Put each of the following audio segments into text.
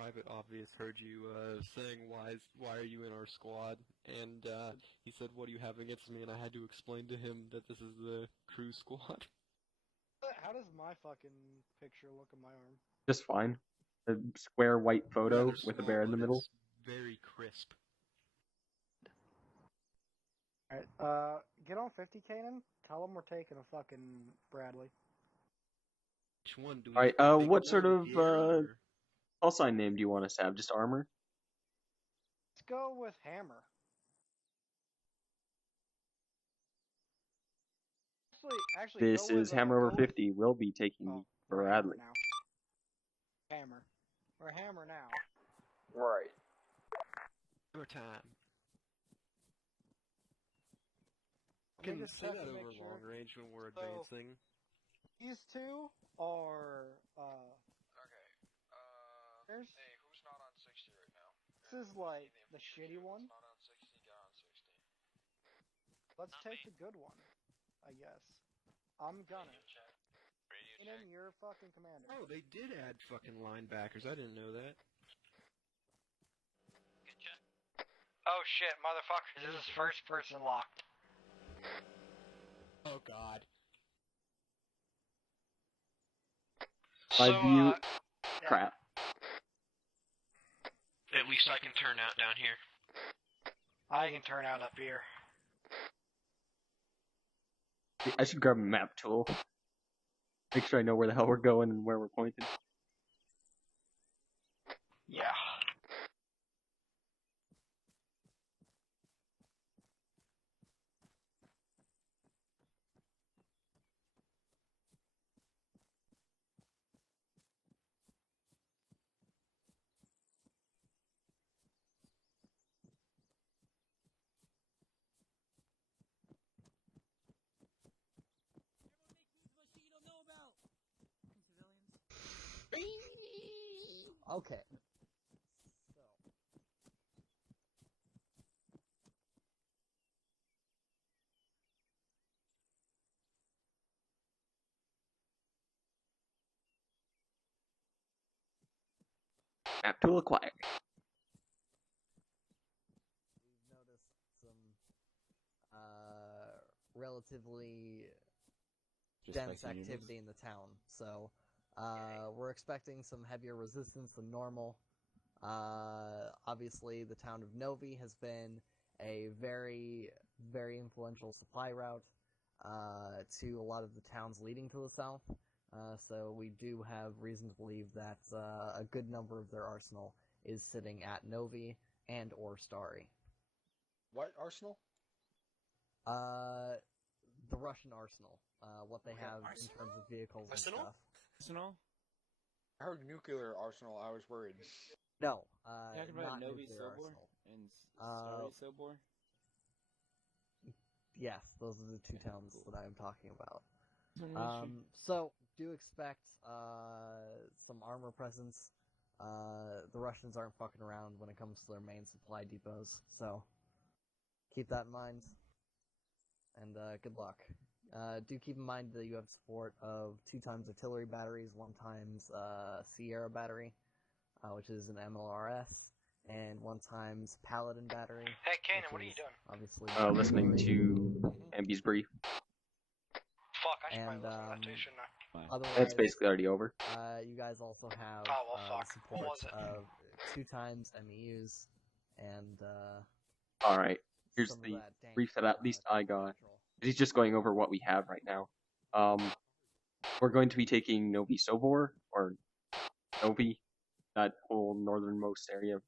Private Obvious heard you saying why are you in our squad, and he said, what do you have against me, and I had to explain to him that this is the crew squad. How does my fucking picture look in my arm? Just fine. A square white photo They're with a small, bear in the but middle. it's very crisp. Alright, get on 50, Kanan. Tell them we're taking a fucking Bradley. Which one do we? Alright, what big sort one, of Gary, or- call sign name do you want us to have? Just armor? Let's go with Hammer. Actually, This go with, is Hammer over go with- 50. We'll be taking Oh, we're Hammer Bradley. now. Hammer. We're Hammer now. Right. Hammer time. Let me Can just say check that to over make sure. long range when we're So- advancing. These two are, Okay. There's- Hey, who's not on 60 right now? this is like the shitty one. Not on 60, get on 60. Let's take the good one, I guess. I'm gonna. Radio Kanan, you're fucking commander. Oh, they did add fucking linebackers. I didn't know that. Oh shit, motherfuckers, this is first person locked. Oh god. My So, view. Crap. at least I can turn out down here. I can turn out up here. I should grab a map tool. Make sure I know where the hell we're going and where we're pointing. Yeah. Okay. Map tool acquired. We've noticed some relatively dense activity in the town, so we're expecting some heavier resistance than normal. Obviously, the town of Novi has been a very, very influential supply route to a lot of the towns leading to the south. So we do have reason to believe that a good number of their arsenal is sitting at Novi and or Starry. What arsenal? The Russian arsenal. What they have in Arsenal? terms of vehicles Arsenal? and stuff. Arsenal? I heard nuclear arsenal, I was worried. No, You talking about not Novi nuclear Sobor arsenal. and Starry Sobor? Yes, those are the two towns that I am talking about. Mm-hmm. So, do expect some armor presence. The Russians aren't fucking around when it comes to their main supply depots, so keep that in mind. And good luck. Do keep in mind that you have support of 2x artillery batteries, 1x Sierra battery, which is an MLRS, and 1x Paladin battery. Hey, Kanan, which what are you is doing? Obviously, Listening to Ambi's brief. Fuck, I should And, probably listen to that too, shouldn't I? Otherwise, It's basically already over. you guys also have Oh, well, fuck. What support was it? of 2x MEUs and Alright, here's some of the that dank, brief that at least I got. natural. He's just going over what we have right now. We're going to be taking Novi Sobor, or Novi, that whole northernmost area.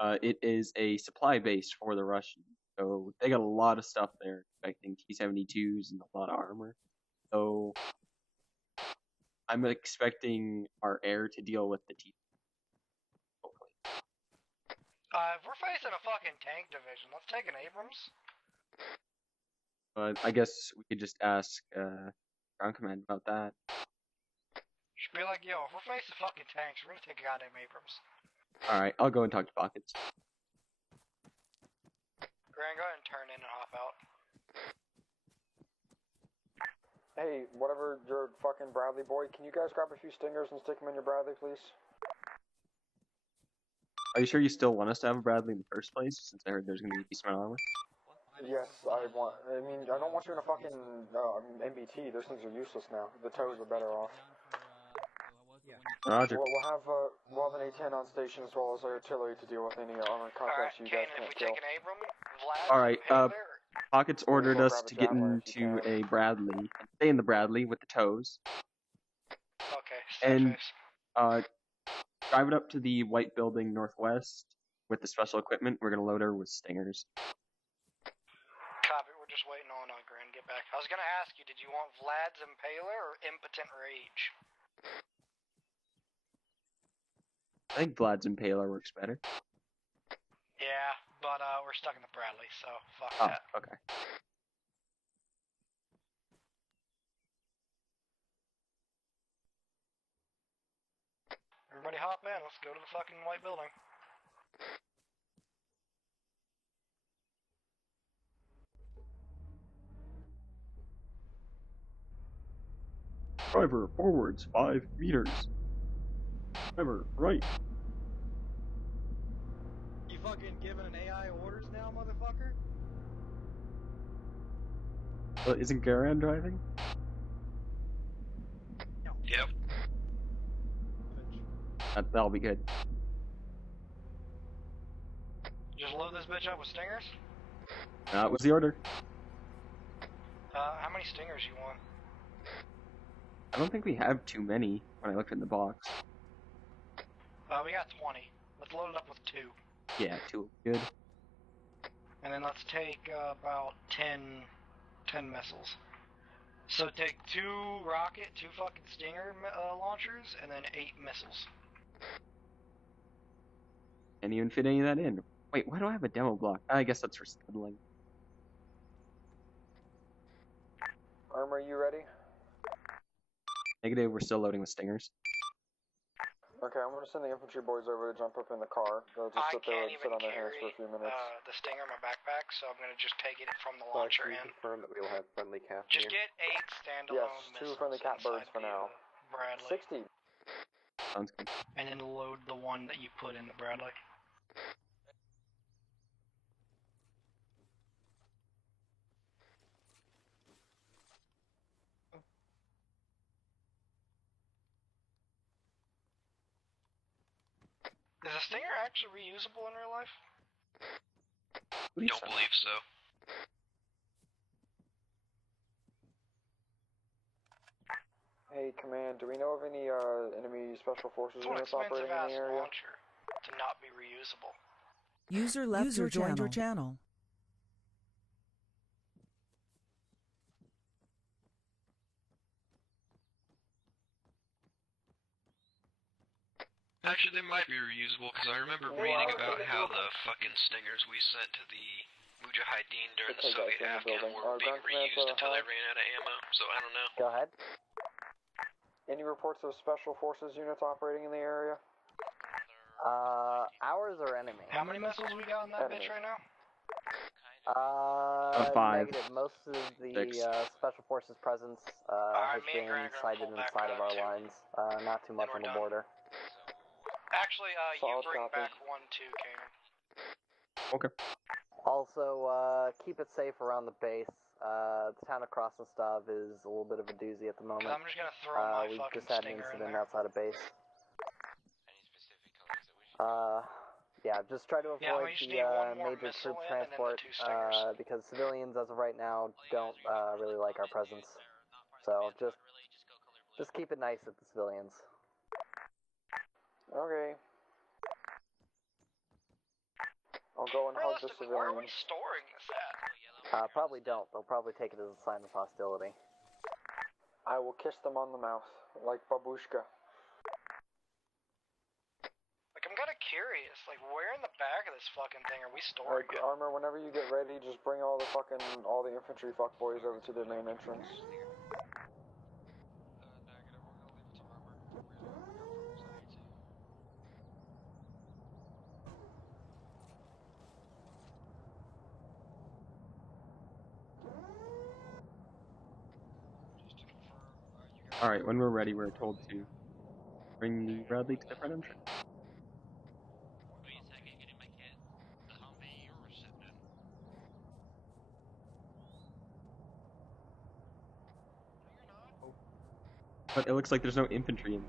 It is a supply base for the Russians, so they got a lot of stuff there, expecting T-72s and a lot of armor. So I'm expecting our air to deal with the T. Hopefully. If we're facing a fucking tank division, let's take an Abrams. But I guess we could just ask Ground Command about that. Should be like, yo, if we're facing fucking tanks, we're gonna take a goddamn Abrams. Alright, I'll go and talk to Pockets. Grant, go ahead and turn in and hop out. Hey, whatever your fucking Bradley boy, can you guys grab a few stingers and stick them in your Bradley, please? Are you sure you still want us to have a Bradley in the first place, since I heard there's going to be decent armor? Yes, I don't want you in a fucking MBT. Those things are useless now. The tows are better off. Roger. We'll have an A-10 on station as well as artillery to deal with any armored contacts you guys can't kill. Alright, Pockets ordered us to get into a Bradley, and stay in the Bradley with the tows, Okay, and drive it up to the white building northwest with the special equipment. We're going to load her with stingers. Copy, we're just waiting on Gran to get back. I was gonna ask you, did you want Vlad's Impaler or Impotent Rage? I think Vlad's Impaler works better. Yeah, but we're stuck in the Bradley, so fuck Oh, that. okay. Everybody hop in, let's go to the fucking white building. Driver, forwards, 5 meters. Driver, right. You fucking giving an AI orders now, motherfucker? Well, isn't Garan driving? Yep. That'll be good. Just load this bitch up with stingers? That was the order. How many stingers you want? I don't think we have too many when I looked in the box. We got 20. Let's load it up with 2. Yeah, 2. Good. And then let's take about 10 missiles. So take 2 rocket, 2 fucking stinger launchers, and then 8 missiles. Can't even fit any of that in. Wait, why do I have a demo block? I guess that's for scuttling. Armor, you ready? Negative, we're still loading with stingers. Okay, I'm gonna send the infantry boys over to jump up in the car. They'll just sit there and sit on their hands for a few minutes. The stinger in my backpack, so I'm gonna just take it from the launcher in. Confirm that we'll have friendly cap Just here. get 8 standalone Yes, 2 missiles friendly cat birds inside for the, now. Bradley. 60. Sounds good. And then load the one that you put in the Bradley. Is a stinger actually reusable in real life? Don't believe so. Hey, Command, do we know of any enemy special forces It's one units operating expensive in ass the area? launcher to not be reusable. User left or joined your channel. Actually, they might be reusable, because I remember reading about how the fucking stingers we sent to the Mujahideen during the Okay, guys, Soviet in the Afghan building. War were being Ground command reused for until they Hive. ran out of ammo, so I don't know. Go ahead. Any reports of special forces units operating in the area? Ours or enemy? How many missiles we got in that Enemy. bitch right now? 5. Negative. Most of the 6. special forces presence has me and been Greg are sighted pulled back inside of up, our too. lines. Not too much we're on the done. border. Actually, you Solid bring copy. back 1-2, Kanan. Okay. Also, keep it safe around the base. The town of Krasnostov is a little bit of a doozy at the moment. I'm just gonna throw my We fucking just had an stinger in incident there. outside of base. Yeah, just try to Yeah, avoid we just the need one more major missile troop in and then the transport 2 stingers. because civilians, as of right now, don't really like our presence. So just keep it nice at the civilians. Okay. I'll go and hug the Realistically, where are we civilians. storing this at? Probably don't. They'll probably take it as a sign of hostility. I will kiss them on the mouth, like babushka. Like, I'm kinda curious, like, where in the back of this fucking thing are we storing Alright, it? Armor, whenever you get ready, just bring all the infantry fuckboys over to the main entrance. Alright, when we're ready, we're told to bring the Bradley to the front entrance. But it looks like there's no infantry in.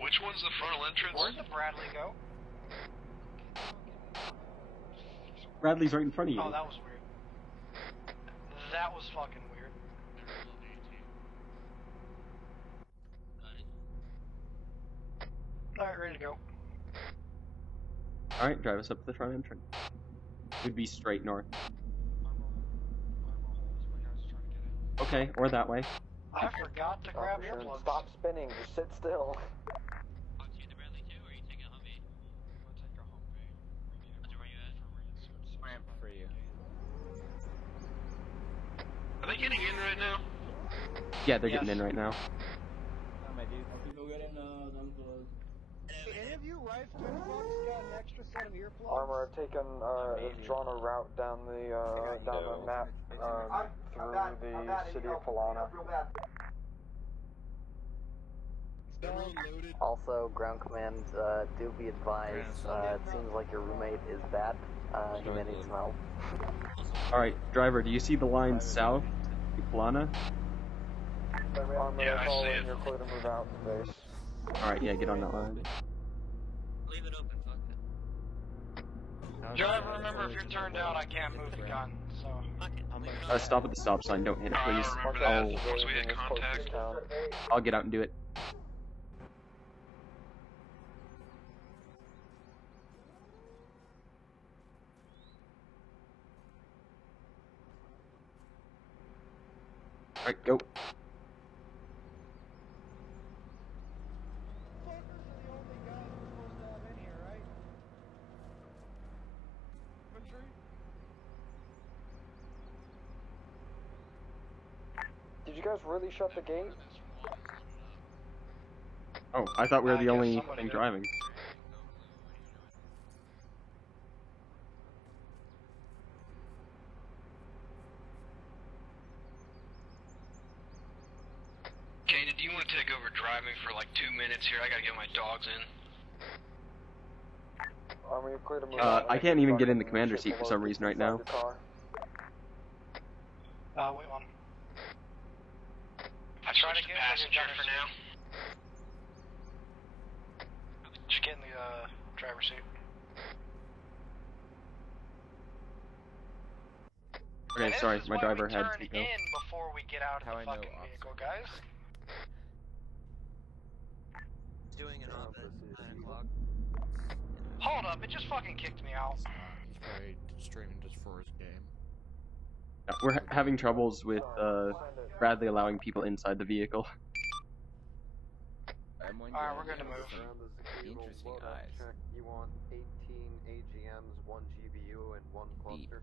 Which one's the frontal entrance? Where'd the Bradley go? Bradley's right in front of you. Oh, that was weird. That was fucking weird. Alright, ready to go. Alright, drive us up to the front entrance. Would be straight north. Okay, or that way. I forgot to grab earplugs. Stop spinning, just sit still. For you. Are they getting in right now? Yeah, they're getting in right now. Oh, my dude. Any of you riflemen folks got an extra set of earplugs? Armor, I've taken, drawn a route down the map, through the city of Polana. Also, ground command, do be advised, it seems like your roommate is bad. He may need some help. Alright, driver, do you see the line south to Polana? Armor, Yeah, I it's all see in it. your clear to move out from base. Alright, yeah, get on that line. Leave it open, fuck it. Driver, remember if you're turned out, I can't move the gun, so... Stop at the stop sign, don't hit it, please. Remember that. Once we hit contact. I'll get out and do it. Alright, go. Did you guys really shut the gate? Oh, I thought we were I the guess only somebody thing did. driving. Kanan, do you want to take over driving for like 2 minutes here? I gotta get my dogs in. Armor, you're clear to move I out. can't even get in the commander's seat for some reason right now. wait one. I try to get passenger for now. Just get in the, driver's seat. Okay, And sorry, this is my why driver we had turn to go. in before we get out of How the I know, fucking officer. vehicle, guys. Doing an op at 9 o'clock. Hold up, it just fucking kicked me out. He's probably streaming just for his game. Yeah, we're having troubles with Bradley allowing people inside the vehicle. I'm wondering. Alright, we're good to move. Interesting eyes. You want 18 AGMs, 1 GBU, and 1 cluster?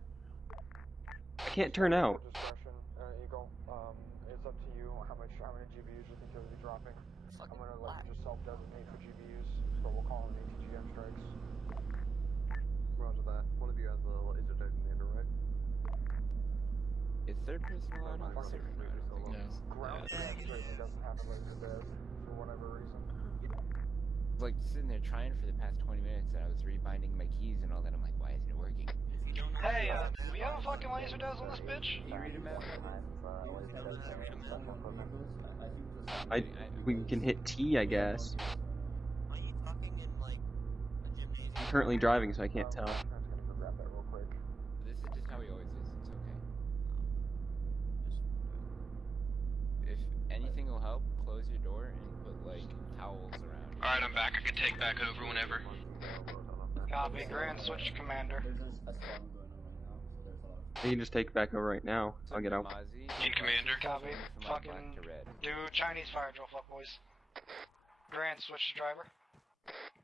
I can't turn out. Discretion, Eagle. It's up to you how many GBUs you think you'll be dropping. I'm gonna let you just self-designate for GBUs, but we'll call them ATGM strikes. Roger that. One of you has a laser designator, right? Is third person allowed on the server? Yes. Ground demonstration doesn't have a laser dev for whatever reason. Like sitting there trying for the past 20 minutes, and I was rebinding my keys and all that. I'm like, why isn't it working? Hey, do we have a fucking laser does on this bitch? We can hit T, I guess. Are you talking in like a gymnasium? I'm currently driving, so I can't tell. I'm just gonna go grab that real quick. This is just how he always is. It's okay. If anything will help, close your door and put like towels around you. Alright, I'm back. I can take back over whenever. Copy, grand switch commander. You can just take it back over right now. I'll get out. Mozzie, In commander. Copy. from Fucking black to red. do Chinese fire drill, fuck boys. Grand switch to driver.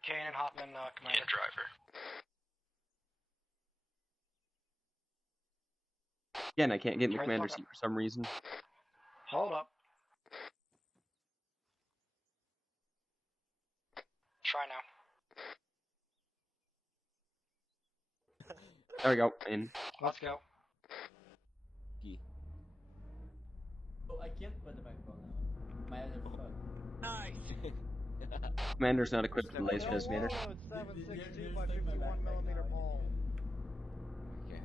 Kanan, hop in, commander. In driver. Again, I can't get in the Right, commander's fuck seat for some reason. Hold up. Try now. There we go. In. Let's go. Oh, I can't put the microphone now. My other phone. Nice! Commander's not equipped with a laser No, designator. whoa, it's 7.62 by 51 millimeter ball. Yeah.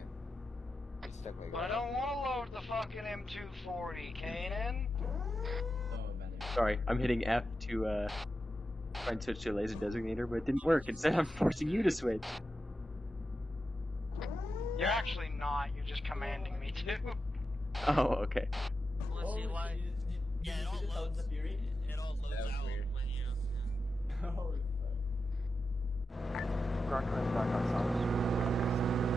This stuck like But I that. don't want to load the fucking M240, Kanan. Oh man. Sorry, I'm hitting F to try and switch to a laser designator, but it didn't work. Instead, I'm forcing you to switch. You're actually not. You're just commanding me to. Oh, okay. Let's see why. Yeah, it all loads. It all loads That was out weird. when you. Oh, Ground command's back on sounds.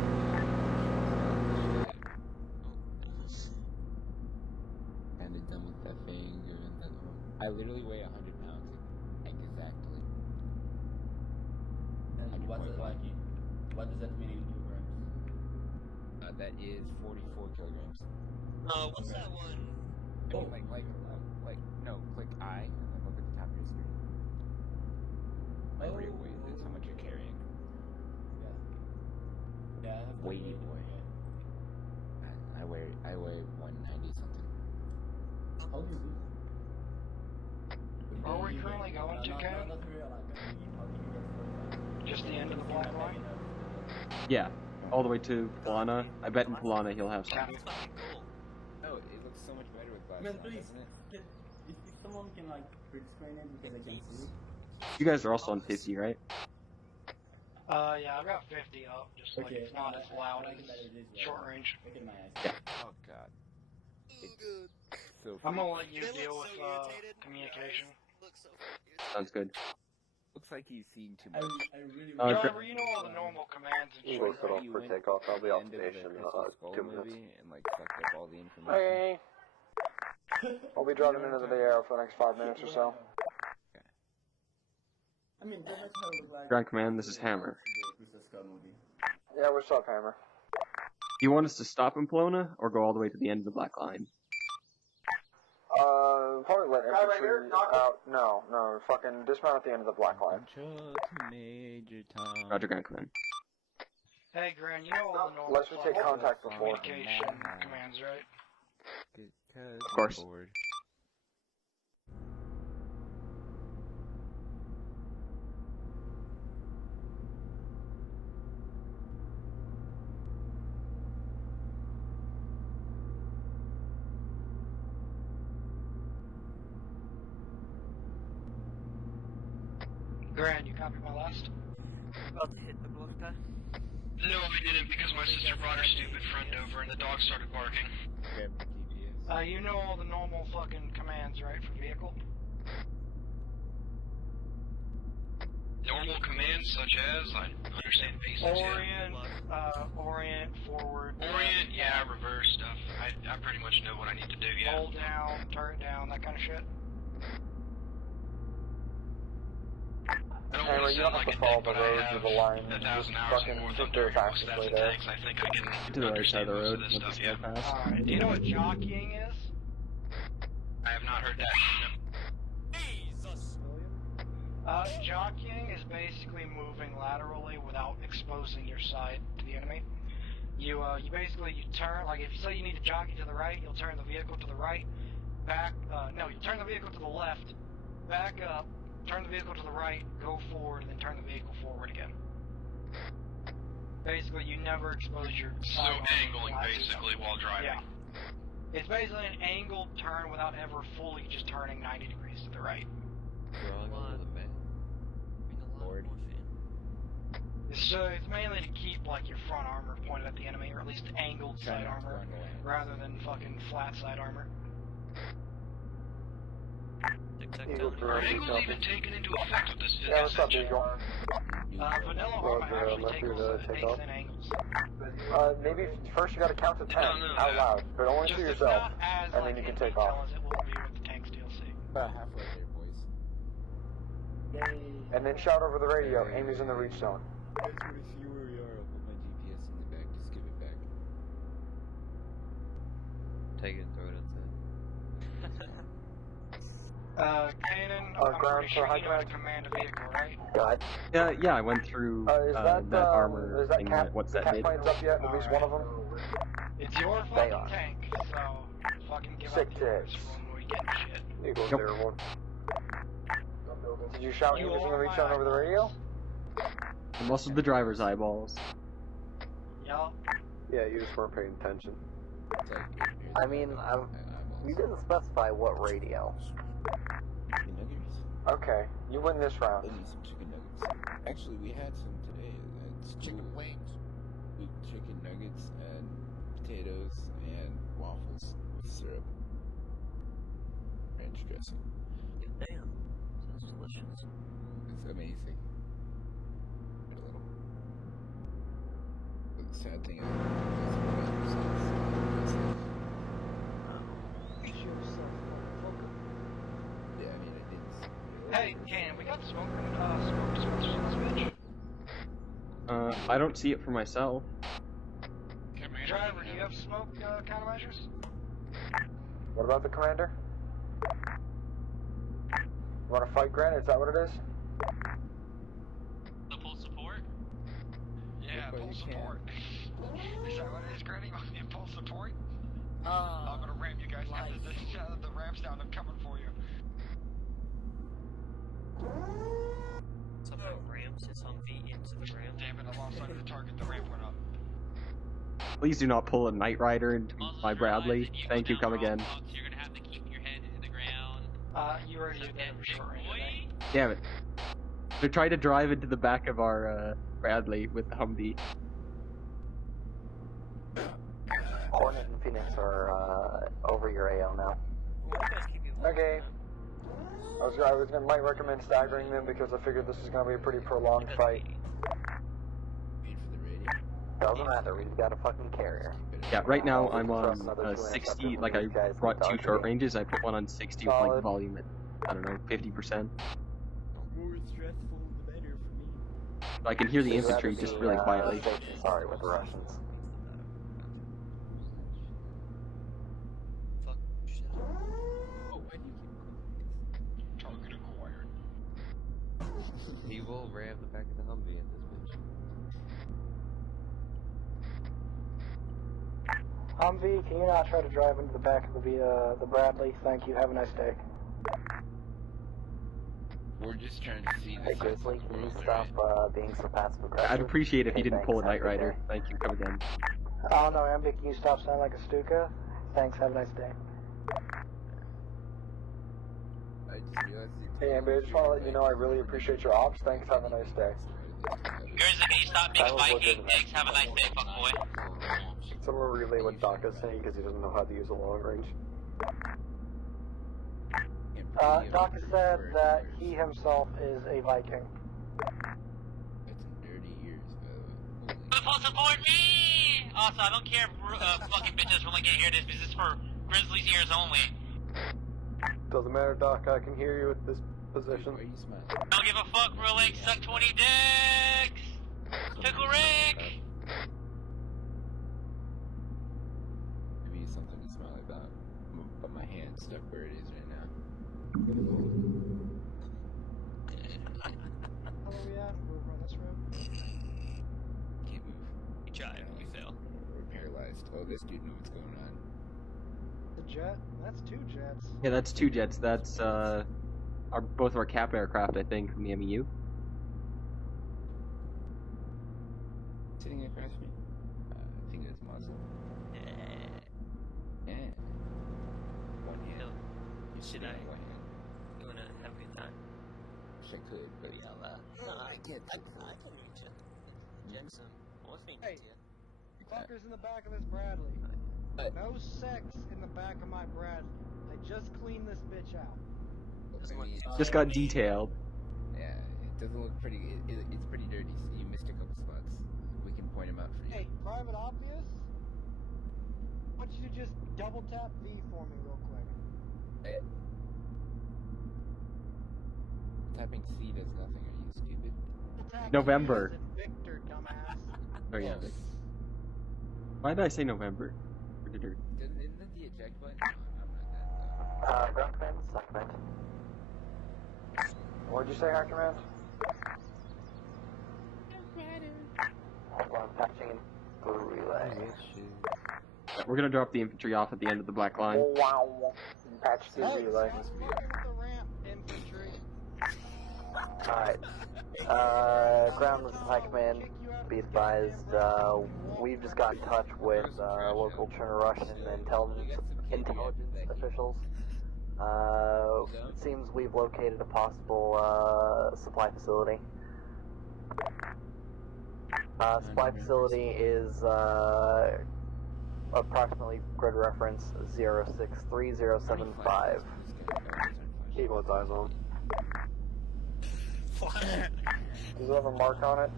Kinda done with that finger and then I literally weigh 100 pounds, like exactly. and what's it like? What does that mean in kilograms? That is 44 kilograms. What's that one? I mean, no, click I and then look at the top of your screen. Like real weight is how much you're carrying. Yeah. Yeah, I have Weighty boy. I weigh 190 something. How do you do? Where are we currently going to, Kanan? Not real, like, how do you get 45? Just the end of the black line? Yeah, all the way to Polana. I bet in Polana he'll have some. Copy. Oh, it looks so much better with glass Man, on, please, doesn't it? if someone can like print screen it because I can see. You guys are also on 50, right? Yeah, I've got 50 up, just like it's not as loud as short range. Look at my eyes. Yeah. Oh god. It's so I'm gonna freaky. let you deal with communication. Sounds good. Looks like he's seen too I much. really Driver, you know all the normal commands and shit. Close it off You for went takeoff. I'll be to the off end of the station in Crystal Skull 2 minutes. movie and like fucked up all the information. Hey, I'll be driving into the Bay Area for the next 5 minutes or so. I mean, that's how it looks like. Ground Command, this is Hammer. The Crystal Skull movie. Yeah, what's up, Hammer? Do you want us to stop in Polona or go all the way to the end of the black line? Probably let infantry out. No, fucking dismount at the end of the black line. Major Tom. Roger, Ground Command. Hey, Gran, you know all the normal Unless we take contact before. communication commands, right? Of course. Bored. Gran, you copy my last? About to hit the blue guy. No, I didn't because my sister brought her stupid friend over and the dog started barking. Grab the GPS. You know all the normal fucking commands, right, for vehicle? Normal commands such as, I understand basics, Orient, forward. Orient, yeah, reverse stuff. I pretty much know what I need to do, yeah. Hold down, turn it down, that kind of shit. I don't Hammer, want to you sound don't like have a to follow dick, the but road I to have the line. 1,000 hours Fucking more just with do the Thunder fastest stats way and there. tanks. I think I can To the right side of the road. understand Let most this of go this stuff, past. Alright, do you know what jockeying is? I have not heard that. Jesus. Jockeying is basically moving laterally without exposing your side to the enemy. You turn, like if you say you need to jockey to the right, you'll turn the vehicle to the right, you turn the vehicle to the left, back up, turn the vehicle to the right, go forward, and then turn the vehicle forward again. Basically, you never expose your So angling, basically, while driving. Yeah. It's basically an angled turn without ever fully just turning 90 degrees to the right. Lord. So it's mainly to keep like your front armor pointed at the enemy, or at least angled Try side not to armor, run away. rather than fucking flat side armor. Eagle Are 3, angles even taken into effect with this? Yeah, what's up, Eagle? Vanilla armor Roger, actually left takes, ear to take off. in angles. Maybe first you gotta count to 10 out loud, but only Just to it's yourself, not as and like then you can in take detail off. as it will be with the tanks DLC. About halfway there, boys. And then shout over the radio, Amy's in the reach zone. I just want to see where we are. I'll put my GPS in the back. Just give it back. Take it and throw it inside. Kanan, I'm ground pretty sure for high you know how to command. command a vehicle, right? God. Yeah, I went through Is that armor is that thing. cap, What's the that cap mid? plane's up yet? At least one of them? It's your They fucking are. tank, so fucking give Sick up the orders tits. when we get shit. Eagle Nope. 01. Did you shout You Amy's in the are reach my zone over the radio? Most of the driver's eyeballs. Yup. Yeah, you just weren't paying attention. It's like, I mean, you didn't specify what radio. Chicken nuggets? Okay, you win this round. I need some chicken nuggets. Actually, we had some today. It's chicken wings. Chicken nuggets and potatoes and waffles with syrup. Ranch dressing. Damn. Sounds delicious. It's amazing. A little. But the sad thing is, yeah, I mean, it's. Hey, Ken, we got smoke dispensers in this bitch. I don't see it for myself. Driver, do you have smoke countermeasures? What about the commander? You want to fight, Grant? Is that what it is? The full support? Yeah, But full you support. Is that what it is, Granny? Full support? Oh, I'm gonna ram you guys. The ramp's down. I'm coming for you. somehow rams his Humvee into the ram. Damn it, I lost sight of the target. The ramp went up. Please do not pull a Knight Rider into my Bradley. Thank you, come again. You're gonna have to keep your head in the ground. You already did that for short range, I think. Damn it. They're trying to drive into the back of our Bradley with the Humvee. Hornet and Phoenix are over your AO now. Okay. Might recommend staggering them because I figured this is going to be a pretty prolonged fight. Doesn't matter, we've got a fucking carrier. Yeah, right now I'm on 60, like I brought two short ranges, I put one on 60 with like volume at, I don't know, 50%. More stressful, the better for me. I can hear the infantry just really quietly. Sorry with the Russians. Fuck shit. Oh, why do you keep Target acquired. He will ram the back of the Humvee in this bitch. Humvee, can you not try to drive into the back of the Bradley? Thank you. Have a nice day. We're just trying to see Hey this. Grizzly, can you stop being so passive aggressive? I'd appreciate if you Hey, didn't thanks, pull a have Knight good Rider. day. Thank you, come again. Oh no, Ambi, can you stop sounding like a Stuka? Thanks. Have a nice day. I just realized Hey, Ambi, I just want to let you know I really appreciate your ops. Thanks. Have a nice day. Grizzly, can you stop being a Viking? Thanks, have a nice day, fuckboy. Someone relay what Doc is saying because he doesn't know how to use a long range. Doc has said that he himself is a Viking. That's some dirty ears, by the way. Full support me! Also, I don't care if fucking bitches will get here. This is for Grizzly's ears only. Doesn't matter, Doc. I can hear you at this position. Why are you smiling? Don't give a fuck, real Lake, suck 20 dicks! Pickle Rick! Maybe something to smile about. But my hand's stuck where it is right now. Where are we at? We're on this road. Can't move. We tried, we failed. We're paralyzed. Oh, this dude knows what's going on. The jet? That's two jets. Yeah, that's two jets. That's both of our cap aircraft, I think, from the MEU. Sitting across me. I think that's muzzle. Yeah. One hand. Should I? One hand. You wanna have a good time? Wish I could, but No, I can reach it. Jensen, what's me Hey. to you? Fuckers in the back of this Bradley. No sex in the back of my Bradley. I just cleaned this bitch out. I mean, Just got detailed. yeah, it doesn't look pretty. It's pretty dirty. So you missed a couple spots. We can point them out for you. Hey, Private Obvious? Why don't you just double tap V for me real quick? Tapping C does nothing. Are you stupid? Double tap November. V as in Victor, dumbass. Oh yeah. Why did I say November? Isn't that the eject button? No, I'm not that. Ground command, Sun command. What'd you say, High Command? Hold on, patching in blue relay. We're gonna drop the infantry off at the end of the black line. Oh, wow. Patch the relay. Stop fucking with the ramp, infantry. Alright, Ground Supply Command, be advised, we've just got in touch with local Russian intelligence officials. It seems we've located a possible supply facility. Supply facility is approximately grid reference 063075. Eagle its eyes on. Does it have a mark on it?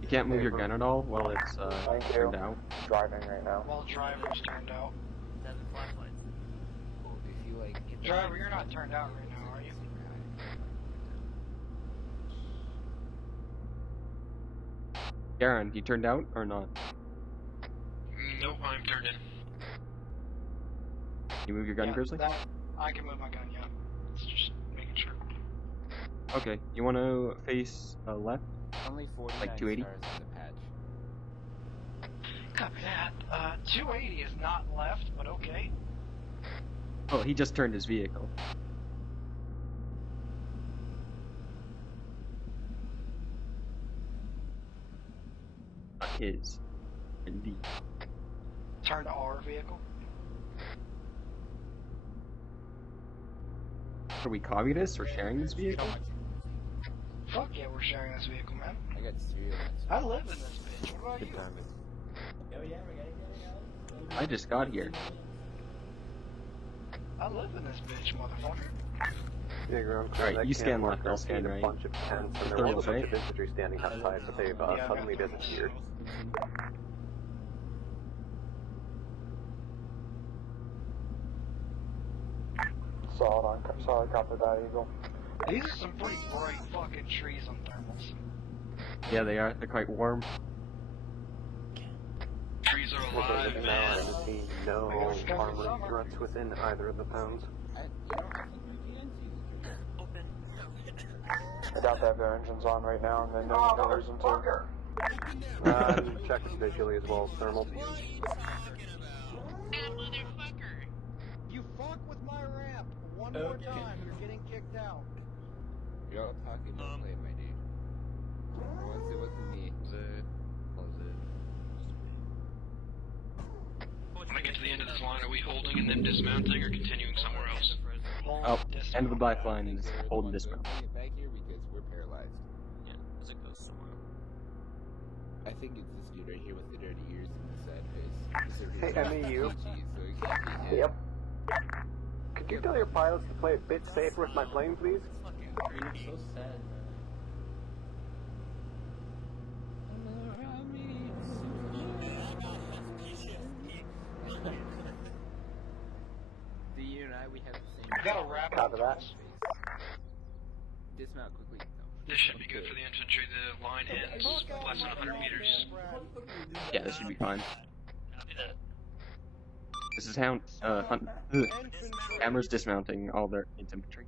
You can't move your gun at all while it's Thank you. turned out. Driving right now. While driver's turned out. Seven flashlights. Well, if you like hit the Driver, you're not turned out right now, are you? Garen, you turned out or not? Nope, I'm turned in. You move your gun, Yeah, Grizzly? I can move my gun, yeah. It's just making sure. Okay, you want to face left? only 49 Like 280? stars in the patch. Copy that. 280 is not left, but okay. Oh, he just turned his vehicle. Not his. Indeed. Turn to our vehicle. Are we communists or sharing this vehicle? Fuck yeah, we're sharing this vehicle, man. I got 3 of them. I live in this bitch. What about you? Good time. Oh yeah, we gotta get it, I just got here. I live in this bitch, motherfucker. Yeah, ground crew, Alright, that you camp scan mark, left, I'll scan a right. bunch of tents, and there Third was a bunch right? of infantry standing outside, but they've Yeah, suddenly that's disappeared. Solid copy that, Eagle. These are some pretty bright fucking trees on thermals. Yeah, they are. They're quite warm. Trees are Now, I alive, man. haven't seen no I guess it's coming armored summer. threats within either of the pounds. I think we can see the trigger. Open. I doubt they have their engines on right now, and then no reason to. Check it visually as well as thermal. You fuck with my ramp one more time, you're getting kicked out. You're all talking, don't play, my dude. Once it wasn't me. When I get to the end of this line, are we holding and then dismounting or continuing somewhere else? Oh, end of the black line is hold and dismount. Bring it back here because we're paralyzed. Yeah, as it goes somewhere. I think it's this dude right here with the dirty ears and the sad face. Hey, MEU. So it can't be him. Yep. Could you tell your pilots to play a bit safer with my plane, please? You look so sad, man. See, you and I, we have the same. We gotta wrap up. Copy that. Dismount quickly. No. This should be good for the infantry. The line ends less than 100 meters. Yeah, this should be fine. Copy that. This is Hammer's dismounting all their infantry.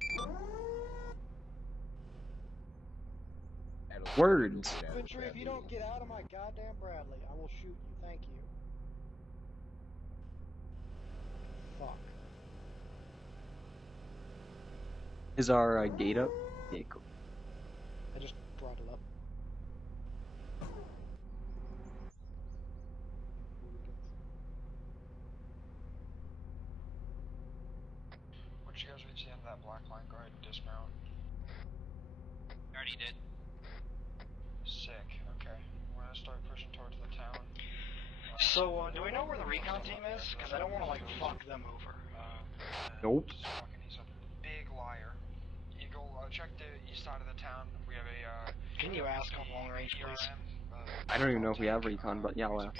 Words. Infantry, if you don't get out of my goddamn Bradley, I will shoot you. Thank you. Fuck. Is our gate up? Yeah, cool. I just brought it up. Once you guys reach the end of that black line, go ahead and dismount. Already did. Sick, okay. We're gonna start pushing towards the town. So, do we know where the recon team is? Because I don't want to, like, fuck them over. Nope. Just fucking, he's a big liar. Eagle, check the east side of the town. We have a, Can you ask on long range, please? I don't even know if we have recon, but yeah, I'll ask.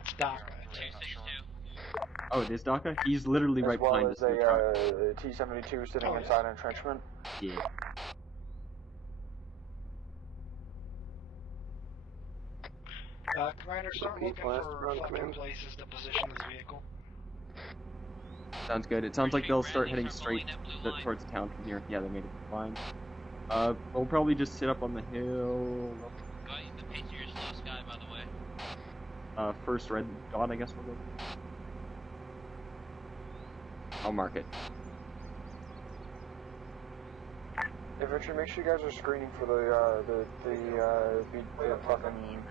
It's DACA. 262. Oh, it is DACA? He's literally right behind us. in the truck. T-72 sitting Oh, yeah. inside an entrenchment. Yeah. Commander, start looking for fucking places to position this vehicle. Sounds good. It sounds like they'll start heading straight towards town from here. Yeah, they made it fine. We'll probably just sit up on the hill. The pace of your slow sky, by the way. First red dot, I guess we'll go. I'll mark it. Infantry, make sure you guys are screening for the fucking...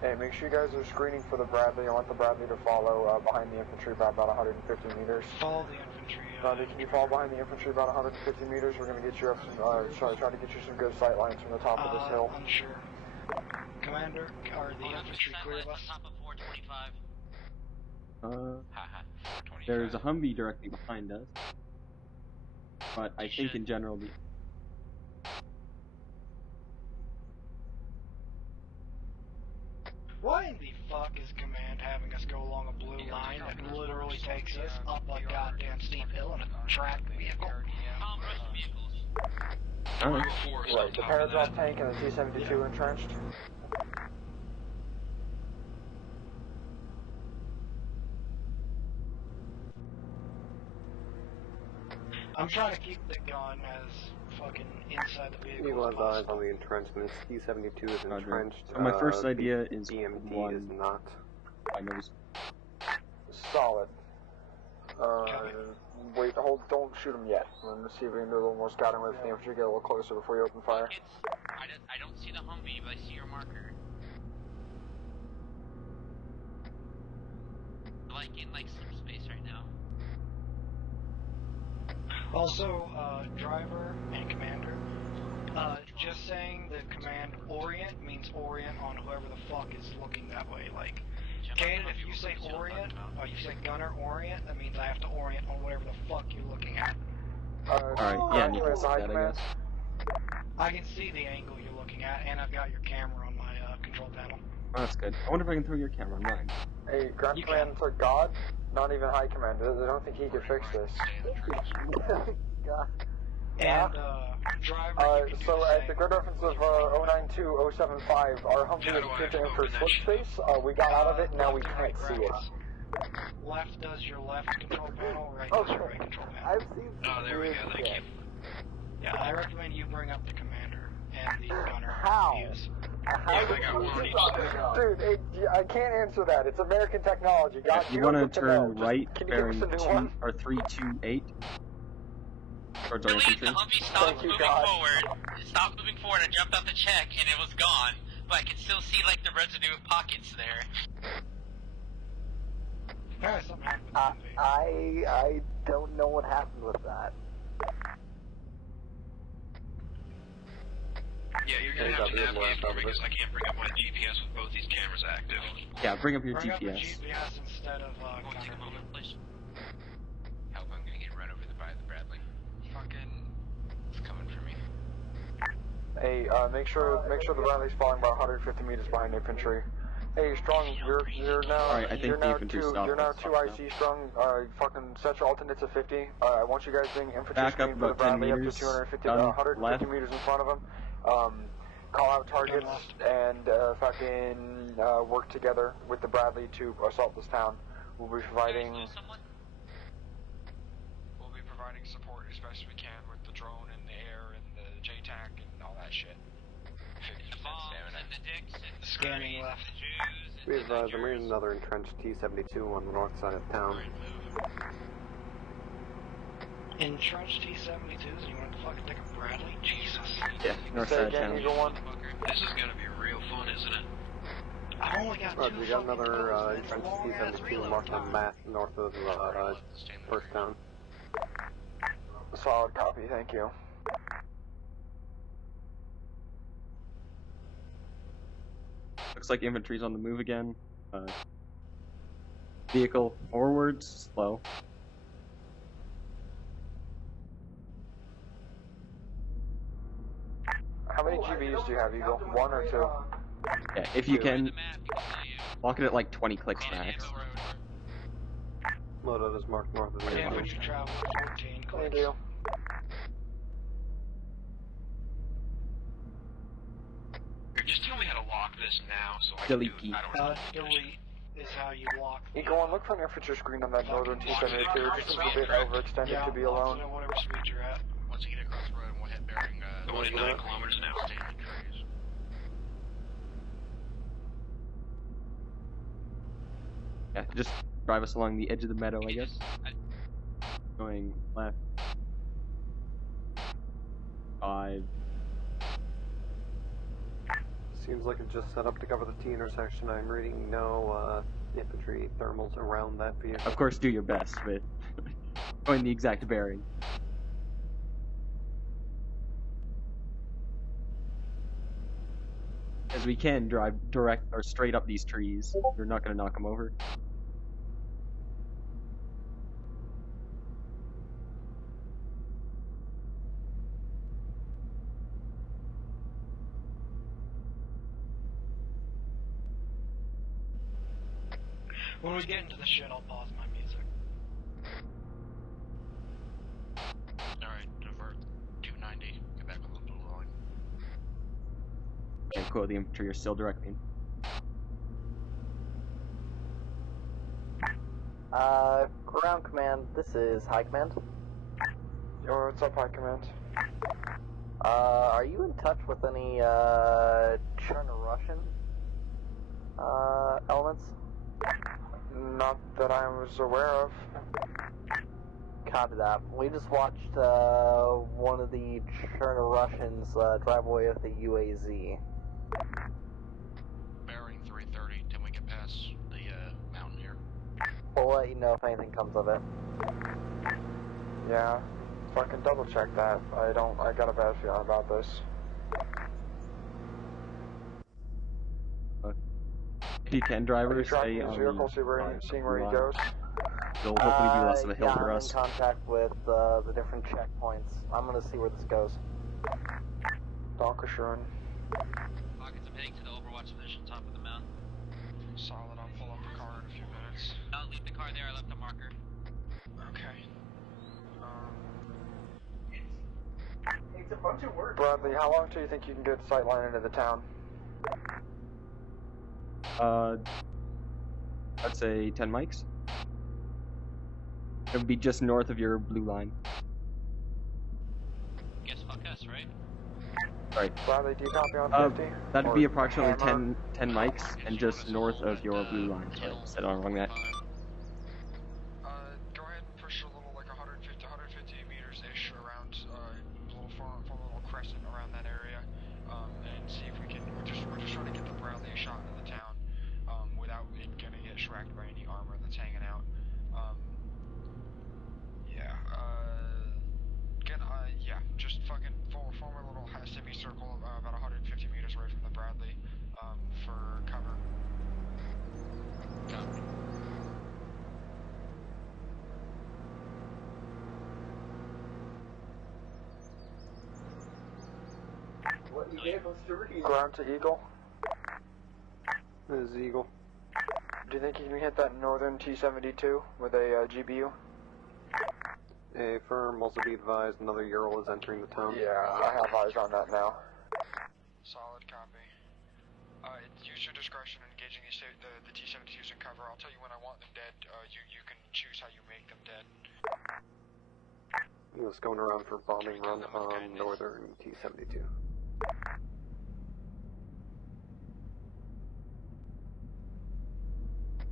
Hey, make sure you guys are screening for the Bradley. I want the Bradley to follow behind the infantry by about 150 meters. Follow the infantry. Bradley, can you follow behind the infantry about 150 meters? We're going to get you up some, try to get you some good sight lines from the top of this hill. I'm sure. Commander, are the infantry clear of us? Top of 425. There's a Humvee directly behind us. But I think in general the... Why in the fuck is command having us go along a blue line that literally takes us up a goddamn steep hill in a tracked vehicle? Right, the Paradraft tank and the T-72 entrenched. I'm trying to keep the gun as fucking inside the vehicle Eagle as has eyes possible. on the entrenchments. T-72 is entrenched. So my first idea is BMD is not. I noticed. Solid. Wait, don't shoot him yet. Let's see if we can do a little more scouting with the infantry, get a little closer before you open fire. I don't see the Humvee, but I see your marker. Like in some space right now. Also, driver and commander, just saying the command orient means orient on whoever the fuck is looking that way. Like, Caden, if you say orient, or you say gunner orient, that means I have to orient on whatever the fuck you're looking at. Alright, yeah, you as high command. I can see the angle you're looking at, and I've got your camera on my control panel. Oh, that's good. I wonder if I can throw your camera on mine. Hey, ground command for God, not even high command. I don't think he could fix this. God. And, driver, so at the grid reference of 092075, our Humvee is appeared to enter slip space. We got out of it, and now we can't see it. Left does your left control panel, right does your right control panel. I've seen some there we weird go, thank shit. you. Yeah, I recommend you bring up the commander and the gunner How? views. Dude, I can't answer that. It's American technology. God, If you want to turn right, bearing 328 towards our infantry. The Humvee stopped moving forward. It stopped moving forward. I jumped out the check and it was gone, but I can still see like the residue of pockets there. I don't know what happened with that. Yeah, you're gonna have to navigate for me because I can't bring up my GPS with both these cameras active. Yeah, bring up your Bring up the GPS. GPS instead of Take a moment, please. Help! I'm gonna get run over by the Bradley. Fucking, it's coming for me. Hey, make sure the Bradley's falling about 150 meters behind infantry. Hey, Strong, you're now Alright, I think you're the now infantry two stopped. you're now 2 IC Strong. Fucking set your alternates at 50. I want you guys doing infantry Back up screen for the about 10 Bradley up meters. to 250, Done. 150 Left. meters in front of them. Call out targets and fucking work together with the Bradley to assault this town. We'll be providing. We'll be providing support as best we can with the drone and the air and the JTAC and all that shit. Scanning left. We have the Marine and another entrenched T-72 on the north side of town. Entrenched T-72s, you want to fucking take a Bradley? Jesus. Yeah, north side of town. This is gonna be real fun, isn't it? I only got Roger, we got another entrenched T-72 marked on the map north of first town. Solid copy, thank you. Looks like infantry's on the move again. Vehicle forwards, slow. How many GBUs do you have, Eagle? 1 or 2? Yeah, if you can, lock it at like 20 clicks max. Loadout is marked north of the airport. Infantry travel 14 clicks. Thank you. Just tell me how to lock this now so I Delete can do it. I don't know. Delete is how you lock. Eagle 1, look for an infantry screen on that northern T-72. It just seems a bit overextended to be alone. Whatever speed you're at. Once you get across the road, we'll head bearing, going at 9 kilometers an hour. Standing trees. Yeah, just drive us along the edge of the meadow, I guess. Going left. 5. Seems like it just set up to cover the T intersection. I'm reading no infantry thermals around that vehicle. Of course, do your best with going the exact bearing. As we can drive direct or straight up these trees. You're not going to knock them over. When we get into the shit, I'll pause my music. Alright, divert 290. Get back on the blue line. Okay, cool. The infantry are still directing. Ground command, this is High Command. Yo, what's up, High Command? Are you in touch with any, Cherno Russian, elements? Not that I was aware of. Copy that. We just watched, one of the Cherno Russians, drive away with a UAZ. Bearing 330 till we get past the mountain here. We'll let you know if anything comes of it. Yeah, fucking double check that. I got a bad feeling about this. If you can, drivers, stay his on vehicle, seeing where he goes. It'll hopefully be less of a hill yeah, for I'm us. in contact with, the different checkpoints. I'm gonna see where this goes. Dankeschön. Pockets, I'm heading to the Overwatch position, top of the mountain. Solid, I'll pull up the car in a few minutes. I'll leave the car there, I left a marker. Okay. It's a bunch of work. Bradley, how long do you think you can get sightline into the town? I'd say 10 mics. It would be just north of your blue line. Guess fuck us, right? Right. Bradley, do you copy on 50? That'd be approximately hammer? 10 mics and just north of your blue line. Sorry, I said all wrong that. Go ahead and push a little, like 150 meters-ish around, little form a little crescent around that area, and see if we can, we're just trying to get the Bradley shot into the town, without it getting distracted by any armor that's hanging out. Yeah, just fucking form a little semicircle about 150 meters away from the Bradley, for cover. Copy. What you gave us to read. Ground to Eagle. This is Eagle. Do you think you can hit that northern T-72 with a GBU? A firm, also be advised, another Ural is entering the town. Yeah, I have eyes on that now. Solid copy. Use your discretion in engaging the T-72s in cover. I'll tell you when I want them dead. You can choose how you make them dead. He was going around for bombing run on northern T-72.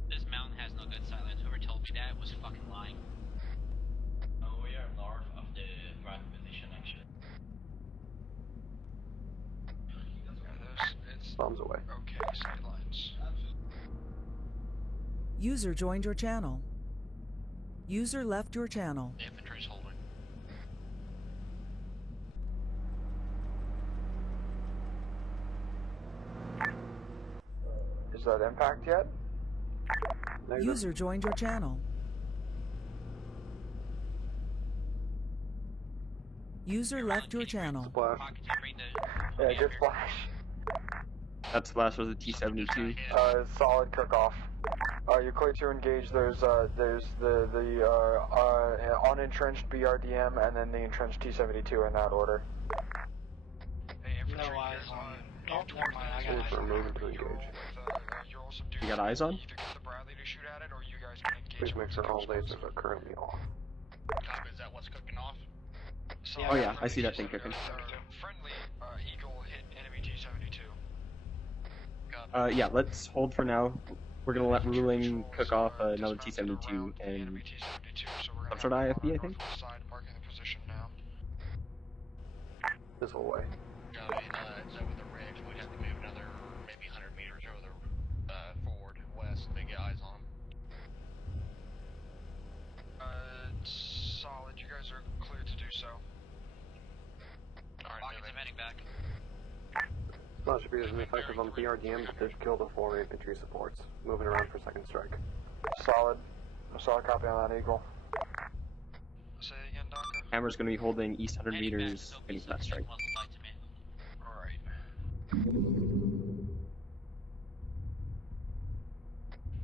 This mountain has no good sightlines. Whoever told me that was fucking lying. We are north of the right position, actually. Bombs away. Okay, sightlines. User joined your channel. User left your channel. The infantry's holding. Is that impact yet? User joined your channel. User left your channel. Splash. Yeah, good flash. That splash was a T-72. Solid cook-off. You're clear to engage. There's the unentrenched BRDM and then the entrenched T-72 in that order. No eyes on. Oh, never mind, I got eyes For a on. moment to engage. You got eyes on? Either get the Bradley to shoot at it, or you guys can engage. Please make sure all lasers are currently off. Copy, is that what's cooking off? Oh yeah, I see that thing cooking. Friendly Eagle hit enemy T-72. Yeah, let's hold for now. We're gonna let Ruling cook off another T-72 and some sort of IFB, I think. this whole way. It's over the ridge. We'd have to move another maybe 100 meters over the forward west to get eyes on them. Solid. You guys are clear to do so. Alright, I'm heading back. Squad should be as effective on BRDM, but they've killed the 4 infantry supports. Moving around for second strike. Solid. Solid copy on that, Eagle. Say it again, Doctor. Hammer's going to be holding east 100 meters, waiting for that strike. Alright.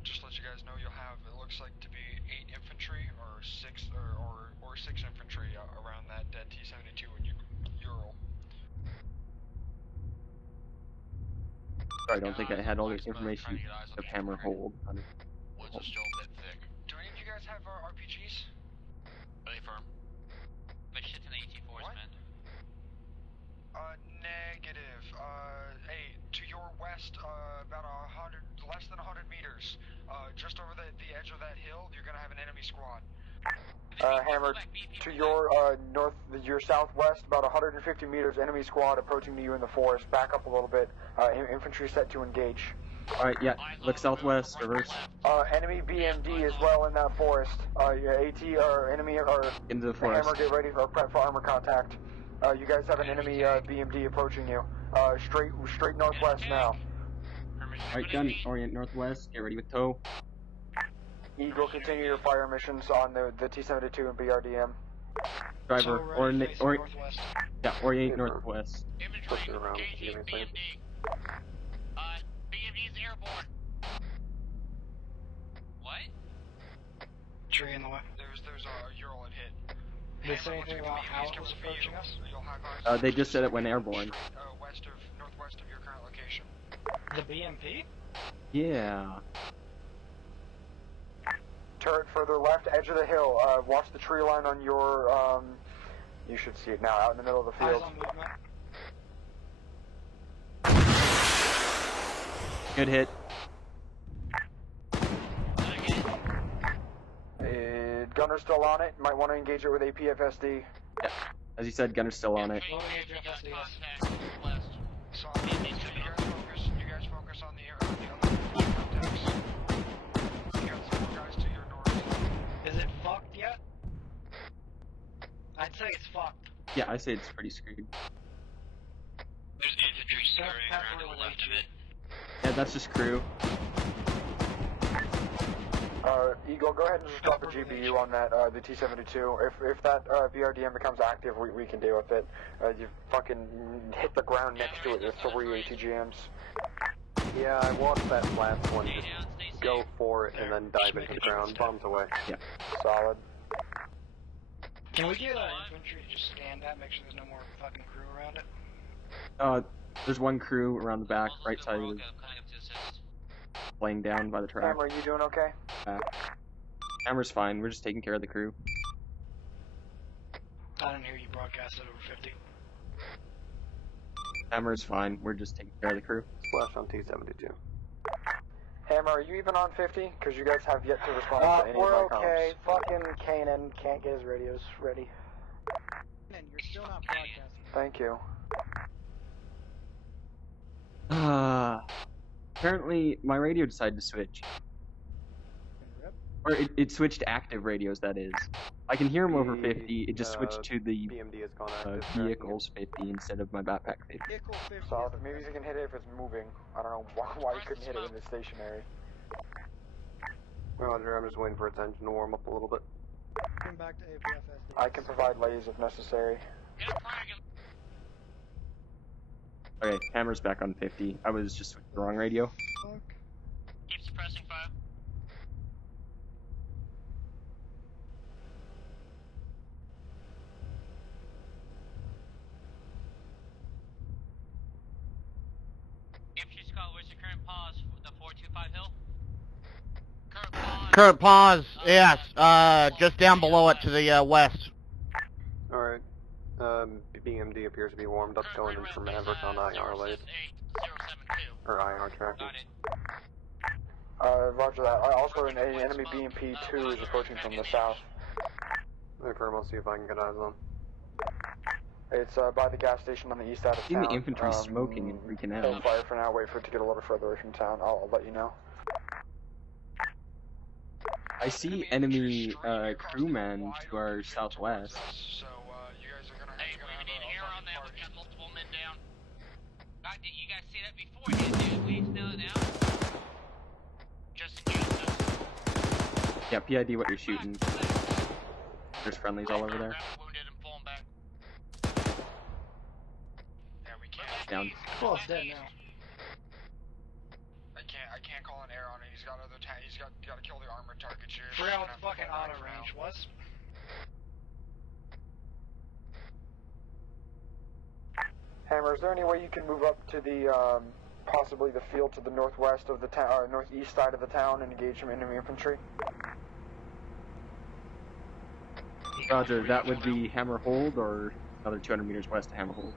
Just let you guys know, you'll have, it looks like to be 8 infantry or 6 or 6 infantry around that dead T-72 in Ural. Sorry, I don't think I had all this information of Hammer hold. Woods are still a bit thick. Do any of you guys have RPGs? Really firm. But shit's in the ET4s, man. Negative. Hey, to your west, about 100, less than 100 meters, just over the edge of that hill, you're gonna have an enemy squad. Hammer, to your north, your southwest, about 150 meters, enemy squad approaching to you in the forest. Back up a little bit. Infantry set to engage. Alright, yeah, look southwest, reverse. Enemy BMD as well in that forest. Your AT or enemy or into the forest. Hammer, get ready for prep for armor contact. You guys have an enemy BMD approaching you. Straight northwest now. Alright, gun, orient northwest, get ready with tow. Eagle, continue your fire missions on the T-72 and BRDM. Driver, orient northwest. Pushing around. Give me a second. BMD's airborne. What? Tree in the way. There's a Ural and hit. Did they say anything about how it was approaching us? You'll have eyes They just said it went airborne. northwest of your current location. The BMP? Yeah. Turret further left, edge of the hill. Watch the tree line on your, you should see it now, out in the middle of the field. Eyes on movement. Good hit. Gunner's still on it. Might want to engage it with APFSD. Yeah. As you said, gunner's still on it. So, you guys focus on the contacts. You got some more guys to your north. Is it fucked yet? I'd say it's fucked. Yeah, I say it's pretty screwed. There's infantry scurrying around to the left of it. Yeah, that's just crew. Eagle, go ahead and just drop a GBU on that, the T-72. If that BRDM becomes active, we can deal with it. You fucking hit the ground next to it with 3 ATGMs. Yeah, I watched that last one just go for it and then dive into the ground. Bombs away. Yeah. Solid. Can we get infantry to just scan that, make sure there's no more fucking crew around it? There's one crew around the back, right side of the laying down by the track. Hammer, you doing okay? Hammer's fine, we're just taking care of the crew. I didn't hear you broadcast it over 50. Hammer's fine, we're just taking care of the crew. Splash on T-72. Hammer, are you even on 50? Because you guys have yet to respond to any of my We're comms. okay. Fucking Kanan can't get his radios ready. And you're still not broadcasting. Thank you. Apparently my radio decided to switch. Or it switched to active radios, that is. I can hear them over 50, it just switched to the BMD has gone active. vehicles 50 instead of my backpack 50. Vehicle 50. Solid. Maybe you can hit it if it's moving. I don't know why you couldn't hit it when it's stationary. Roger, I'm just waiting for its engine to warm up a little bit. Come back to APFSD. I can provide lays if necessary. Okay, Hammer's back on 50. I was just with the wrong radio. Fuck. Keep suppressing fire. Infantry squad, where's the current pause? The 425 hill? Current pause, yes, just down below it to the west. Alright. BMD appears to be warmed up going in from Maverick on IR late. Or IR tracking. Roger that. Also, an enemy BMP-2 is approaching from the south. Confirm, I'll see if I can get eyes on. It's by the gas station on the east side of I've seen town. the infantry smoking and freaking out. Hold fire for now, wait for it to get a little further away from town. I'll let you know. I see enemy crewmen to our southwest. So you guys are gonna Hey, we need air on that. We've got multiple men down. God, did you guys see that beforehand, dude? We need to know it now. Just in case. Yeah, PID what you're shooting. There's friendlies all over there. Wounded and pulling back. Yeah, we can't. Down. Well, it's dead now. I can't call an air on it. He's got other he's got to kill the armored targets here. Forgot what the fucking auto range was. Hammer, is there any way you can move up to the, possibly the field to the northwest of the town, northeast side of the town and engage some enemy infantry? Roger, that would be Hammer Hold or another 200 meters west to Hammer Hold.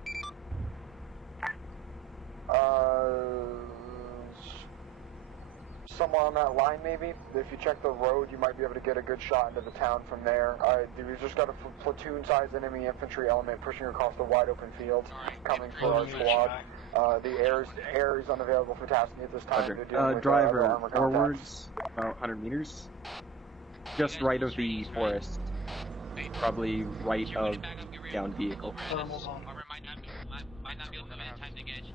Somewhere on that line, maybe. If you check the road, you might be able to get a good shot into the town from there. We've just got a platoon-sized enemy infantry element pushing across the wide-open field, coming for our squad. The air is unavailable for tasking at this time. Roger. Driver, forwards, about 100 meters. Just right of the forest. Probably right of down vehicle. We're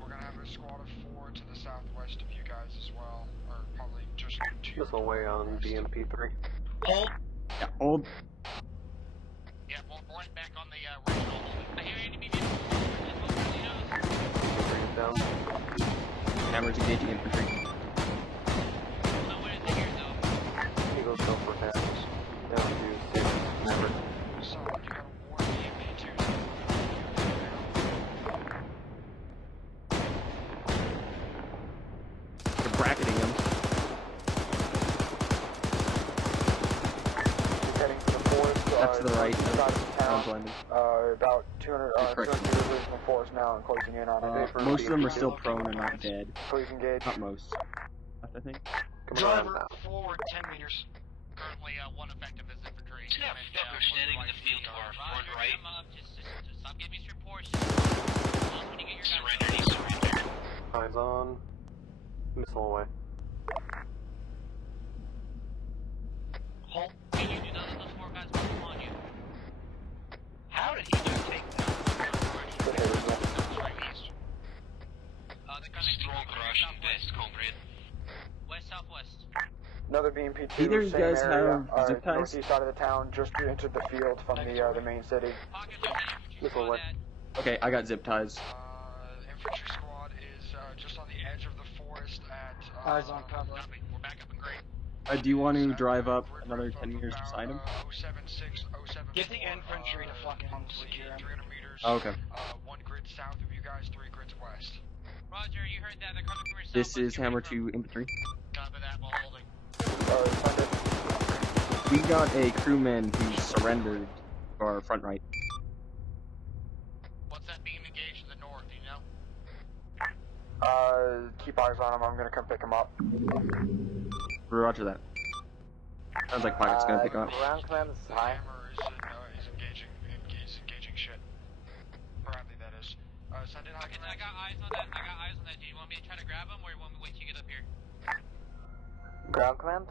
gonna have a squad of 4 to the southwest of you guys as well, or probably just 2. This away on BMP3. Hold. Yeah, hold. Yeah, we'll point back on the original. I hear enemy vehicles. Bring it down. Hammers engaging infantry. Eagles go for hammers. Down to 6. Hammer. Solid, you got a war EMP 2. They're bracketing him. Heading to the forest. That's to the right. Side of the town. Blended. About 200 meters away from the forest now and closing in on it. Most of them are still prone and not dead. Please engage. Not most. I think. Driver, forward 10 meters. Currently, one effective is infantry. Yeah, fucker standing in the field to our front right. Just stop giving me reports. When you get your Surrender, he surrendered. Eyes on. Missile away. Halt. Can you do those 4 guys move on you? How did he just take that? They're coming Strong Russian west, comrade. West-southwest. Another BMP2, Either you same guys area, have zip ties? northeast side of the town, just entered the field from the main city. Missile away. Okay, I got zip ties. Infantry squad is just on the edge of the forest at... Eyes on cover. We're back up in grade. Do you want to drive up another 10 meters beside him? 076, 074, Get the infantry to fucking secure him. 300 meters. Oh, okay. 1 grid south of you guys, 3 grids west. Roger, you heard that. They're coming from your This is Hammer 2 infantry. Copy that while holding. We got a crewman who surrendered to our front right. What's that beam engaged to the north, do you know? Keep eyes on him, I'm gonna come pick him up. Roger that. Sounds like Pilot's gonna pick him up. Ground command, this is high. Hammer is engaging shit. Bradley, that is. Send in high I got eyes on that. Do you want me to try to grab him, or you want me to wait till you get up here? Ground command?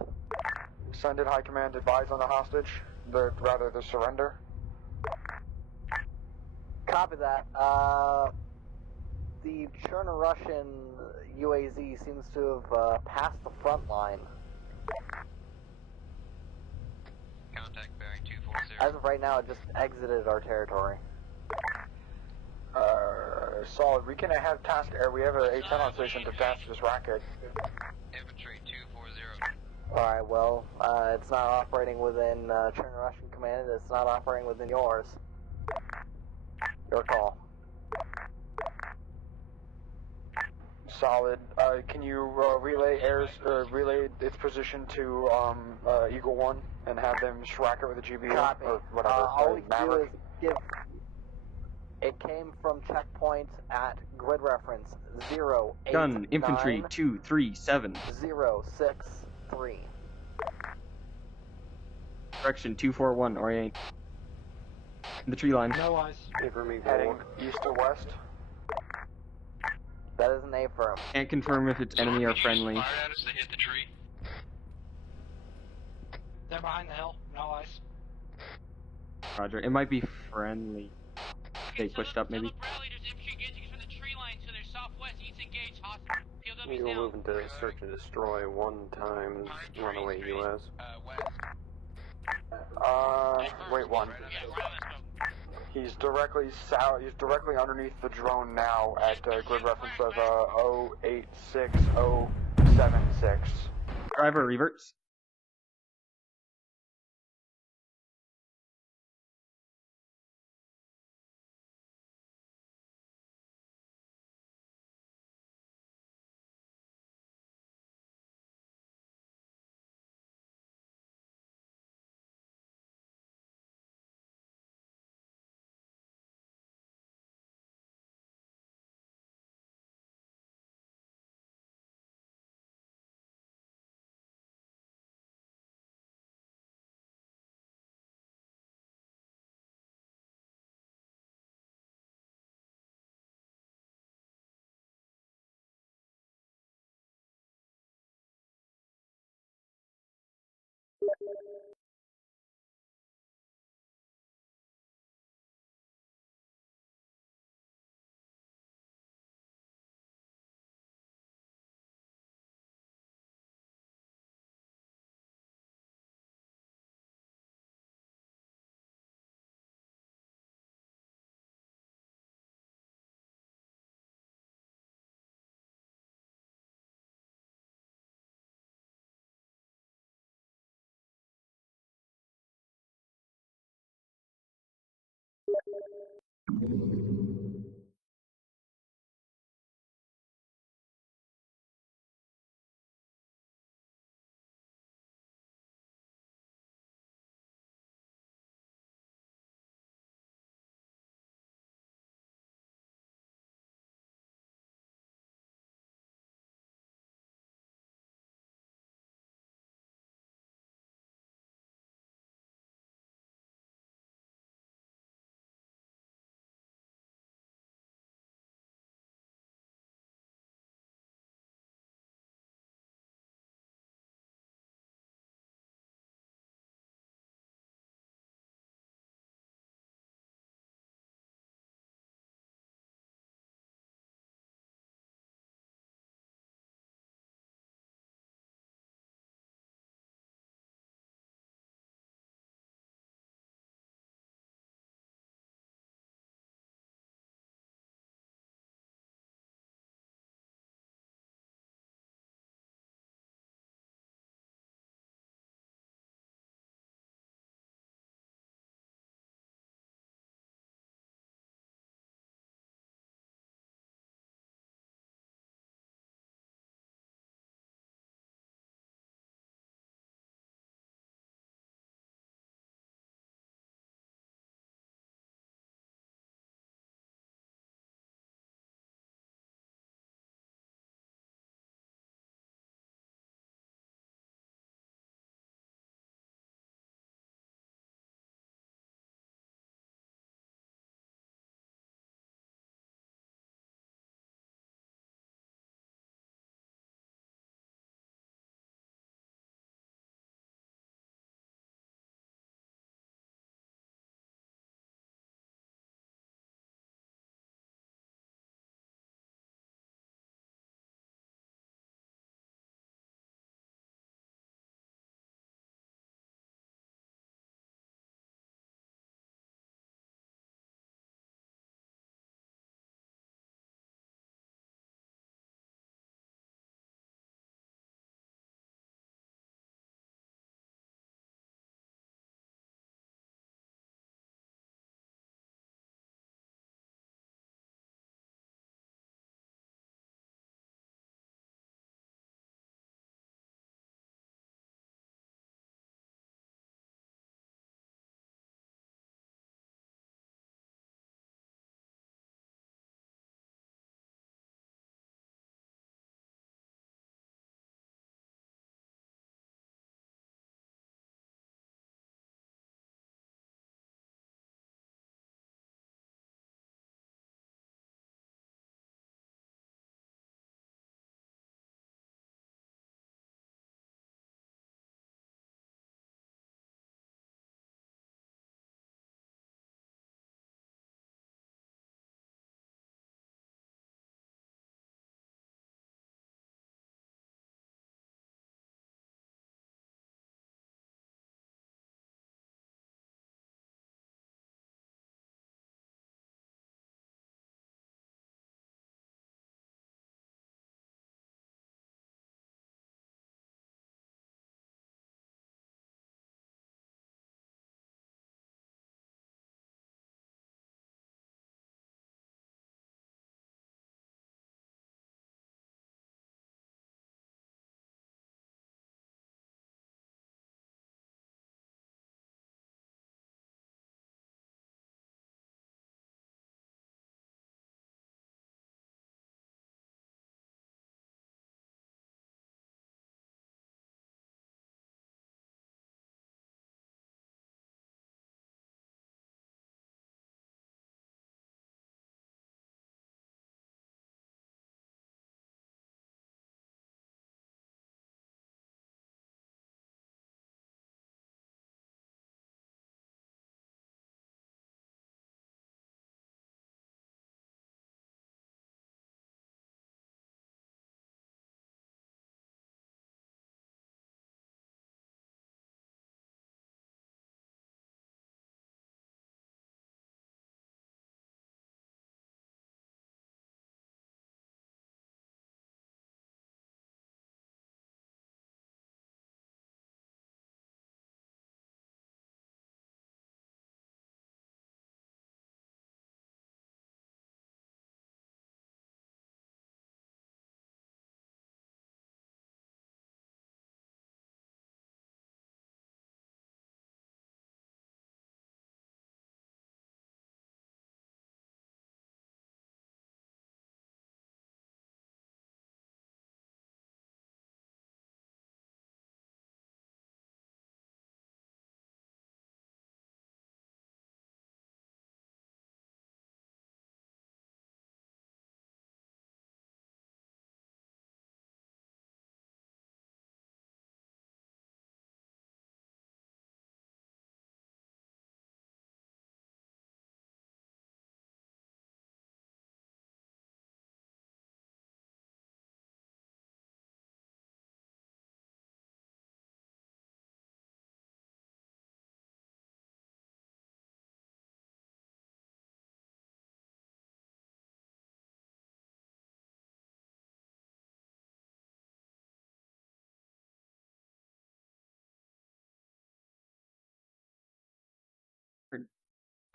Send in high command, advise on the hostage, the surrender. Copy that. The Cherno Russian UAZ seems to have passed the front line. Contact bearing 240. As of right now, it just exited our territory. Solid. We can have task air. We have a A-10 on station to task this racket. Infantry 240. Alright, well, it's not operating within Cherno Russian command, it's not operating within yours. Your call. Solid. Can you relay its position to Eagle 1 and have them rack it with a GBU Copy. or whatever? All we can do Maverick? is give... It came from checkpoint at grid reference 089... Gun, infantry, 237. 063. Correction, 241, orient. The tree line. No eyes. Heading east to west. That is an A firm. Can't confirm if it's enemy or friendly. Fired at us to hit the tree. They're behind the hill. No eyes. Roger. It might be friendly. They pushed up maybe. You will move into search and destroy 1 times runaway US. Wait one. He's directly south. He's directly underneath the drone now at grid reference of 086076. Driver reverts.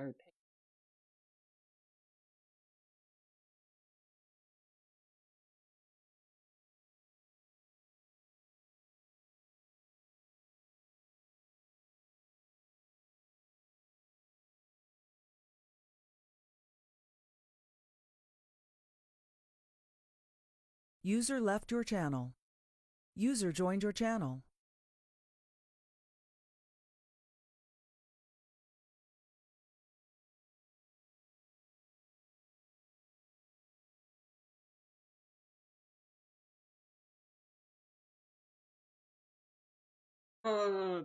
entire tank. User left your channel. User joined your channel.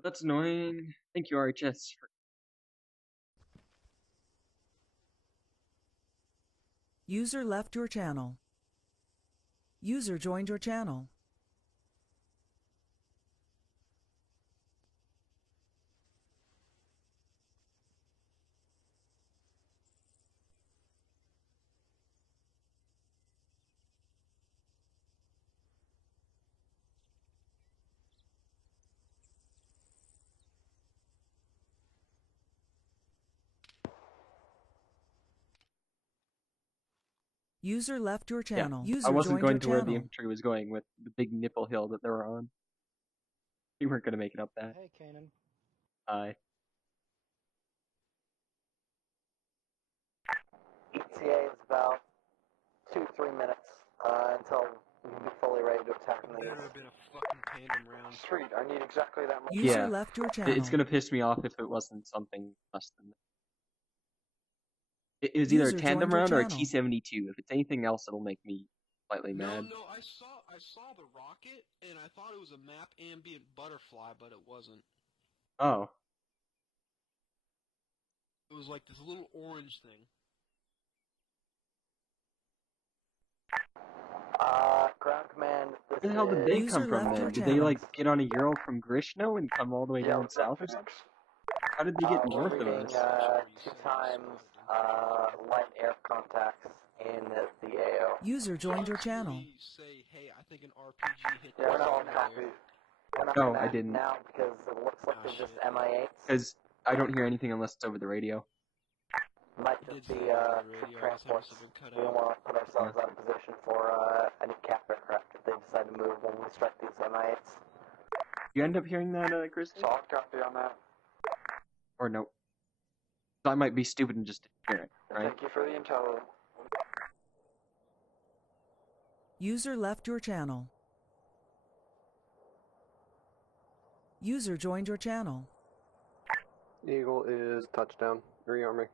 That's annoying. Thank you, RHS. User left your channel. User joined your channel. User left your channel. Yeah, User I wasn't joined going your to where the channel. infantry was going with the big nipple hill that they were on. You weren't going to make it up that. Hey, Kanan. ETA is about 2-3 minutes until we can be fully ready to attack It these. better have been a fucking tandem round. Sweet, I need exactly that much. User Yeah, left your channel. it's going to piss me off if it wasn't something less than that. It was either a User tandem joined your round or a channel. T-72. If it's anything else, it'll make me slightly mad. No, I saw the rocket, and I thought it was a map ambient butterfly, but it wasn't. Oh. It was like this little orange thing. Ground command, this Where the hell did they User come from left then? your Did they, channel. like, get on a Euro from Grishno and come all the way Yeah, down with south or Phoenix. something? How did they get we're north of reading, us? 2 times light air contacts in the AO. User joined your channel. Say, hey, I think an RPG hit Yeah, we're the not zone copy. there. We're not No, gonna I didn't. now because it looks like they're just MI8s. Because I don't hear anything unless it's over the radio. Might I just did be say over the radio, I guess I transports. must have been cut We don't out. want to put ourselves out of position for any cap aircraft if they decide to move when we strike these MI8s. You end up hearing that, Grizzly? Solid copy on that. Or no? So I might be stupid and just hear it, right? Thank you for the intel. User left your channel. User joined your channel. Eagle is touchdown. Rearming.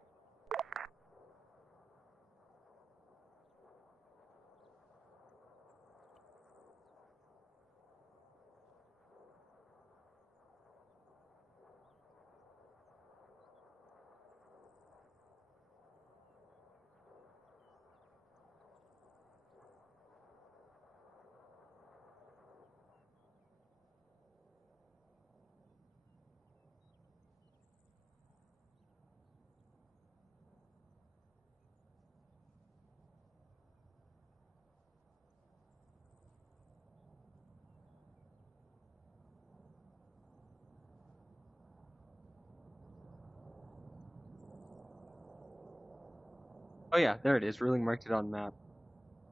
Oh yeah, there it is. Ruling marked it on map.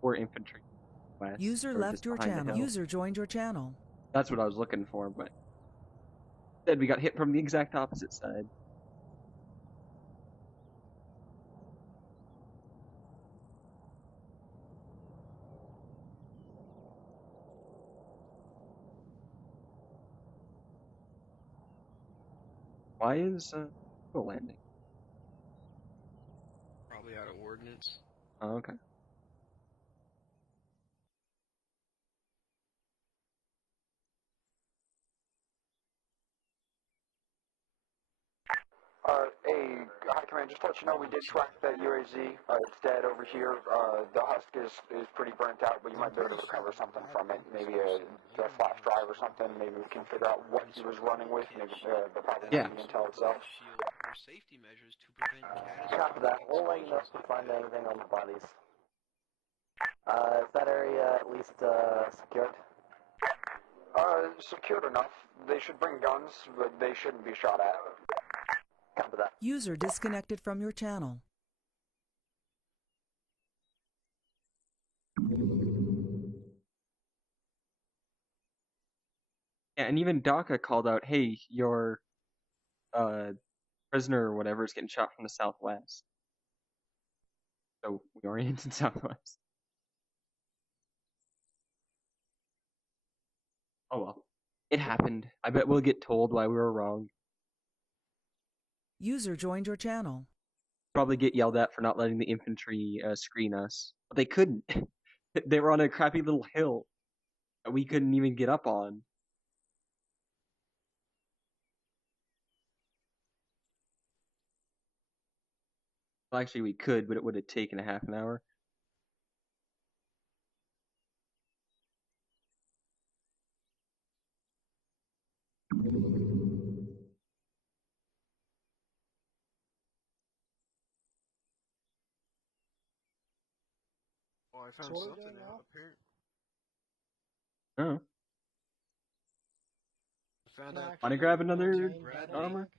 Or infantry. West, User or left just your behind the channel. hill. User joined your channel. That's what I was looking for, but instead we got hit from the exact opposite side. Why is Eagle landing? Probably out of ordnance. Oh, okay. Hey, High Command, just to let you know, we did track that UAZ. It's dead over here. The husk is pretty burnt out, but you might be able to recover something from it. Maybe a flash drive or something. Maybe we can figure out what he was running with. Maybe the problem Yeah. with the intel itself. Shield or safety measures to prevent Copy that. We'll let you know if we find anything on the bodies. Is that area at least secured? Secured enough. They should bring guns, but they shouldn't be shot at. Copy that. User disconnected from your channel. Yeah, and even DACA called out, hey, your prisoner or whatever is getting shot from the southwest. So we oriented southwest. Oh well. It happened. I bet we'll get told why we were wrong. User joined your channel. Probably get yelled at for not letting the infantry screen us. But they couldn't. They were on a crappy little hill that we couldn't even get up on. Well, actually, we could, but it would have taken a half an hour. Oh, I found So what are we something doing now? out apparently. Oh. Found Can I out. actually Want to grab go another Jane Bradley armor? back?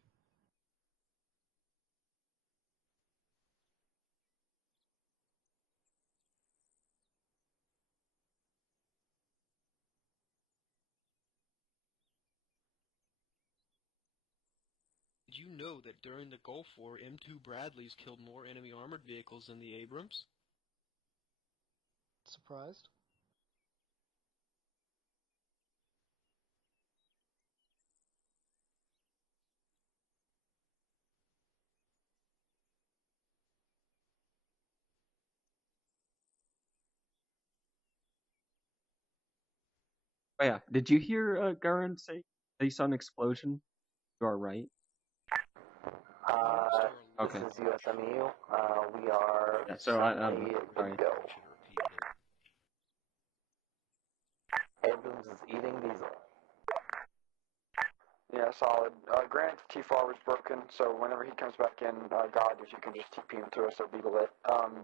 Did you know that during the Gulf War, M2 Bradleys killed more enemy armored vehicles than the Abrams? Surprised? Oh yeah. Did you hear Garin say that you saw an explosion to our right? This is USMEU. We are Yeah, so certainly good sorry. to go. Abrams is eating diesel. Yeah, solid. Granted, T4 was broken, so whenever he comes back in, God, if you can just TP him to us, that'd be lit.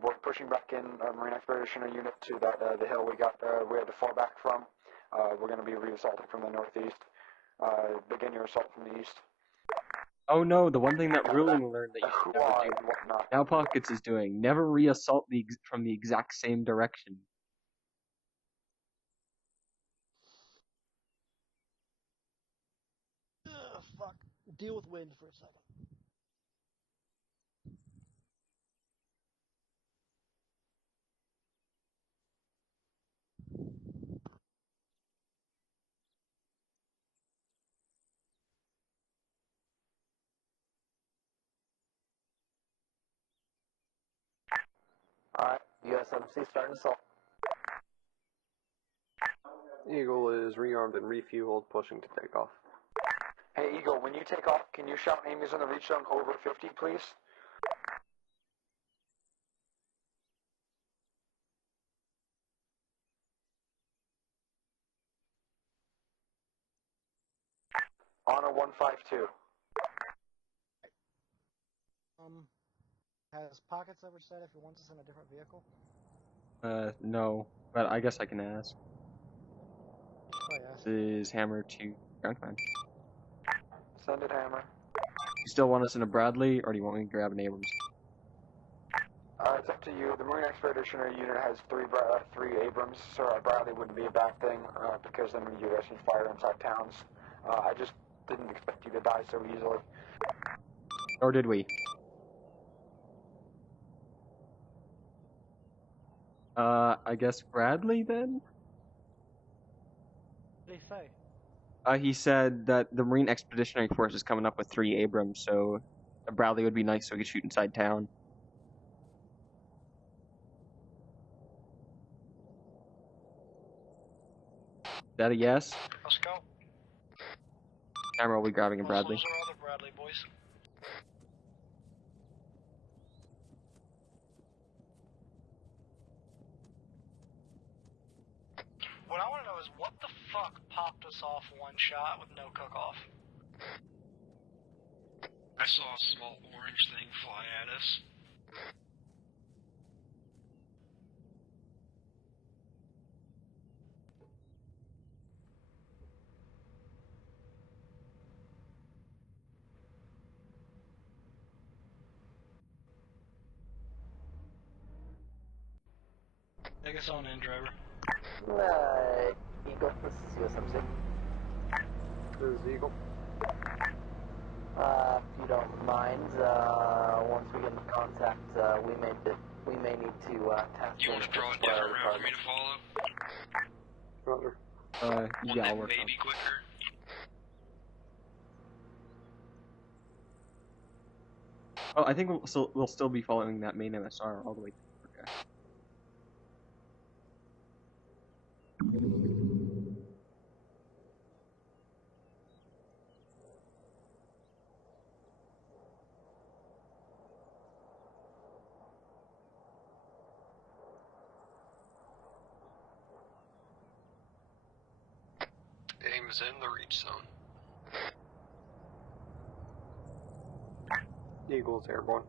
We're pushing back in a Marine Expeditionary unit to that the hill we had to fall back from. We're going to be re-assaulting from the northeast. Begin your assault from the east. Oh no, the one thing that Ruling learned that you should never do. Now Pockets is doing. Never re-assault from the exact same direction. Ugh, fuck. Deal with wind for a second. Alright, USMC starting assault. Eagle is rearmed and refueled, pushing to take off. Hey, Eagle, when you take off, can you shout enemies in the reach zone over 50, please? Honor 152. Has Pockets ever said if he wants us in a different vehicle? No, but I guess I can ask. Oh, yes. This is Hammer to ground command. Send it, Hammer. You still want us in a Bradley, or do you want me to grab an Abrams? It's up to you. The Marine Expeditionary unit has three Abrams, so a Bradley wouldn't be a bad thing, because then you guys can fire inside towns. I just didn't expect you to die so easily. Or did we? I guess Bradley then? What did he say? He said that the Marine Expeditionary Force is coming up with 3 Abrams, so a Bradley would be nice so we could shoot inside town. Is that a yes? Let's go. Camera will be grabbing a Bradley. Those are other Bradley boys. What I want to know is what the fuck popped us off one shot with no cook-off? I saw a small orange thing fly at us. Take us on in, driver. Eagle, this is USMC. This is Eagle. If you don't mind, once we get into contact, we may need to test. You want to draw a different route for me to follow? Roger. Yeah, One I'll that work may on be it. quicker? Oh, I think we'll still be following that main MSR all the way. Okay. Aim is in the reach zone. Eagle's airborne.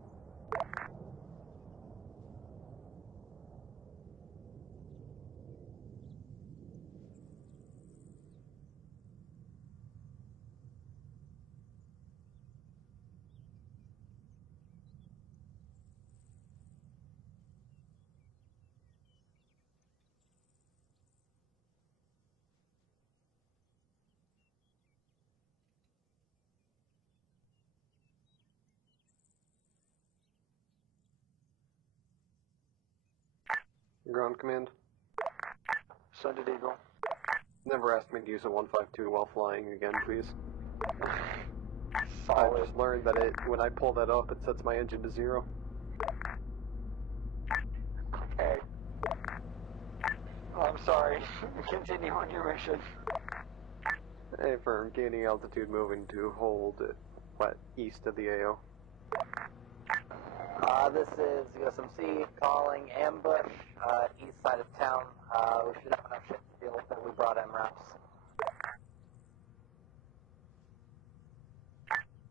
Ground command. Send it, Eagle. Never ask me to use a 152 while flying again, please. Solid. I just learned that when I pull that up, it sets my engine to 0. Okay. I'm sorry. Continue on your mission. Hey, firm, gaining altitude moving to hold east of the AO. This is USMC calling ambush, east side of town. We should have enough shit to deal with it. We brought MRAPs.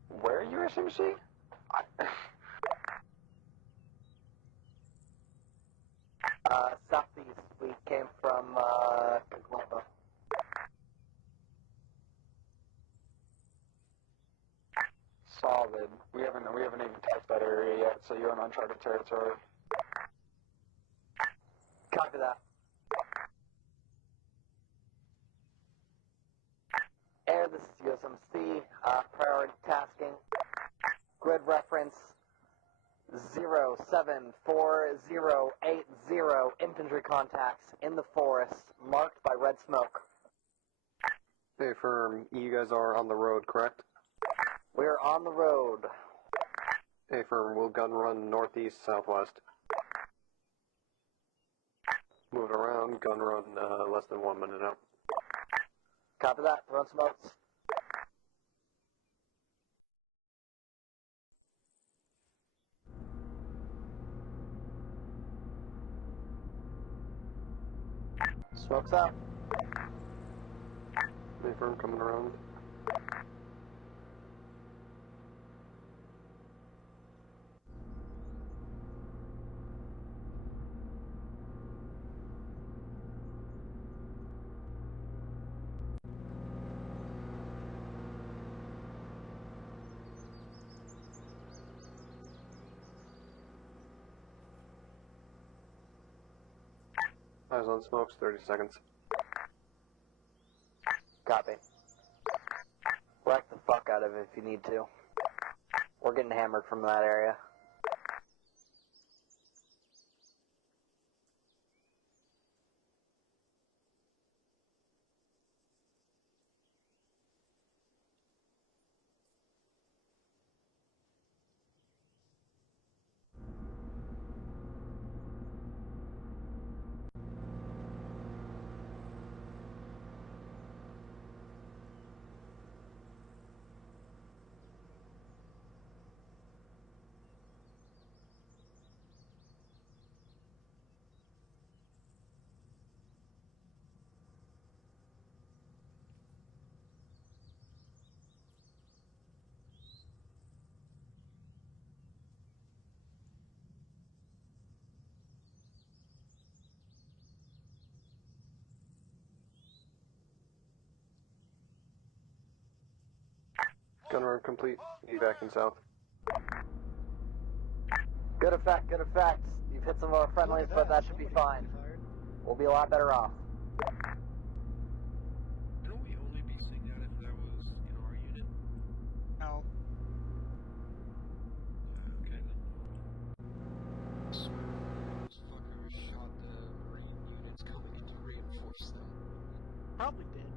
Where USMC? Southeast. We came from, Colombo. Solid. We haven't even touched that area yet, so you're in uncharted territory. Copy that. Air, this is USMC, priority tasking. Grid reference 074080, infantry contacts in the forest, marked by red smoke. Hey, firm, you guys are on the road, correct? We're on the road. Hey, firm, we'll gun run northeast, southwest. Moving around, gun run less than 1 minute out. Copy that, run smokes. Smokes out. Hey, firm, coming around. Eyes on smokes, 30 seconds. Copy. Whack the fuck out of it if you need to. We're getting hammered from that area. Gun run complete. Evac south. Good effect, good effect. You've hit some of our friendlies, but that should be fine. We'll be a lot better off. Shouldn't we only be seeing that if that was in our unit? No. Okay then. Those fuckers shot the Marine units coming in to reinforce them. Probably did.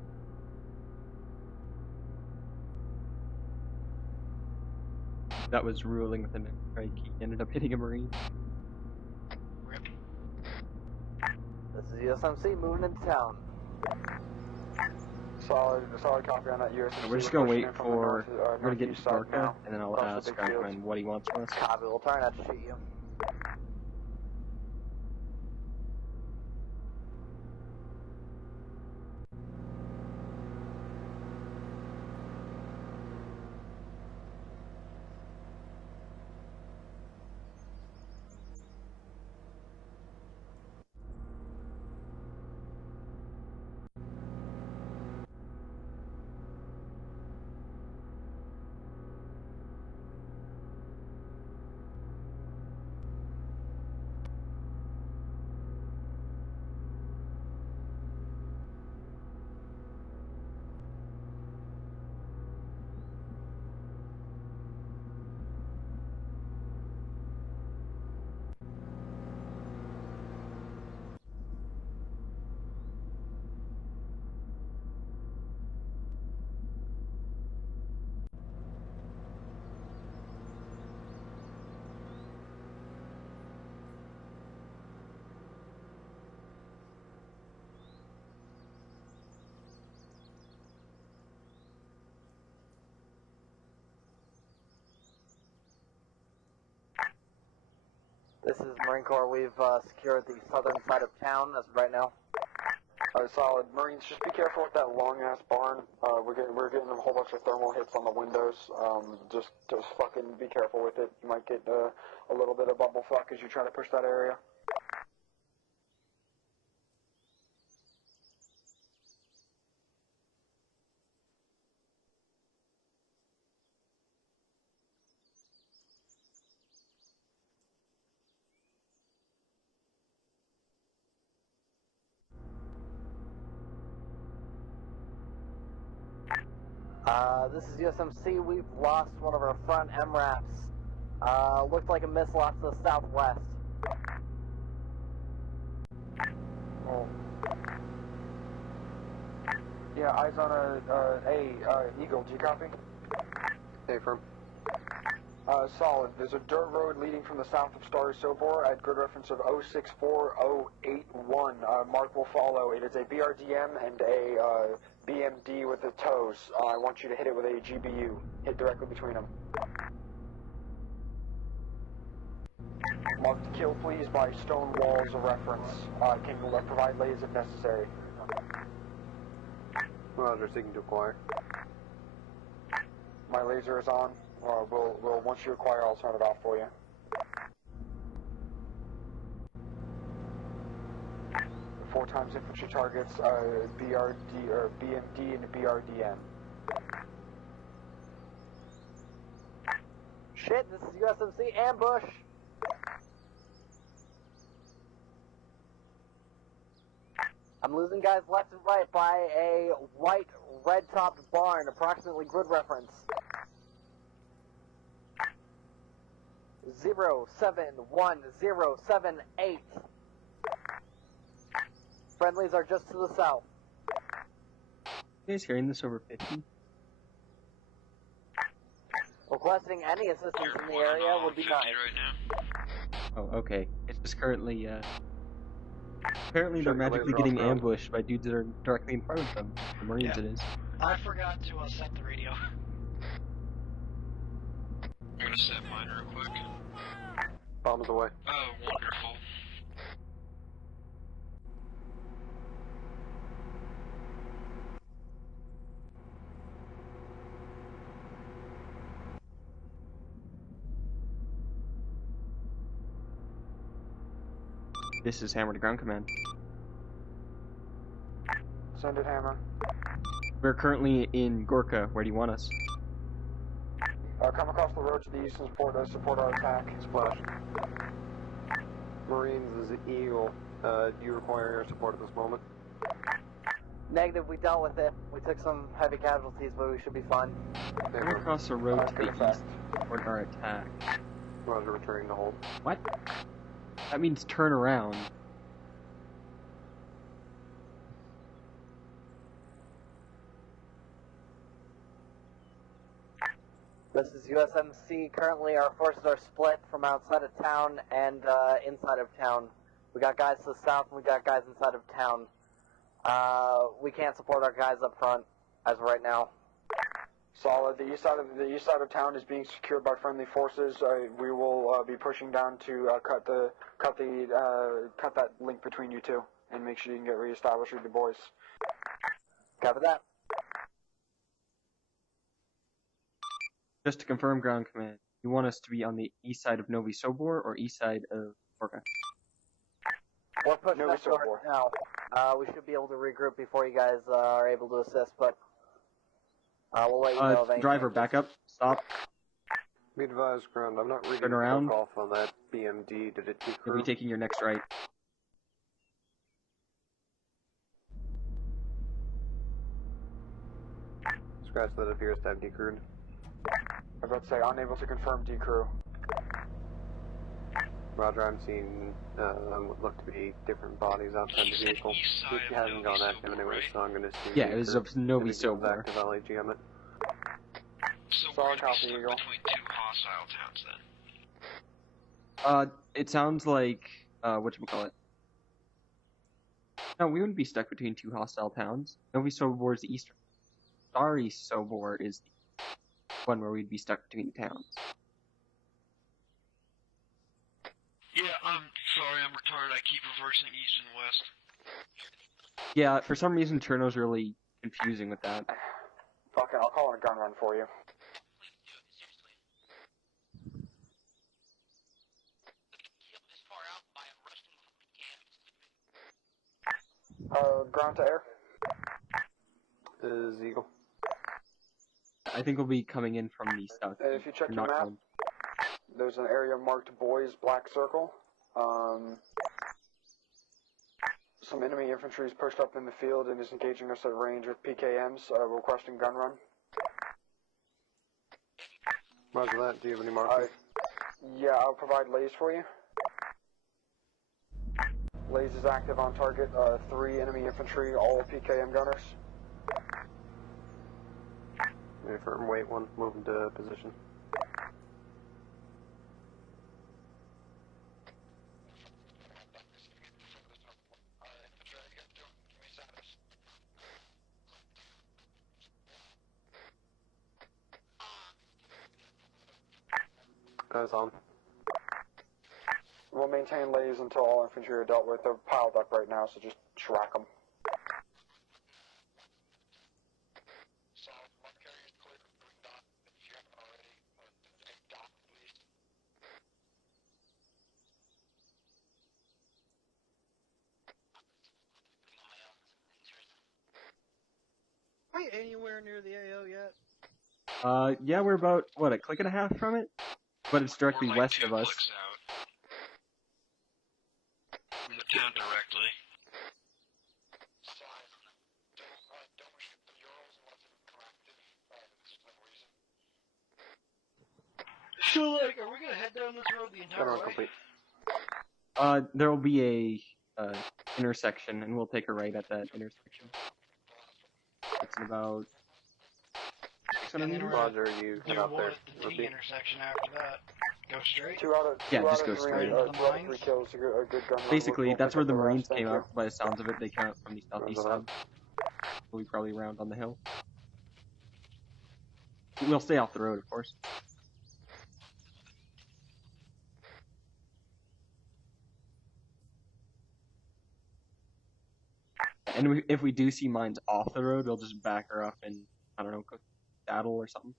That was ruling with an strike. He ended up hitting a Marine. Rip. This is USMC moving into town. Solid copy on that USMC. We're just gonna wait pushing in from for. the We're gonna get northeast to side Gorka, now. and then I'll Across the ask big fields. Groundman what he wants from us. Copy, we'll try not to shoot you. This is Marine Corps. We've secured the southern side of town as of right now. Solid. Marines, just be careful with that long-ass barn. We're getting a whole bunch of thermal hits on the windows. Just fucking be careful with it. You might get a little bit of bumblefuck as you try to push that area. This is USMC. We've lost one of our front MRAPs. Looked like a missile off to the southwest. Oh. Yeah, eyes on Eagle. Do you copy? Hey, firm. Solid. There's a dirt road leading from the south of Starry Sobor at grid reference of 064081. Mark will follow. It is a BRDM and a BMD with the toes. I want you to hit it with a GBU. Hit directly between them. Marked kill, please, by stone walls of reference. Can you provide lays if necessary? Roger, seeking to acquire. My laser is on. We'll once you acquire, I'll turn it off for you. Four times infantry targets, BRD or BMD and BRDM. Shit, this is USMC. Ambush! I'm losing guys left and right by a white, red-topped barn, approximately grid reference. 071078. Friendlies are just to the south. You guys hearing this over 50? Requesting any assistance in the area would be nice. Right now. Oh, okay. It's just currently, apparently they're magically getting ambushed by dudes that are directly in front of them. The Marines it is. I forgot to set the radio. I'm gonna set mine real quick. Bombs away. Oh, wonderful. This is Hammer to Ground Command. Send it, Hammer. We're currently in Gorka. Where do you want us? Come across the road to the east and support our attack. Splash. Marines is Eagle. Do you require air support at this moment? Negative, we dealt with it. We took some heavy casualties, but we should be fine. Come across the road to the east toward our attack. Roger, returning to hold. What? That means turn around. This is USMC. Currently, our forces are split from outside of town and inside of town. We got guys to the south and we got guys inside of town. We can't support our guys up front as of right now. Solid. The east side of town is being secured by friendly forces. We will be pushing down to cut that link between you two and make sure you can get reestablished with the boys. Copy that. Just to confirm, ground command, you want us to be on the east side of Novi Sobor or east side of Orca? We're pushing up north now. We should be able to regroup before you guys are able to assist, but we'll let you know if anything. Driver, back up. Stop. Be advised, ground. I'm not reading Turn around. off on that BMD. Did it decrew? You'll be taking your next right. Scratch that appears to have decrewed. I was about to say, unable to confirm decrew. Roger, I'm seeing what look to be different bodies outside the vehicle. It hasn't gone active anyway, so I'm going to assume. Yeah, it was of Novi Sobor. Active LAG on it. So Solid copy, we're Eagle. between two hostile towns then. It sounds like, whatchamacallit. No, we wouldn't be stuck between two hostile towns. Novi Sobor is the eastern. Stari Sobor is the one where we'd be stuck between towns. Yeah, I'm sorry, I'm retarded. I keep reversing east and west. Yeah, for some reason Cherno's really confusing with that. Fuck it, I'll call in a gun run for you. Ground to air. Is Eagle. I think we'll be coming in from the south. If you check your map, there's an area marked boys, black circle. Some enemy infantry is pushed up in the field and is engaging us at range with PKMs, requesting gun run. Roger that. Do you have any markers? Yeah, I'll provide lays for you. Lays is active on target. 3 enemy infantry, all PKM gunners. Confirm, wait one, move into position. Guys on. We'll maintain lays until all infantry are dealt with. They're piled up right now, so just track them. Are we anywhere near the AO yet? Yeah, we're about, what, a click and a half from it? But it's directly We're like west 2 of us. clicks out. From the town directly. So, like, are we gonna head down this road the entire way? Complete. There will be a intersection, and we'll take a right at that intersection. It's in about 600 meters. Roger, you head out there. The T intersection after that. Go straight? Yeah, just go straight. 2 out of 3 kills, a good gun run. Basically, We'll that's pick where up the rest. Marines Thank came you. out. By the sounds of it, they came out from the southeast side. We'll be probably round on the hill. We'll stay off the road, of course. And if we do see mines off the road, we'll just back her up and, I don't know, cook saddle or something.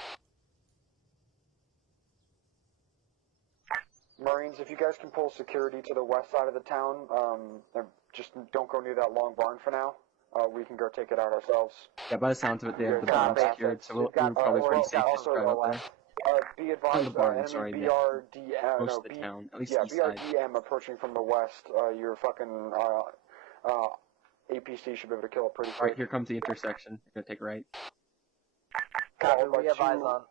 Marines, if you guys can pull security to the west side of the town, just don't go near that long barn for now. We can go take it out ourselves. Yeah, by the sounds of it, they have the barn secured, so we'll probably pretty safe just drive up there. Be advised, the barn, enemy sorry, BRDM, most no, of the town, at least yeah, east side. BRDM approaching from the west. Your fucking APC should be able to kill it pretty quick. Alright, here comes the intersection. You're gonna take a right. Followed by we have eyes on.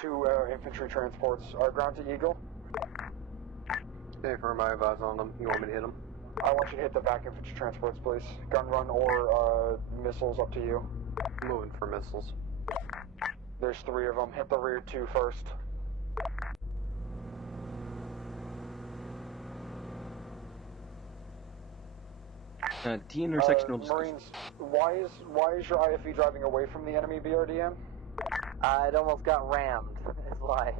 two infantry transports. Ground to Eagle. Okay, firm, I have eyes on them. You want me to hit them? I want you to hit the back infantry transports, please. Gun run or missiles, up to you. Moving for missiles. There's 3 of them. Hit the rear 2 first. T intersection will just... Marines, why is your IFV driving away from the enemy BRDM? It almost got rammed, is why.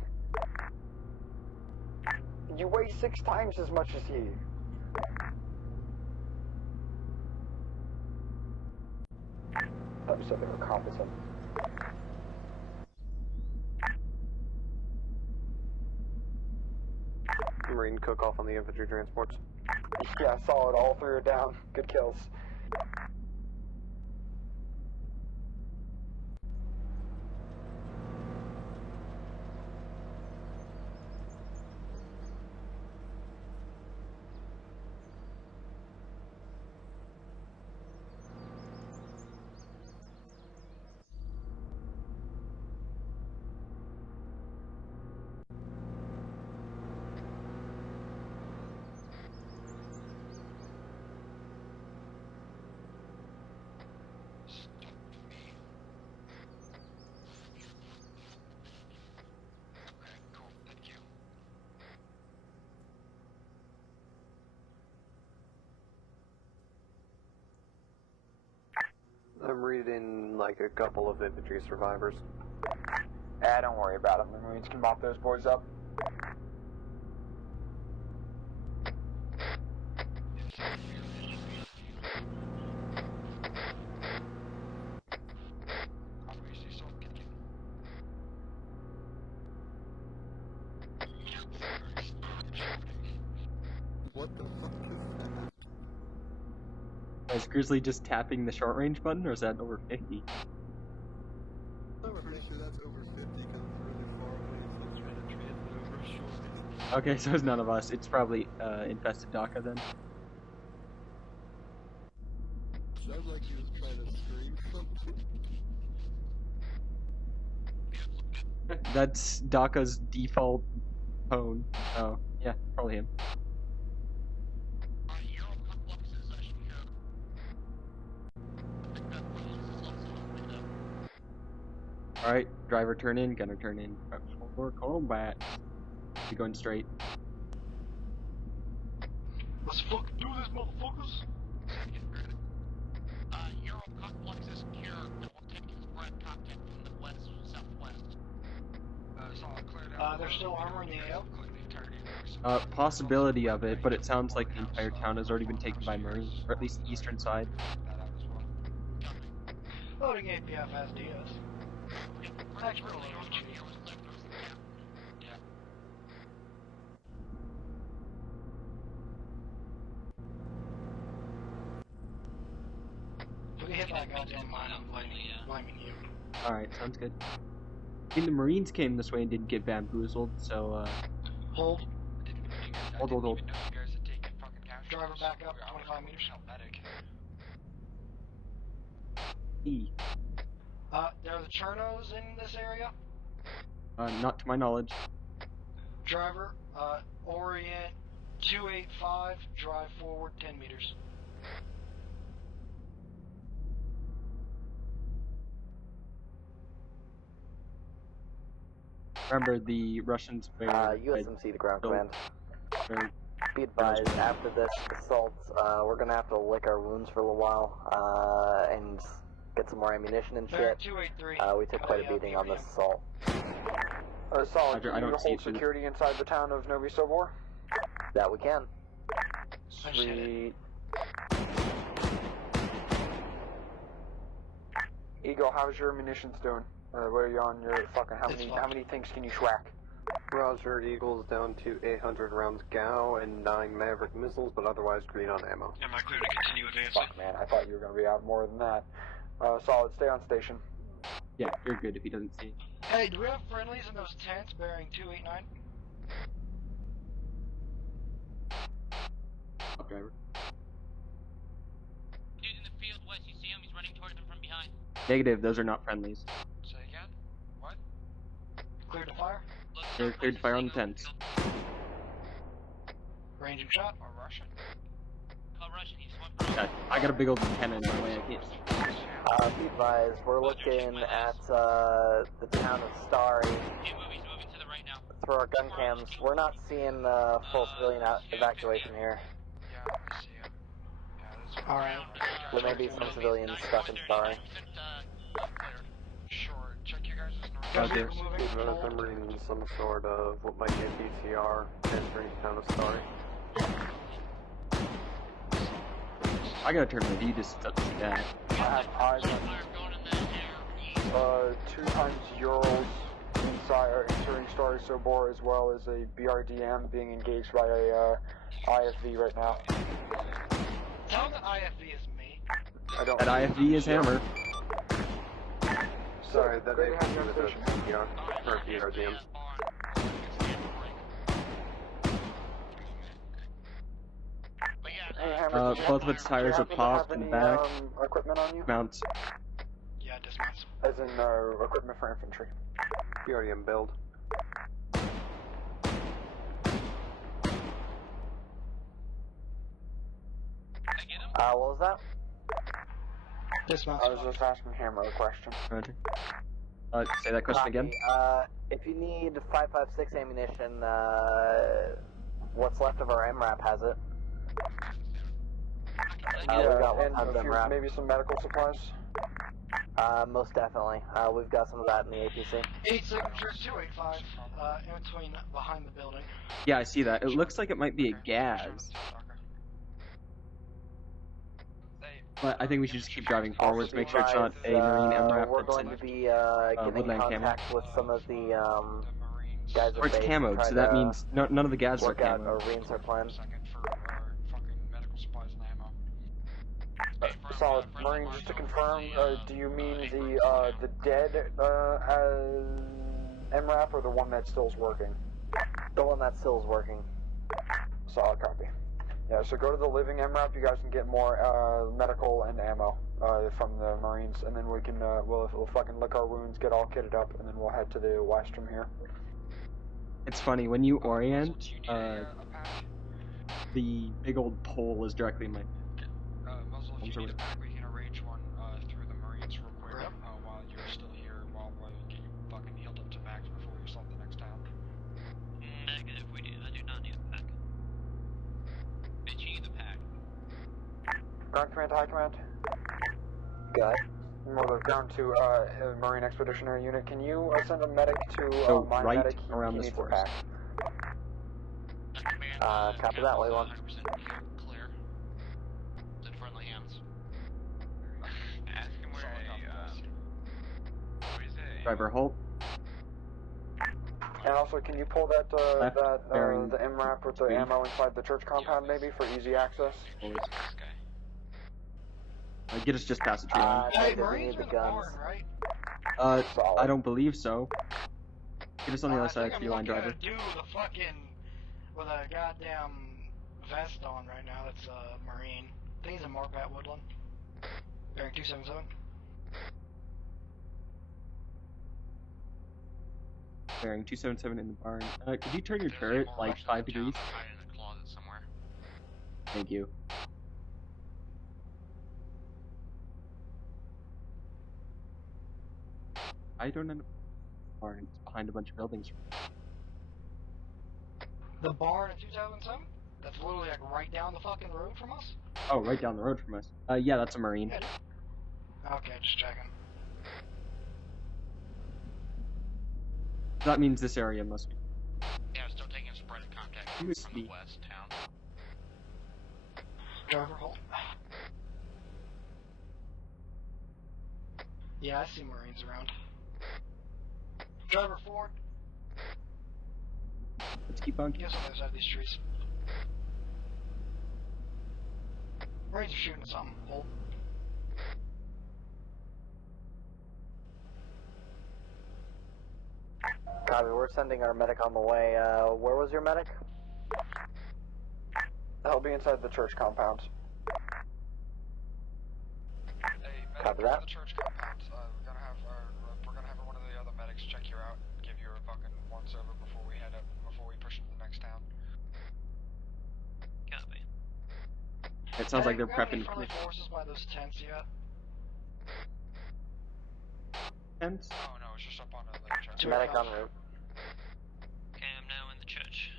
You weigh 6 times as much as he. I thought you said they were competent. Marine cook off on the infantry transports. Yeah, solid. All 3 are down. Good kills. I'm reading like a couple of infantry survivors. Don't worry about them. The Marines can mop those boys up. What the fuck is that? Is Grizzly just tapping the short range button, or is that over 50? I'm pretty sure that's over 50 because it's really far away, so it's trying to transmit over short range. Okay, so it's none of us. It's probably infested DACA then. Sounds like he was trying to scream something. That's DACA's default tone. Oh, yeah, probably him. Alright, driver turn in, gunner turn in. For combat. You're going straight. Let's fucking do this, motherfuckers! Euro complex is secure. We're taking spread contact from the west, southwest. Solid cleared out. There's still armor in the AO. Possibility of it, but it sounds like the entire town has already been taken by Marines, or at least the eastern side. Loading APF as Diaz. Thanks for loading. If we hit that goddamn mine, I'm blaming you. Alright, sounds good. I think the Marines came this way and didn't get bamboozled, so, Hold. Hold. Driver back up 25 meters. E. There are the Chernos in this area. Not to my knowledge. Driver, orient 285, drive forward 10 meters. Remember, the Russians were... USMC to ground command. Be advised, after this assault, we're gonna have to lick our wounds for a little while, and get some more ammunition and shit. 283. We took quite a beating on this assault. Solid, I don't you see hold it. security inside the town of Novi Sobor? That we can. Sweet. Eagle, how's your munitions doing? What are you on your fucking, how many things can you schwack? Roger, Eagle's down to 800 rounds GAU and 9 Maverick missiles, but otherwise green on ammo. Am I clear to continue advancing? Fuck, man, I thought you were gonna be out more than that. Solid, stay on station. Yeah, you're good if he doesn't see. Hey, do we have friendlies in those tents bearing 289? Up, driver. Dude in the field west, you see him? He's running towards him from behind. Negative, those are not friendlies. Say again? What? Clear to fire? They're cleared to fire on the tents. Range of shot? Or Russian? Russian, he just went for Yeah, I got a big old cannon in my way, I can't. Be advised, we're looking at the town of Starry. He's moving to the right now. Through our gun cams, we're not seeing full civilian evacuation here. Yeah, I see him. Yeah, that's Alright. There may be some civilians stuck in Starry. Sure, check you guys' Roger. I'm reading some sort of what might be a DCR entering town of Starry. I gotta turn my view just to see that. I have eyes on 2 times Urals inside or entering Starry Sobor, as well as a BRDM being engaged by a IFV right now. Tell them that IFV is me. I don't. That IFV is Hammer. Sorry, that may have to do with the PDR, or PRDM. Both of its tires are popped in the back. Equipment on you? Mounts. Yeah, dismounts. As in equipment for infantry. PRDM build. What was that? Dismounts. I was just asking Hammer a question. Roger. Say that question again. If you need 5.56 ammunition, what's left of our MRAP has it. We got one and tons a few, MRAP. maybe some medical supplies. Most definitely. We've got some of that in the APC. 8 signatures, 285, in between, behind the building. Yeah, I see that. It looks like it might be a gas. But I think we should just keep driving forwards, make sure it's not a Marine MRAP We're that's going in to be getting woodland camo. contact with some of the guys Or at it's base camoed, to so try that to means none of the gas are work out camoed. a reinsert plan. Solid. Marine, just to confirm, do you mean the dead MRAP or the one that still's working? The one that still's working. Solid copy. Yeah, so go to the living MRAP, you guys can get more medical and ammo from the Marines, and then we can, we'll fucking lick our wounds, get all kitted up, and then we'll head to the west from here. It's funny, when you orient, the big old pole is directly in my... Muzzle, if you need a pack, we can arrange one through the Marines real quick while you're still here, while we get you fucking healed up to max before you assault the next town. Negative, we do. I do not need a pack. Bitch, you need the pack. Ground command to high command. Got it. More ground to Marine Expeditionary Unit. Can you send a medic to my right medic? around He this needs a forest. pack. Copy that, way one. Clear. It's in friendly hands. Ask him where Driver, halt. And also, can you pull that Left bearing the MRAP with the ammo inside the church compound, maybe for easy access? Get us just past the tree line. Hey, we Marines need are the the guns. barn, right? I don't believe so. Get us on the other side of the tree line, driver. Dude with a fucking, with a goddamn vest on right now, that's a Marine. I think he's a Morpat Woodland. Bearing 277. Bearing 277 in the barn. Could you turn your turret like 5 degrees? Hiding in a closet somewhere. Thank you. I don't know. Barn, it's behind a bunch of buildings. The barn at 277? That's literally like right down the fucking road from us? Oh, right down the road from us. Yeah, that's a Marine. Okay, just checking. That means this area must be. Yeah, still taking spread of contact from the west town. Driver, hold. Yeah, I see Marines around. Driver forward. Let's keep on. Yes, on the other side of these trees. Marines are shooting something. Hold. Copy, we're sending our medic on the way. Where was your medic? He'll be inside the church compound. Hey, medic, Copy that. The church compound. We're gonna have one of the other medics check you out, give you a fucking once over before we head up, before we push into the next town. Copy. It sounds like they're got any prepping. friendly forces by those tents yet? Tents? Oh no, it's just up on the church. Medic en route. Okay, I'm now in the church.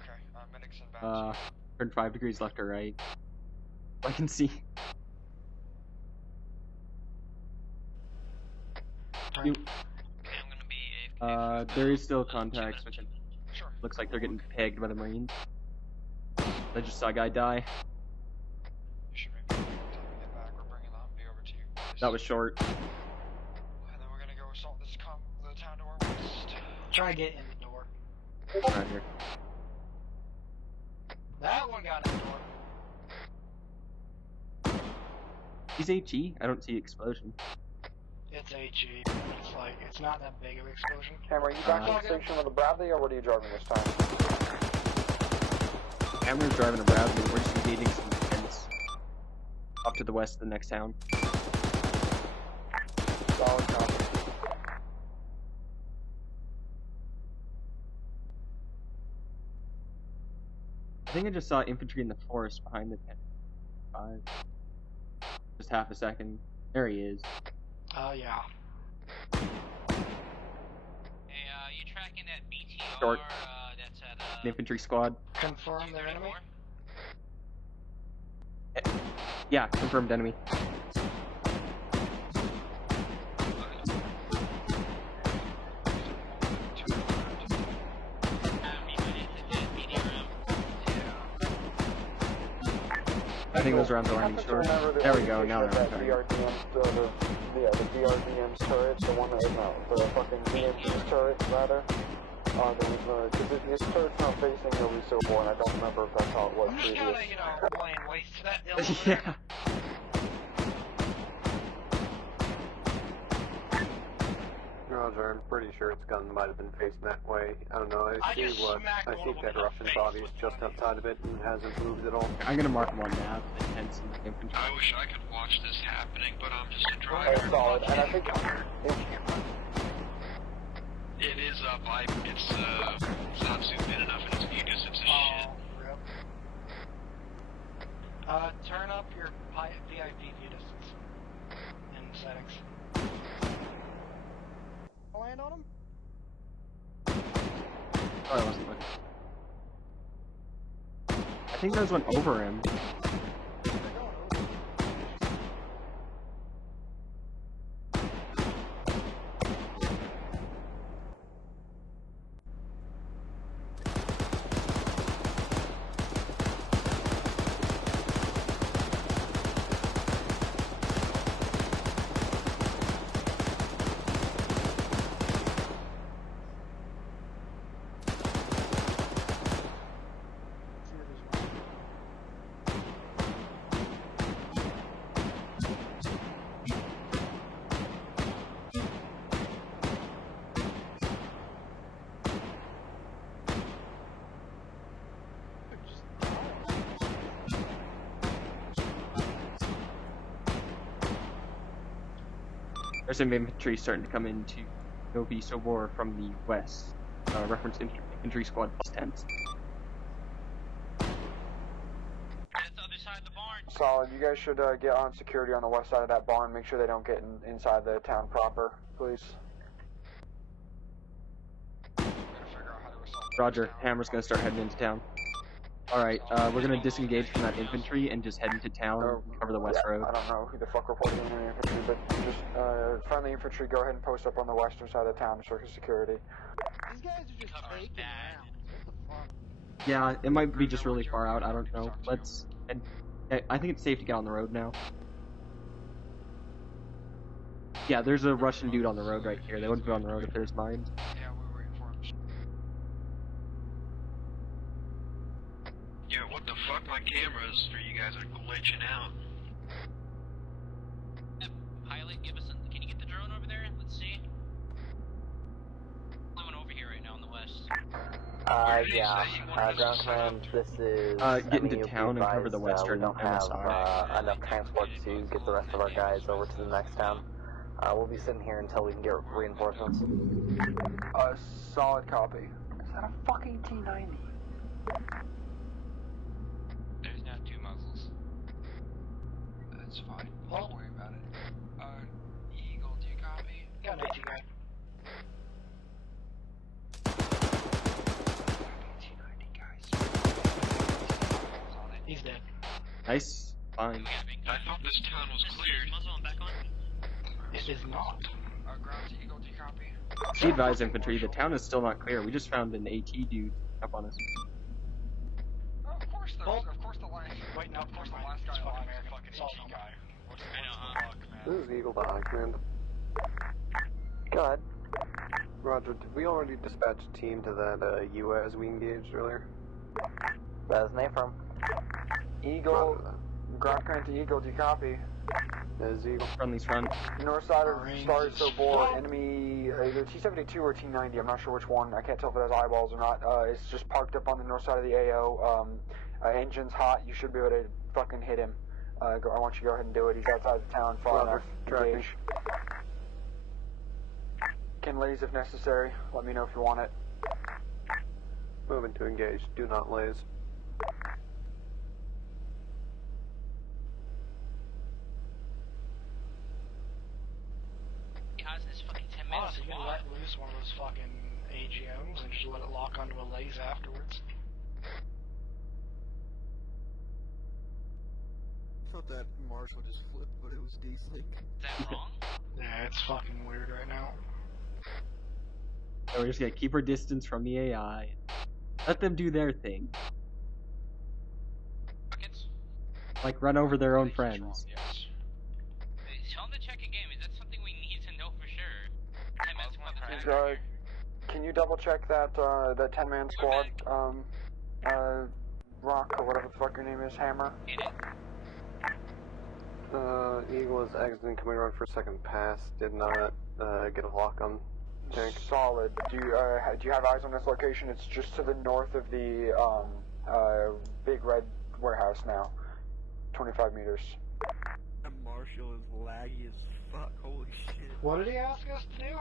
Okay, medics inbound. Turn 5 degrees left or right. I can see. You, Okay, I'm gonna be AFK. there is still contacts with him. Sure. Looks like they're getting pegged by the Marines. I just saw a guy die. You should maybe until we get back, we're bringing the Humvee over to you. That was short. And then we're gonna go assault the town to our west. Try to get in the door. Right here. That one got in the door. He's HE? I don't see explosion. It's HE, but it's not that big of an explosion. Hammer, are you back to the station with the Bradley, or what are you driving this time? Hammer's driving a Bradley. We're just engaging some tents up to the west of the next town. Solid copy. I think I just saw infantry in the forest behind the tent. 5. Just half a second. There he is. Oh, yeah. Hey, you tracking that BTR, Short. that's at, An infantry squad. Confirm their enemy? Yeah, confirmed enemy. I think those rounds are running short. There we go, now they're on target. The BRDM's turret, the one that, no, the fucking BMP's turret, rather. This turret's not facing Novi Sobor, and I don't remember if that's how it was I'm just previous. kinda, laying waste to that hill. Yeah. Roger, I'm pretty sure its gun might have been facing that way. I don't know, I think that Russian body is just outside of it and hasn't moved at all. I'm gonna mark them on map, the tents and the infantry. I wish I could watch this happening, but I'm just a driver. That's solid, and I think It is up. It's not zoomed in enough, and its view distance is shit. Turn up your VIP view distance in settings. Land on him? Oh, I wasn't looking. I think those went over him. There's some infantry starting to come into Novi Sobor from the west. Reference infantry squad plus tents. That's the other side of the barn. solid. You guys should get on security on the west side of that barn. Make sure they don't get inside the town proper, please. Roger. Hammer's gonna start heading into town. Alright, we're gonna disengage from that infantry and just head into town and cover the west road. I don't know who the fuck reported in the infantry, but just friendly infantry, go ahead and post up on the western side of the town to circle security. These guys are just taking around. What the fuck? Yeah, it might be just really far out, I don't know. I think it's safe to get on the road now. Yeah, there's a Russian dude on the road right here. They wouldn't be on the road if there's mines. Yeah, we're waiting for him. Yeah, what the fuck? My cameras for you guys are glitching out. Pilot, give us can you get the drone over there? Let's see. I went over here. Yeah. Ground command, this is... get into town and cover the western we don't have MSR. enough transport to get the rest of our guys over to the next town. We'll be sitting here until we can get reinforcements. Solid copy. Is that a fucking T-90? There's now 2 muzzles. That's fine. Don't worry about it. Eagle, do you copy? Got an AT guy. He's dead. Nice. Fine. I thought this town was cleared. It is not. Ground to Eagle, do you copy? Be advised, infantry, the town is still not clear. We just found an AT dude up on us. Oh, of course the last... Wait, no, of course the last guy alive is a fucking AT guy. What's the fuck, man? This is Eagle to High Command. Go ahead. Roger, did we already dispatch a team to that UAS we engaged earlier? That is an A-firm. Eagle, ground command to Eagle, do you copy? That is Eagle. Friendly's front. North side of Star Sobor, enemy, either T-72 or T-90, I'm not sure which one, I can't tell if it has eyeballs or not. It's just parked up on the north side of the AO, engine's hot, you should be able to fucking hit him. I want you to go ahead and do it, he's outside the town, far enough. Tracking. Can laze if necessary, let me know if you want it. Moving to engage, do not laze. This fucking 10 minutes. Honestly, you can let loose one of those fucking AGMs and just let it lock onto a laze afterwards. I thought that Marshall just flipped, but it was D-Sync. Is that wrong? Yeah, it's fucking weird right now. So we're just gonna keep our distance from the AI. Let them do their thing. Buckets? Like run over their own friends. Yes. Tell them to check a game. Is that something we need to know for sure? 10 minutes from the time. Can you double check that, that 10-man squad, Rock, or whatever the fuck your name is, Hammer? Eagle is exiting, coming around for a second pass, did not get a lock on tank. Solid. Do you have eyes on this location? It's just to the north of the, big red warehouse now. 25 meters. That Marshall is laggy as fuck, holy shit. What did he ask us to do?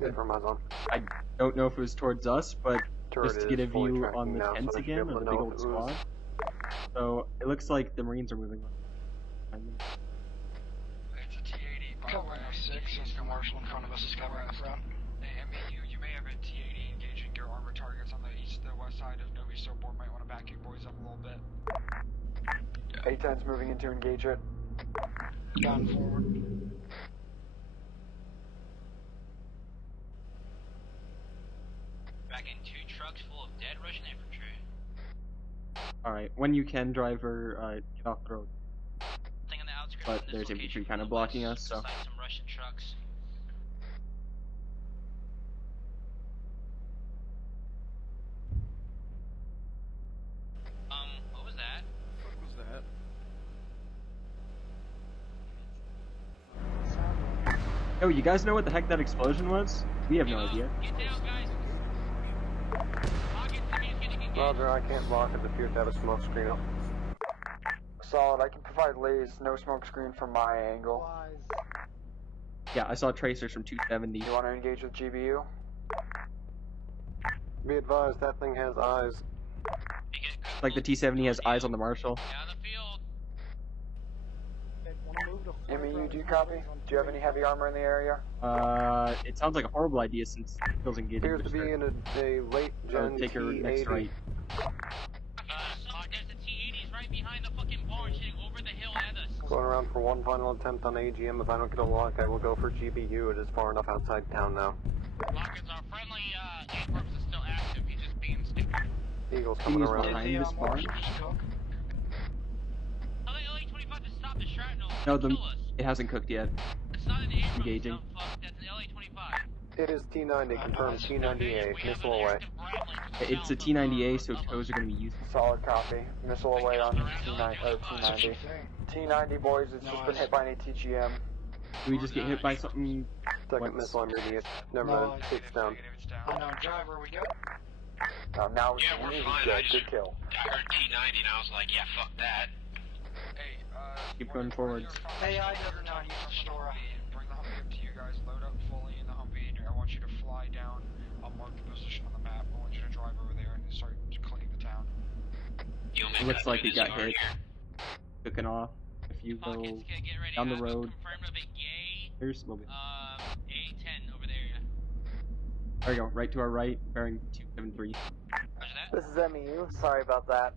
Confirm eyes on. I don't know if it was towards us, but Turret just to get a is fully view tracking on the now, so tents they should be again, able of to the big know old if it was- squad. So it looks like the Marines are moving on. It's a T-80 by the Covering way. our 6 since the marshal in front of us is covering the front. Hey, I mean, you may have a T-80 engaging your armor targets on the west side of Novi Sobor. Might want to back your boys up a little bit. A-10's moving in to engage it. Gun forward. Back in 2 trucks full of dead Russian infantry. Alright, when you can, driver, get off the road. Thing on the outskirts But of this there's location infantry full kind of of blocking us, us, so. beside some Russian trucks. What was that? What was that? Yo, you guys know what the heck that explosion was? We have no idea. Get down, guys! Roger, I can't block it. Appears to have a smoke screen up. Solid, I can provide lays, no smoke screen from my angle. Yeah, I saw tracers from 270. You want to engage with GBU? Be advised, that thing has eyes. Like the T-70 has eyes on the Marshal. MEU, do you copy? Do you have any heavy armor in the area? It sounds like a horrible idea since it feels engaged. Appears to be in a late gen Take your T-80. next right. There's the T-80s right behind the fucking barn, shooting over the hill at us. Going around for one final attempt on AGM. If I don't get a lock, I will go for GBU. It is far enough outside town now. Lockers, our friendly airports is still active. He's just being stupid. Eagle's coming He's around. behind this barn. Tell the LA-25 to stop the shrapnel. No, Kill us. it hasn't cooked yet. It's not an Abrams, Engaging. dumb fuck. That's an LA-25. It is T-90, confirmed T-90A, missile away. It's a T-90A, so tows are going to be useful. Solid copy. Missile away on T-90. T-90 boys, it's just been hit by an ATGM. Do we just get hit by something? Second missile, I'm reading it. Never mind, it's down. Unknown driver, we go. Now Yeah, we're fine. good, I just good kill. I heard T90 and I was like, yeah, fuck that. Hey, Keep going forwards. AI doesn't know how to use the store. Bring the Humvee up to you guys, load up fully in the Humvee, and I want you to fly down. I'll mark the position on the map. I want you to drive over there and start cleaning the town. It looks like he got hit. Cooking off. If you go down the road, there's a little bit. A10 over there. There we go, right to our right, bearing 273. This is MEU. Sorry about that.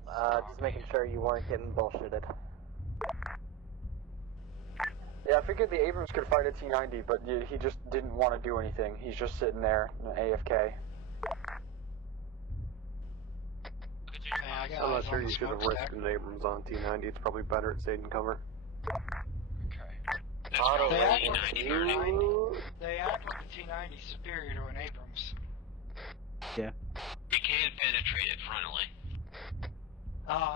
Just making sure you weren't getting bullshitted. Yeah, I figured the Abrams could fight a T90, but he just didn't want to do anything. He's just sitting there, AFK. I'm not sure you should have risked an Abrams on T90. It's probably better it stayed in cover. That's probably They act like T90 the burning. T90 is superior to an Abrams. Yeah. You can penetrate it frontally.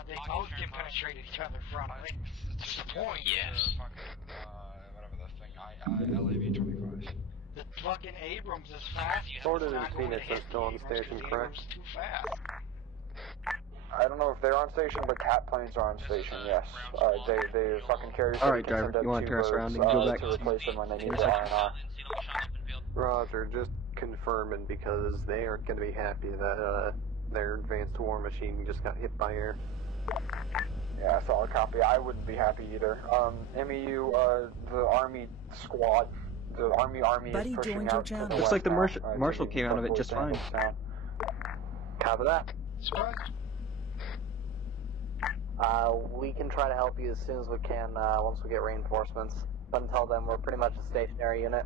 They both can penetrate each other frontally. That's the point. Yes. Whatever the thing, LAV-25. The fucking Abrams is fast. Sorted and Phoenix are still on station, correct? Too fast. I don't know if they're on station, but cat planes are on station, yes. They fucking carry. Alright, driver, you want to turn us around and go back to replace them when they need to the R&R. Roger, just confirming because they aren't going to be happy that their advanced war machine just got hit by air. Yeah, solid copy. I wouldn't be happy either. MEU, the Army squad, the Army Buddy is pushing joined your out to channel. the Looks like west the now, Marshal taking came out of it just fine. town. Copy that. We can try to help you as soon as we can once we get reinforcements. But until then, we're pretty much a stationary unit.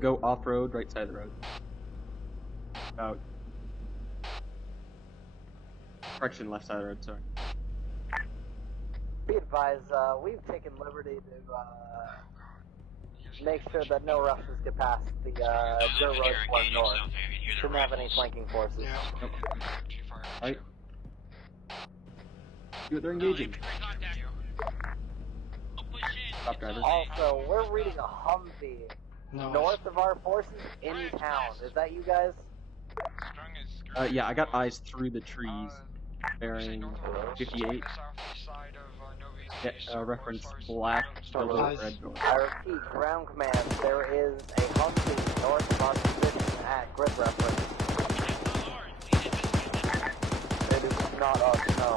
Go off-road, right side of the road. About... Correction, left side of the road, sorry. Be advised, we've taken liberty to make sure that no Russians get past the dirt road towards north. Shouldn't have any flanking forces. Nope. Alright. They're engaging. Stop, driver. Also, we're reading a Humvee north of our forces in town. Is that you guys? Yeah, I got eyes through the trees, bearing 58. Yeah, reference black, double red door. I repeat, ground command, there is a Humvee north of our position at grid reference. It is not us, no.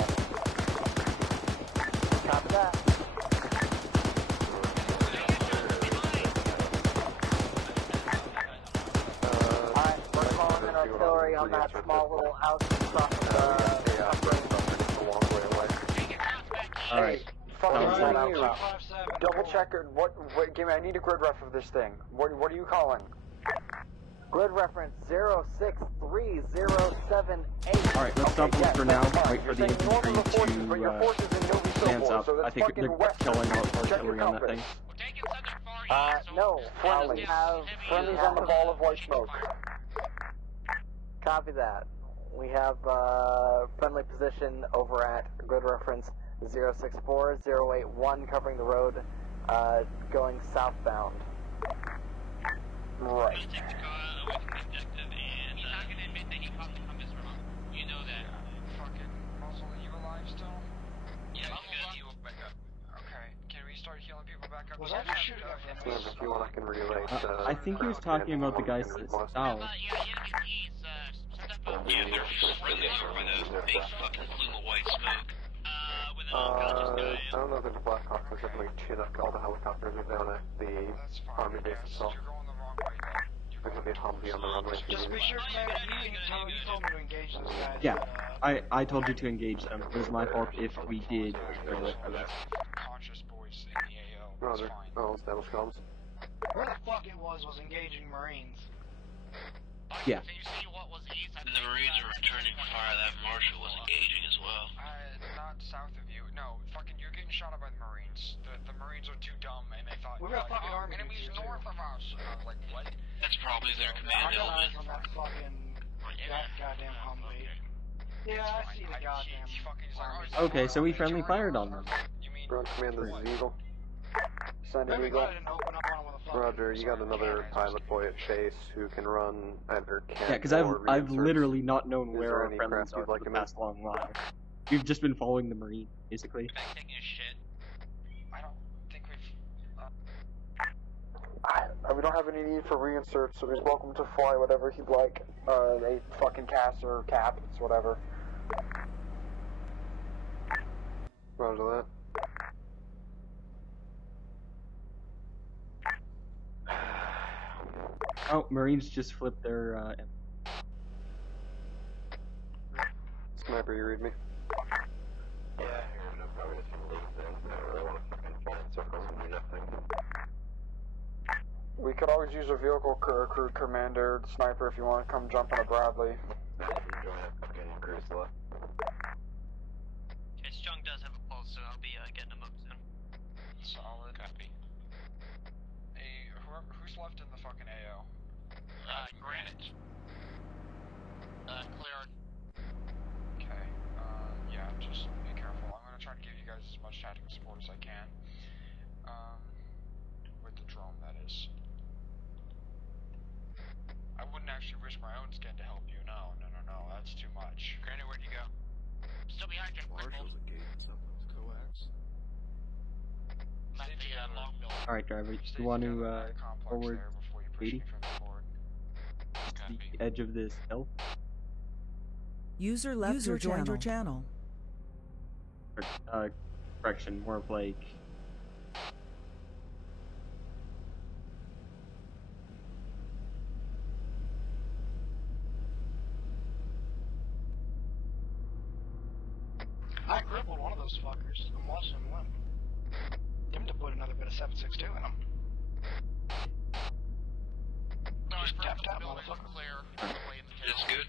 Copy that. Alright, we're calling in artillery on that small little outcrop of Alright. Fucking double check it. What, give me, I need a grid ref of this thing. What are you calling? Grid reference 063078. Alright, let's stop for now. Wait for the infantry to advance up. I think they're killing out artillery on that thing. No. Friendlies. Friendlies on the ball of white smoke. Copy that. We have friendly position over at grid reference 064081 covering the road going southbound. Right. You know that. Fucking Muzzle, are you alive still? Yeah, okay, can we start healing people back up? Was that a shooting If you want, I can relay. I think he was talking about the guys south. Yeah, they're friendly over by the big fucking plume of white smoke. I don't know if there's a Black Hawk, there's definitely two, all the helicopters are down at the Army base itself. There's gonna be a Humvee on the runway. Just be sure, man, you told me to engage those guys. Yeah, I told you to engage them. It was my fault if we did. Conscious boys in the AO. Roger. I'll establish comms. Where the fuck it was engaging Marines. Yeah. And the Marines are returning fire. That Marshal was engaging as well. Not south of you. No, fucking, you're getting shot at by the Marines. The Marines are too dumb and they thought, we got fucking army enemies north of us. And I was like, what? That's probably their command element. On that fucking goddamn Humvee. Yeah, I see the goddamn. Okay, so we friendly fired on them. Ground command, this is Eagle. Send an Maybe Eagle. go ahead and open up on him with a fucking... Roger, you got another pilot boy at base who can run either camp Yeah, because or I've reinserts. literally not known Is where there our any friendlies craft are you'd for like the him in? past long while. We've just been following the Marine, basically. Back taking a shit. I don't think we've. We don't have any need for reinserts, so he's welcome to fly whatever he'd like. A fucking CAS or cap, it's whatever. Roger that. Oh, Marines just flipped their, Sniper, you read me? Yeah, I'm probably just gonna leave then. I don't really want to fucking fall in circles and do nothing. We could always use a vehicle crew commander, sniper, if you want to come jump on a Bradley. I can join a fucking cruise left. His Chung does have a pulse, so I'll be getting him up soon. Solid. Copy. Hey, who's left in the fucking AO? Granite. Cleared. Okay. Yeah, just be careful. I'm gonna try to give you guys as much tactical support as I can. With the drone, that is. I wouldn't actually risk my own skin to help you. No, that's too much. Granite, where'd you go? Still behind you. Marshall's engaged someone's coax. Not the long build. Alright, driver, you want to, forward 80? To the edge of this hill? User left your joined your channel. Correction, more of like... I crippled one of those fuckers. I'm watching him limp. Him to put another bit of 7.62 in him. Just tapped out, motherfucker. That's good.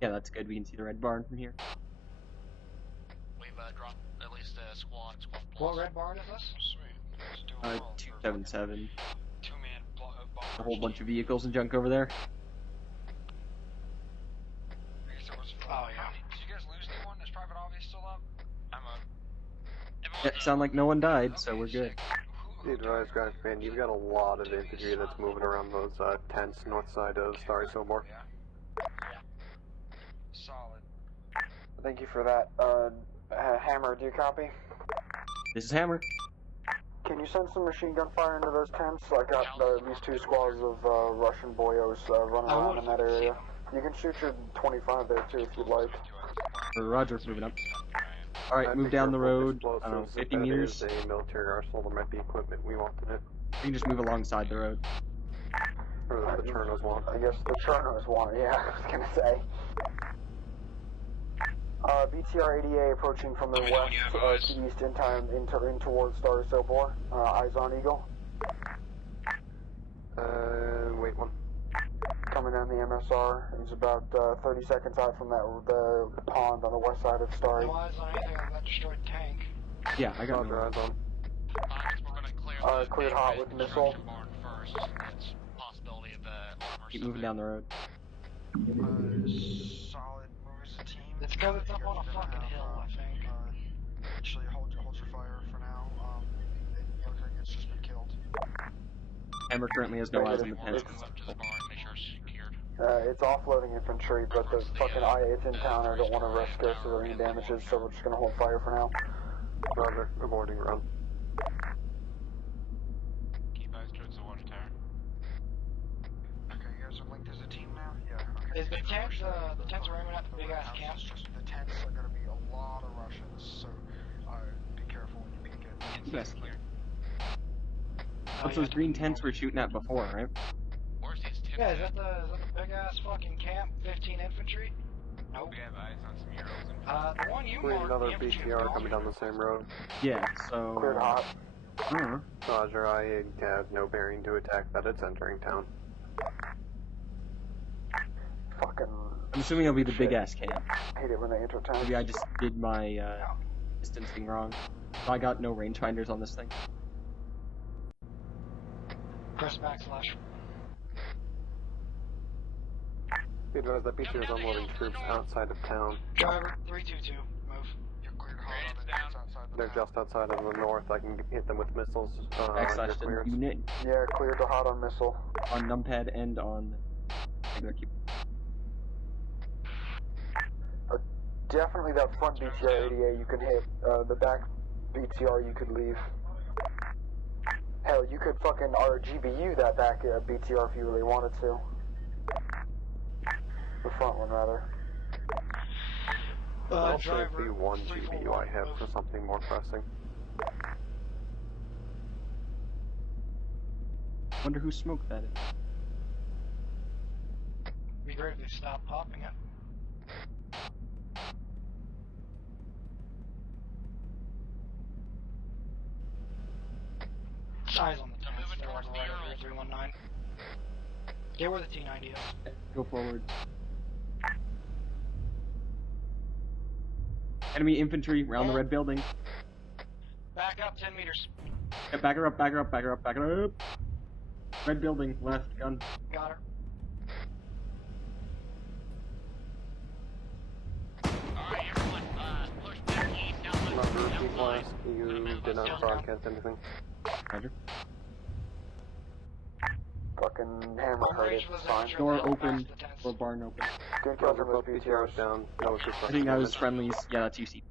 Yeah, that's good. We can see the red barn from here. We've dropped at least a squad plus. What red barn is this? Sweet. Let's do 277. Two-man A whole bunch of vehicles and junk over there. Oh, yeah. Did you guys lose anyone? Is Private Obvious still up? I'm up. Yeah, sound like no one died, so we're good. Be advised, guys, man, you've got a lot of infantry that's moving around those tents north side of Starry Sobor. Solid. Thank you for that. Hammer, do you copy? This is Hammer. Can you send some machine gun fire into those tents? I got these two squads of Russian boyos running around in that area. You can shoot your 25 there too if you'd like. Roger, moving up. Alright, move down the road, I don't know, 50 meters. If a military arsenal, there might be equipment we want in it. We can just move alongside the road. Or the Chernos want. I guess the Chernos want, yeah, I was gonna say. BTR 80A approaching from the west to the east in time in towards Starry Sobor. Eyes on Eagle. Wait one. Coming down the MSR. He's about 30 seconds out from the pond on the west side of Starry. No eyes on anything on that destroyed tank. Yeah, I got your eyes on. Cleared hot with missile. Keep moving down the road. Solid moves the team. It's because it's up on a fucking hill, I think. Actually, hold your fire for now. It looks like it's just been killed. Hammer currently has no eyes on the tent. It's offloading infantry, but the fucking it's in town. I don't want to risk civilian damages, so we're just gonna hold fire for now. Roger, aborting run. Keep eyes towards the water tower. Okay, you guys are linked as a team now? Yeah, okay. Is the tents are aiming at the big ass camp? The tents are gonna be a lot of Russians, so be careful when you peek it. Yes. What's those green tents we're shooting at before, right? Yeah, is that the big ass fucking camp? 15 infantry? Nope. We have eyes on some Euros. The one you Wait, marked, another the infantry BTR coming down the same road. Yeah, so... Cleared hot. Roger, I have no bearing to attack that. It's entering town. Fucking... I'm assuming it'll be the big ass camp. I hate it when they enter town. Maybe I just did my distancing wrong. So I got no rangefinders on this thing. Press backslash. Be advised that BTR is unloading troops outside of town. Driver, 322, move. You're cleared They're just outside of the north. I can hit them with missiles. Backslash the unit. Yeah, cleared the hot on missile. On numpad and on regular keyboard. Definitely that front BTR 88 you can hit. The back BTR you could leave. Hell, you could fucking RGBU that back BTR if you really wanted to. The front one, rather. I'll save the 1 GBU I have for something more pressing. Wonder who smoked that in. Be great if they stopped popping it. Eyes on the tanks. They're on the right of 319. Get where the T90 is. Go forward. Enemy infantry around the red building. Back up 10 meters. Yeah, back her up, back her up, back her up, back her up. Red building, left, gun. Got her. Alright, everyone, push back east, down left. Remember, repeat last. You did not broadcast anything. Roger. Fucking hammer heard it. Fine. Door open, or barn open. Good kills Roger, from both those BTRs BTRs. down. No assist. I think I was friendlies. Yeah, that's UC.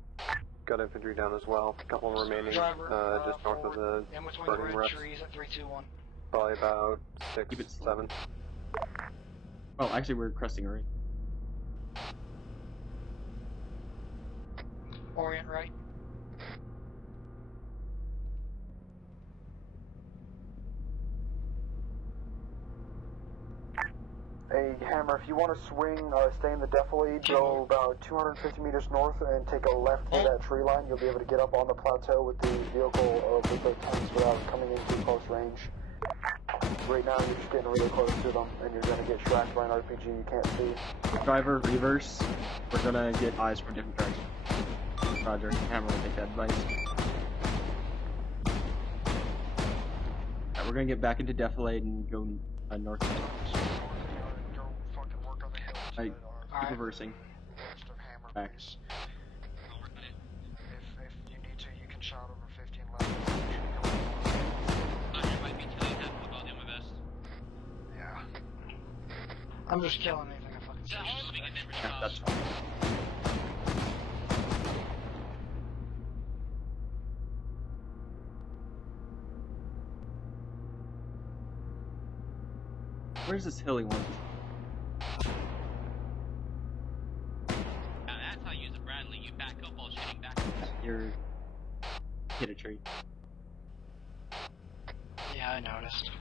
Got infantry down as well. A couple remaining, just north of the in between burning the red reps. trees at 321. Probably about 6, 7. Well, actually, we're cresting right. Orient right. Hey, Hammer, if you want to swing, stay in the defilade, go about 250 meters north and take a left to that tree line. You'll be able to get up on the plateau with the vehicle, with the tanks without coming into close range. Right now, you're just getting really close to them, and you're going to get tracked by an RPG you can't see. Driver, reverse. We're gonna get eyes from different directions. Roger, Hammer will take that advice. Right, we're gonna get back into defilade and go north. Right, keep reversing. Back. If you need to, you can shout over 15 left. Yeah. I'm just killing anything I fucking see. Yeah, that's fine. Where's this hilly one? That's how you use a Bradley. You back up while shooting backwards. You're hit a tree. Yeah, I noticed.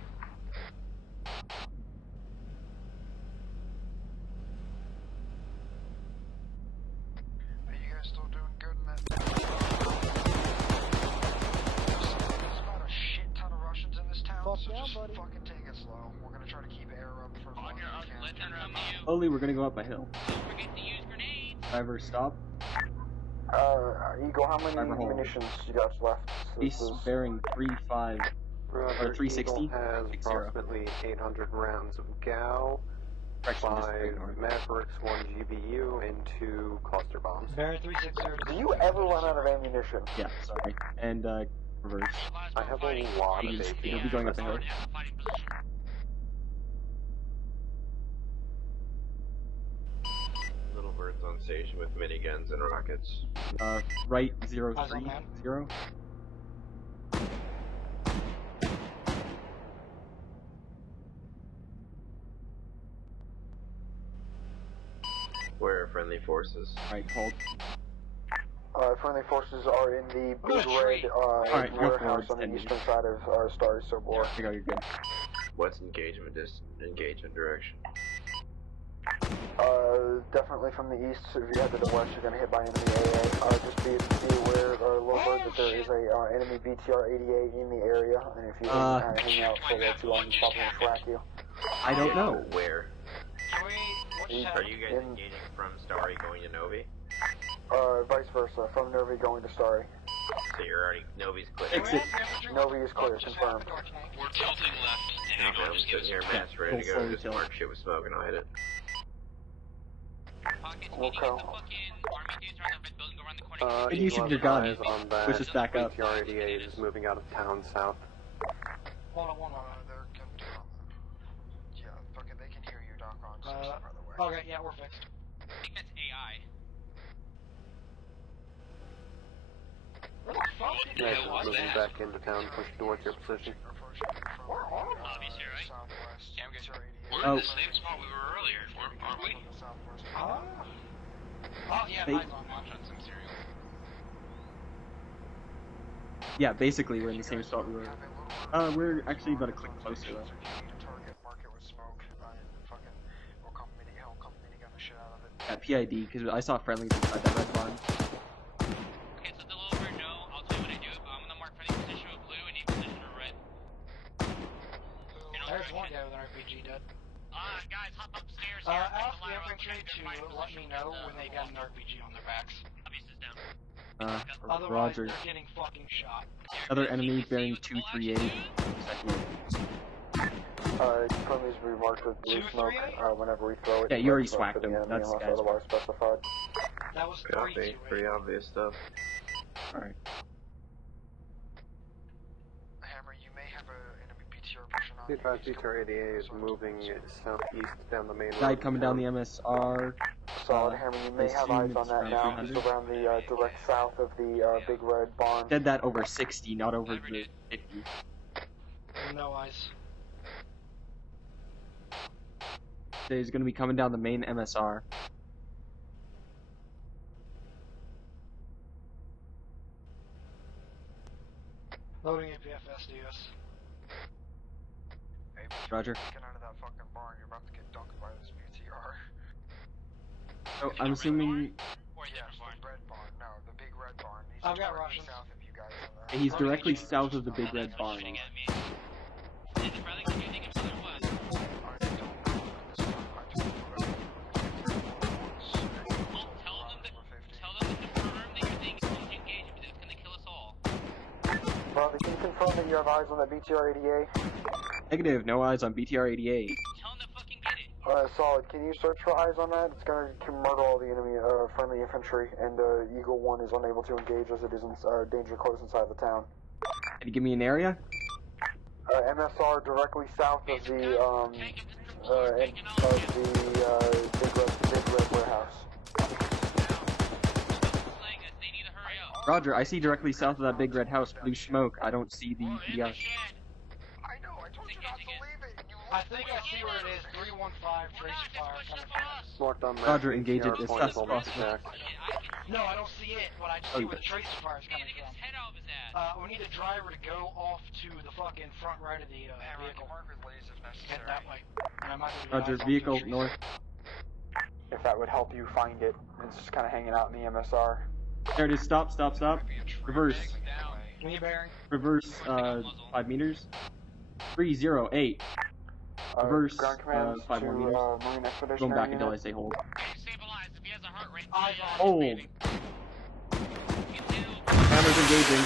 Are you guys still doing good in that? There's about a shit ton of Russians in this town, so just fucking take it slow. We're gonna try to keep air up for as long as we can. Slowly, we're gonna go up a hill. Don't forget to use grenades. Driver, stop. Eagle, how many Driver, hold. munitions you got left? Base bearing 3-5. Roger, Or 360? Eagle has 60. approximately 800 rounds of GAU, Correction, just 5 ignore it. Mavericks, 1 GBU, and 2 cluster bombs. Barry 360. Do you ever run out of ammunition? Yeah, sorry. And reverse. I have a lot of You'll AP. be going up the hill. Little birds on station with miniguns and rockets. Right 030. Where are friendly forces? Right, hold. Friendly forces are in the big red Alright, go warehouse forward, on the 10 eastern side of Starry Sobor. There you go, you're good. What's engagement direction? Definitely from the east. If you head to the west, you're going to hit by enemy AA. Just be aware, little bird, that there is a enemy BTR 88 in the area, and if you hang out for too long, he's probably going to track you. I don't know. Where? Are you guys engaging from Starry going to Novi? Vice versa, from Novi going to Starry. So you're already, Novi's clear. Exit. Novi is clear, confirmed. We're tilting left. Okay, I'm sitting here, Matt's ready to go. Just mark shit with smoke and I'll hit it. And you shoot your gun. On that. Push us back up. BTR-88 is moving out of town south. Hold on. They're coming down. Yeah, fucking, they can hear you, Doc, on some stuff, by the way. Okay, yeah, we're fixed. I think that's AI. Yeah, moving back into town, push towards your position. Obviously, right? Southwest. We're in the same spot we were earlier, aren't we? Oh, yeah, Hey. mine's on some serial. Yeah, basically we're in the same spot we were. We're actually about a click closer though. At PID, because I saw friendlies inside that red barn. Okay, so deliver no. I'll tell you what I do. I'm gonna mark friendly position with blue and you position with red. There's one guy with an RPG dead. Guys, hop upstairs here. Ask the infantry to let me know when they got an RPG on their backs. Obviously, down. Otherwise, Roger. they're getting fucking shot. Another enemy bearing 238. Friendlies will be marked with blue smoke whenever we throw it. Yeah, you already Smoke swacked to the them. enemy That's unless guys. otherwise specified. That was Pretty obvious stuff. Alright. Hammer, you may have an enemy BTR pushing on The advised BTR-88 is moving southeast down the main road. Guy coming down the MSR. Solid Hammer, you may have eyes on that now. He's around the direct south of the big red barn. Said that over 60, not over the 50. No eyes. So he's gonna be coming down the main MSR. Loading APFS, DS. Hey, Roger. get out of that fucking barn. You're about to get dunked by this BTR. So I'm assuming Yeah, the red barn. No, the big red barn. He's I've got directly Russians. south of you guys. he's directly south of the big red barn. Brother, can you confirm that you have eyes on that BTR-88? Negative, no eyes on BTR-88. Solid. Can you search for eyes on that? It's going to murder all the enemy friendly infantry, and Eagle 1 is unable to engage as it is in danger close inside the town. Can you give me an area? MSR directly south of the big red warehouse. Roger, I see directly south of that big red house, blue smoke. I don't see the I ER. know, I told you not to leave it. I think I see where it is. 315 tracer fire coming from. Marked on map. Roger, engage it. BTR It's point fast is almost possible. attacked. No, I don't see it, but I just see where the tracer fire is coming from. We need a driver to go off to the fucking front right of the vehicle. Head that way. And I might be able to Roger, eyes on vehicle the trees. north. If that would help you find it, it's just kind of hanging out in the MSR. There it is. Stop, stop, stop. Reverse. Give me a bearing. Reverse, 5 meters. 308. Reverse, ground command 5 more meters. Marine Expeditionary Going back Unit. until I say hold. Eyes on it, Hold. baby. Cameras engaging.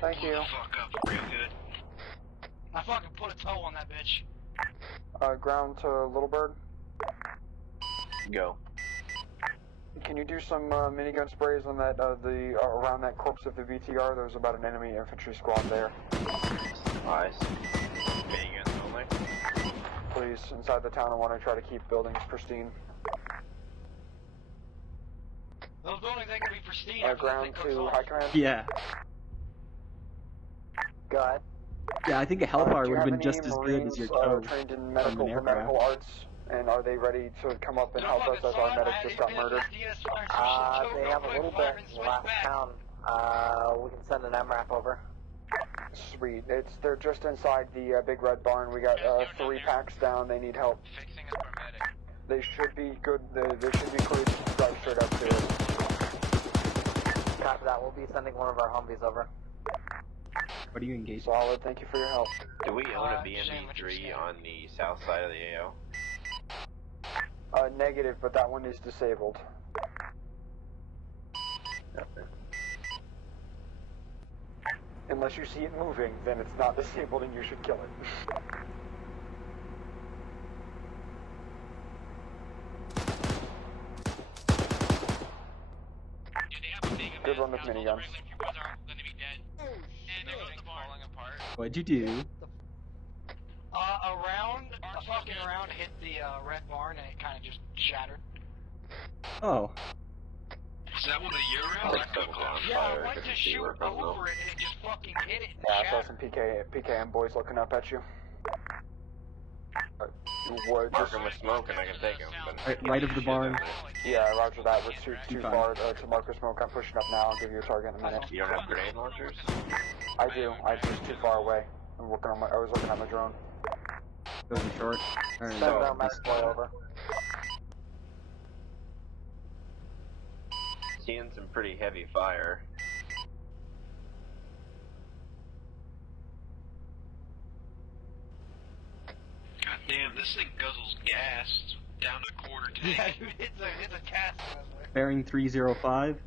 Thank you. I fucking put a toe on that bitch. Ground to Little Bird. Go. Can you do some minigun sprays on that around that corpse of the VTR? There's about an enemy infantry squad there. Eyes. Miniguns only. Please, inside the town, I want to try to keep buildings pristine. Those buildings ain't gonna be pristine after Ground this thing cooks to off. High Command. Yeah. Go ahead. Yeah, I think a Hellfire do you would have have been any just as good as your Marines, toe trained in from medical, an aircraft. medical arts, and are they ready to come up and help us as our medic just got murdered? They have a little bit last town. We can send an MRAP over. Sweet. They're just inside the big red barn. We got 3 packs down. They need help. They should be good. They should be clear to drive straight up to it. Copy that. We'll be sending one of our Humvees over. What do you engage? Solid. Thank you for your help. Do we own a BMB-3 on the south side of the AO? Negative, but that one is disabled. Unless you see it moving, then it's not disabled and you should kill it. Good run with miniguns. What'd you do? A fucking round hit the red barn and it kind of just shattered. Oh. Is that one of your rounds? Yeah, I went to shoot over it and it just fucking hit it and Yeah, I saw shattered. some PKM boys looking up at you. Working with smoke and I can take him. Right of the barn. Yeah, roger that. We're too far to mark the smoke. I'm pushing up now. I'll give you a target in a minute. You don't have grenade launchers? I do. I'm just too far away. I was looking at my drone. Goes in short. Send down max play over. Seeing some pretty heavy fire. God damn, this thing guzzles gas. It's down to a quarter tank. Yeah, dude, it's a gas guzzler. Bearing 305.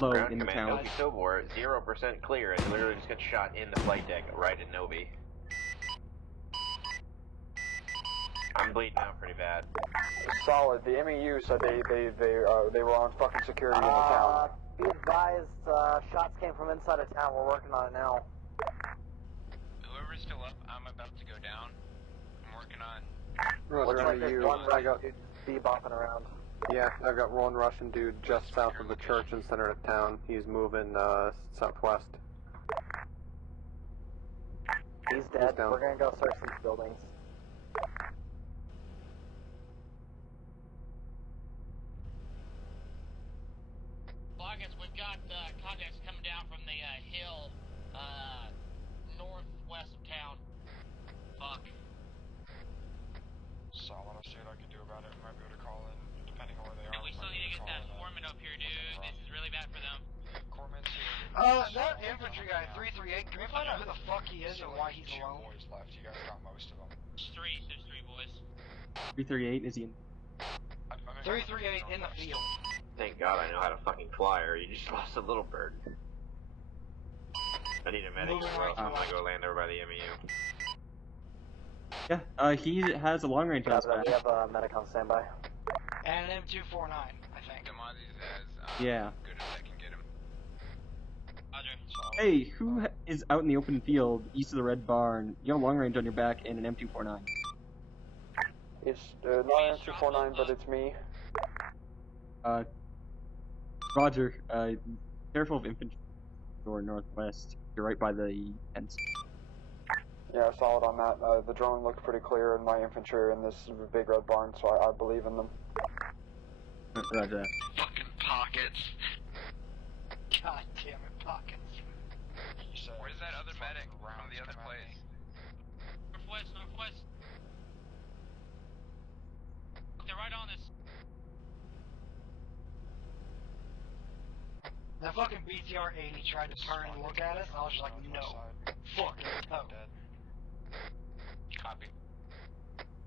Low Ground in the command, town. Novi Sobor, 0% clear, and literally just got shot in the flight deck right at Novi. I'm bleeding out pretty bad. Solid. The MEU said they were on fucking security in the town. Be advised, shots came from inside of town. We're working on it now. Whoever's still up, I'm about to go down. I'm working on... Looks like there's one I got, dude bebopping around. yeah, I got one Russian dude just south of the church in center of town. He's moving southwest. He's dead. down. We're gonna go search these buildings. Loggins, we've got contacts coming down from the hill northwest of town. Fuck. Solid, I'll see what I can do about it. I might be able to call in, depending on where they are. We still need to get that foreman up here, dude. This is really bad for them. Corman's here. That infantry guy, 338, can we find out who the fuck he is and why he's alone? Boys left. You guys got most of them. There's three boys. 338, is he in? 338 in the field. Thank God I know how to fucking fly, or you just lost a little bird. I need a medic as well, so I'm gonna go land over by the MEU. Yeah, he has a long range house We have a medic on standby. And an M249, I think. Yeah. Good as I can get him. Hey, who is out in the open field east of the red barn? You have a long range on your back and an M249. It's not an M249, but it's me. Roger, careful of infantry or northwest. You're right by the fence. Yeah, solid on that. The drone looked pretty clear, and my infantry are in this big red barn, so I believe in them. Roger that. Fucking pockets. God damn it, pockets. Where's that other medic from the other place? Northwest. They're right on this. That fucking BTR-80 tried to turn and look at us, and I was just like, no. Fucking no. Copy.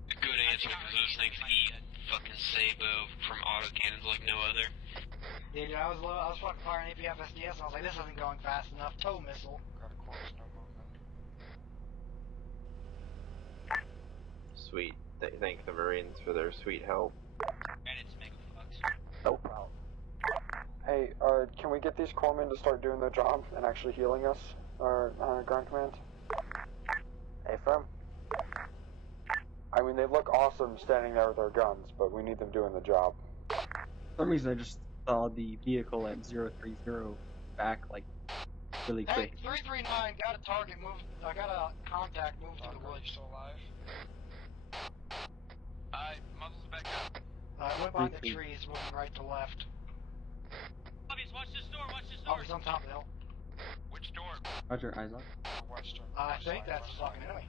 Good answer, because those things eat fucking Sabo from autocannons like no other. Yeah, dude, I was fucking firing APFSDS, and I was like, this isn't going fast enough. Tow missile. Got a course, no movement. Sweet. Thank the Marines for their sweet help. And it's mega fucks. No problem. Hey, can we get these corpsmen to start doing their job and actually healing us? Or, ground command? Hey, firm. I mean, they look awesome standing there with their guns, but we need them doing the job. For some reason I just saw the vehicle at 030 back, like, really Hey, quick. 339, got a target move. I got a contact move to the woods. Still alive? Muzzles back up. Went behind the trees, moving right to left. Watch this door, Oh, he's on top of the hill. Which door? Roger, eyes up. Western. I think that's a fucking enemy.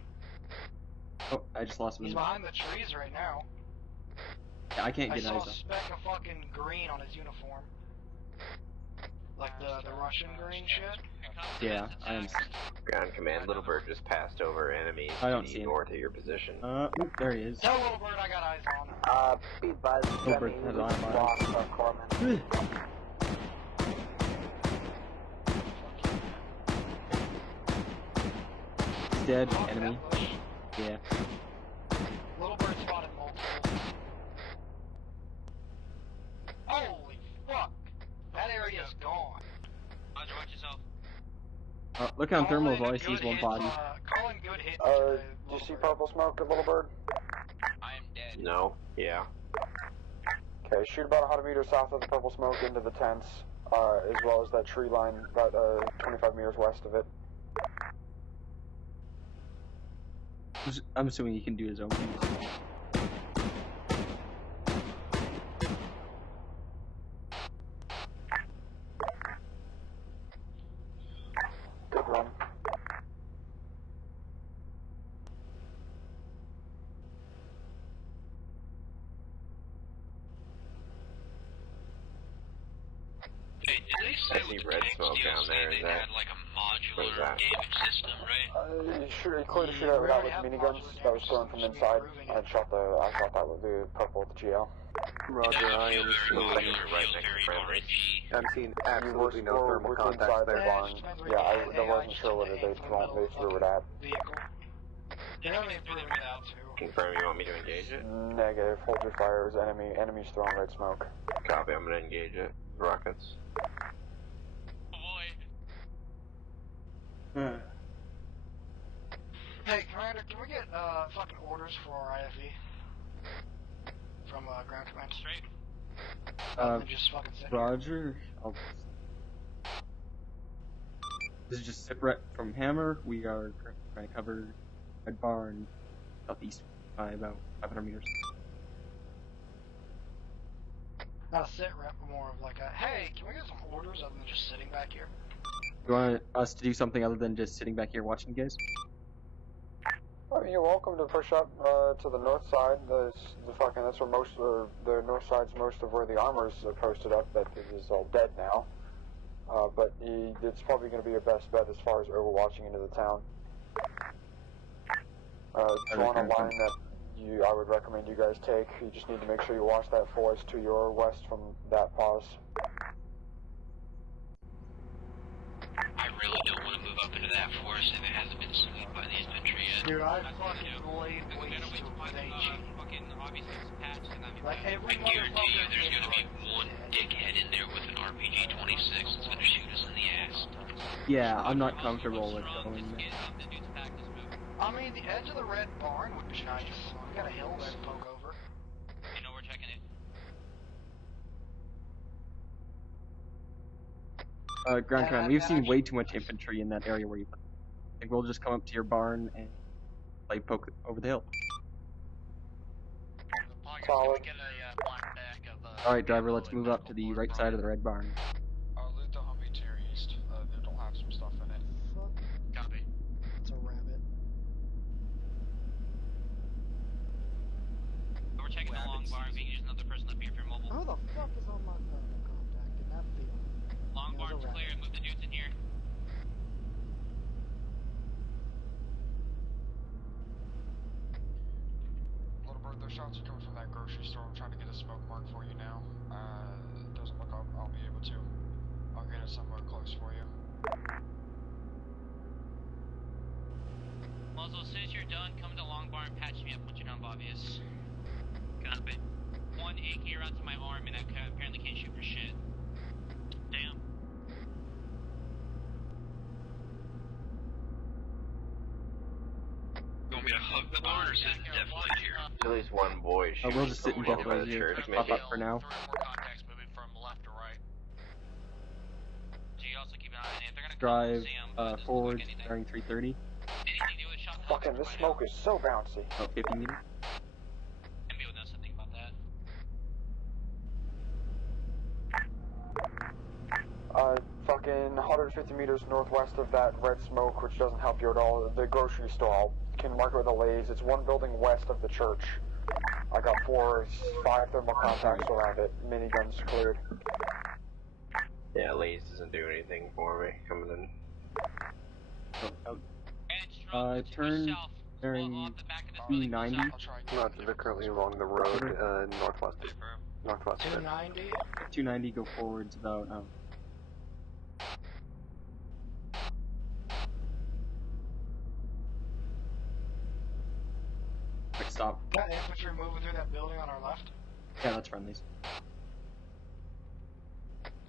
Oh, I just lost him. He's behind the trees right now. Yeah, I can't I get saw eyes a up. speck of fucking green on his uniform. Like the Russian green shit. Yeah, I am. Ground command, Little Bird just passed over enemies I don't to see him. north of your position. Oop, there he is. Tell Little Bird I got eyes on. Be advised, Little Bird has an eye on lost our corpsman. Dead, enemy. Yeah. Little Bird spotted multiple. Holy fuck! That area's gone. Roger, watch yourself. Look on thermals while I see one body. Calling good hit. Do you see purple smoke at Little Bird? I am dead. No. Yeah. Okay, shoot about 100 meters south of the purple smoke into the tents, as well as that tree line about 25 meters west of it. I'm assuming he can do his own thing. Good run. Hey, did they say I see red smoke down there. Is that? had like a modular damage system, right? He cleared the shootout with miniguns that was thrown from inside. I shot that with the purple with the GL. Roger, I am seeing Right next to friendly. I'm seeing absolutely no thermal We're contact inside the there. barn. Yeah, I wasn't sure whether they threw it at. Confirm you want me to engage it? Negative. Hold your fires. Enemy's throwing red smoke. Copy. I'm gonna engage it. Rockets. Hey, Commander, can we get fucking orders for our IFE from ground command? Straight. Just fucking sit. Roger. This is just separate from Hammer. We are trying to cover Red Barn southeast by about 500 meters. Not a sit rep, but more of like a, hey, can we get some orders other than just sitting back here? You want us to do something other than just sitting back here watching you guys? Oh, you're welcome to push up to the north side. That's where most of the north side's most of where the armor's posted up. That is all dead now. But it's probably going to be your best bet as far as overwatching into the town. Drawing a line that I would recommend you guys take. You just need to make sure you watch that forest to your west from that pause. I really don't want to move up into that forest if it hasn't been studied by the infantry yet. Dude, I fucking laid waste to like every I guarantee you there's going to be one dickhead in there with an RPG-26 that's going to shoot us in the ass. Yeah, I'm not comfortable with going there. I mean, the edge of the red barn would be nice. We got a hill there to poke over. You know, we're checking it. Ground Command, we've seen way too much infantry in that area where you put. I think we'll just come up to your barn and play poke over the hill. Solid. Alright, driver, let's move up to the right side of the red barn. I'll loot the Humvee to your east. It'll have some stuff in it. Copy. It's a rabbit. We're checking the long barn. We can use another person up here if you're mobile. Who the fuck is on my thermal contact in that field? Long There's a barn's rabbit. clear. Move the dudes in here. Little bird, those shots are coming from that grocery store. I'm trying to get a smoke mark for you now. It doesn't look like I'll be able to. I'll get it somewhere close for you. Muzzle, as soon as you're done, come to long barn, patch me up, put you down, obvious. Copy. One AK around to my arm, and I apparently can't shoot for shit. Damn. You want me to hug the barn or sit in deathlight here? At least one boy shooting. We'll just sit in over by deathlight the here. church, Pop maybe. up for now. 3 or 4 contacts moving from left to right. So you also keep an eye on it. If they're gonna Drive come, forward, bearing 330. anything to do with shot Fucking, this smoke is so bouncy. About 50 meters. MB would know something about that. Fucking 150 meters northwest of that red smoke, which doesn't help you at all. The grocery store, I can mark it with a laze. It's one building west of the church. I got 5 thermal contacts around it. Miniguns cleared. Yeah, Laze doesn't do anything for me coming in. Turn bearing 290. Roger, they're currently along the road, northwest. Northwest. 290? 290, go forwards about, stop. Got infantry moving through that building on our left. Yeah, that's friendlies.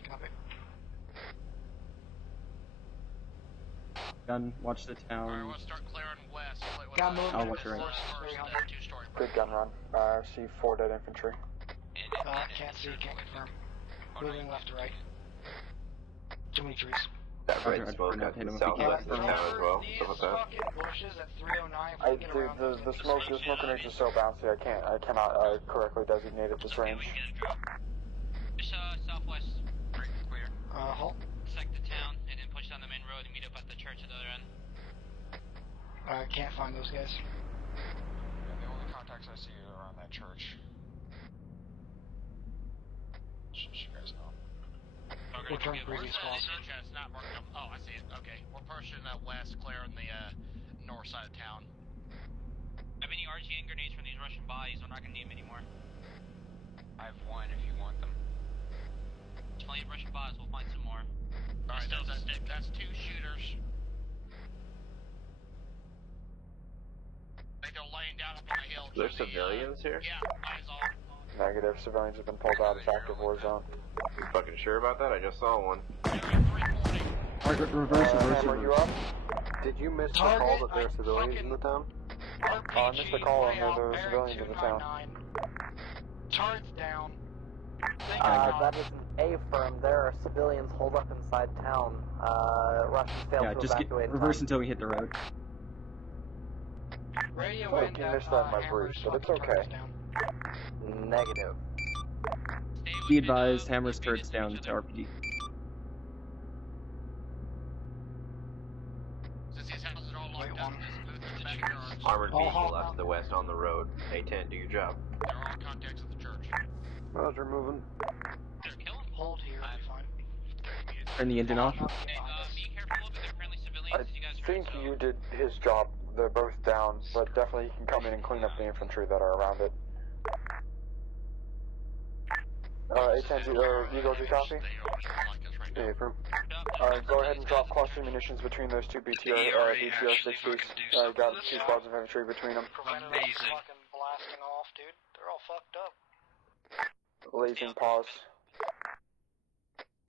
Copy. Gun, watch the town. Alright, we'll start clearing west. Got movement. I'll watch right. Two-story. Good gun run. See 4 dead infantry. Can't see, can't confirm. Moving left to right. Too many trees. That red smoke out to the southwest of town as well. So what's that? The smoke range is so bouncy. I cannot correctly designate at this range. Just southwest. Clear. Halt. Sect the town, and then push down the main road and meet up at the church at the other end. I can't find those guys. Yeah, the only contacts I see are around that church. Just so you guys know. We're trying previous calls. It's not marked up. Oh, I see it. Okay. We're pushing west, clearing the north side of town. Have any RGN grenades from these Russian bodies? We're not gonna need them anymore. I have one if you want them. Plenty of Russian bodies, we'll find some more. Alright, that's 2 shooters. I think they're laying down up on the hill. There's civilians here? Yeah, eyes all. Negative. Civilians have been pulled out of active war zone. You fucking sure about that? I just saw one. Reverse. Hammer, you up? Did you miss the call that there are civilians in the town? I missed the call on there are civilians in the town. Turrets down. That is an A firm. There are civilians holed up inside town. Russians failed to just evacuate. reverse until we hit the road. Radio I feel like you missed that in my brief, but it's okay. Negative. Be advised, hammers turrets down to RPG. Since these houses are all locked up, there's booths in the backyards. Armored vehicle left to the west on the road. A10, do your job. They're all contacts at the church. Roger, moving. Hold here, I'll be fine. Turn the engine off. Be careful a little bit, they're friendly civilians as you guys I think you did his job. They're both down, but definitely he can come in and clean up the infantry that are around it. A10, Eagle, do you copy? Yeah, affirm. Go ahead and drop cluster munitions between those two BTR 60s. Got 2 squads of infantry between them. Amazing. Fucking blasting off, dude. They're all fucked up. Lazing pause.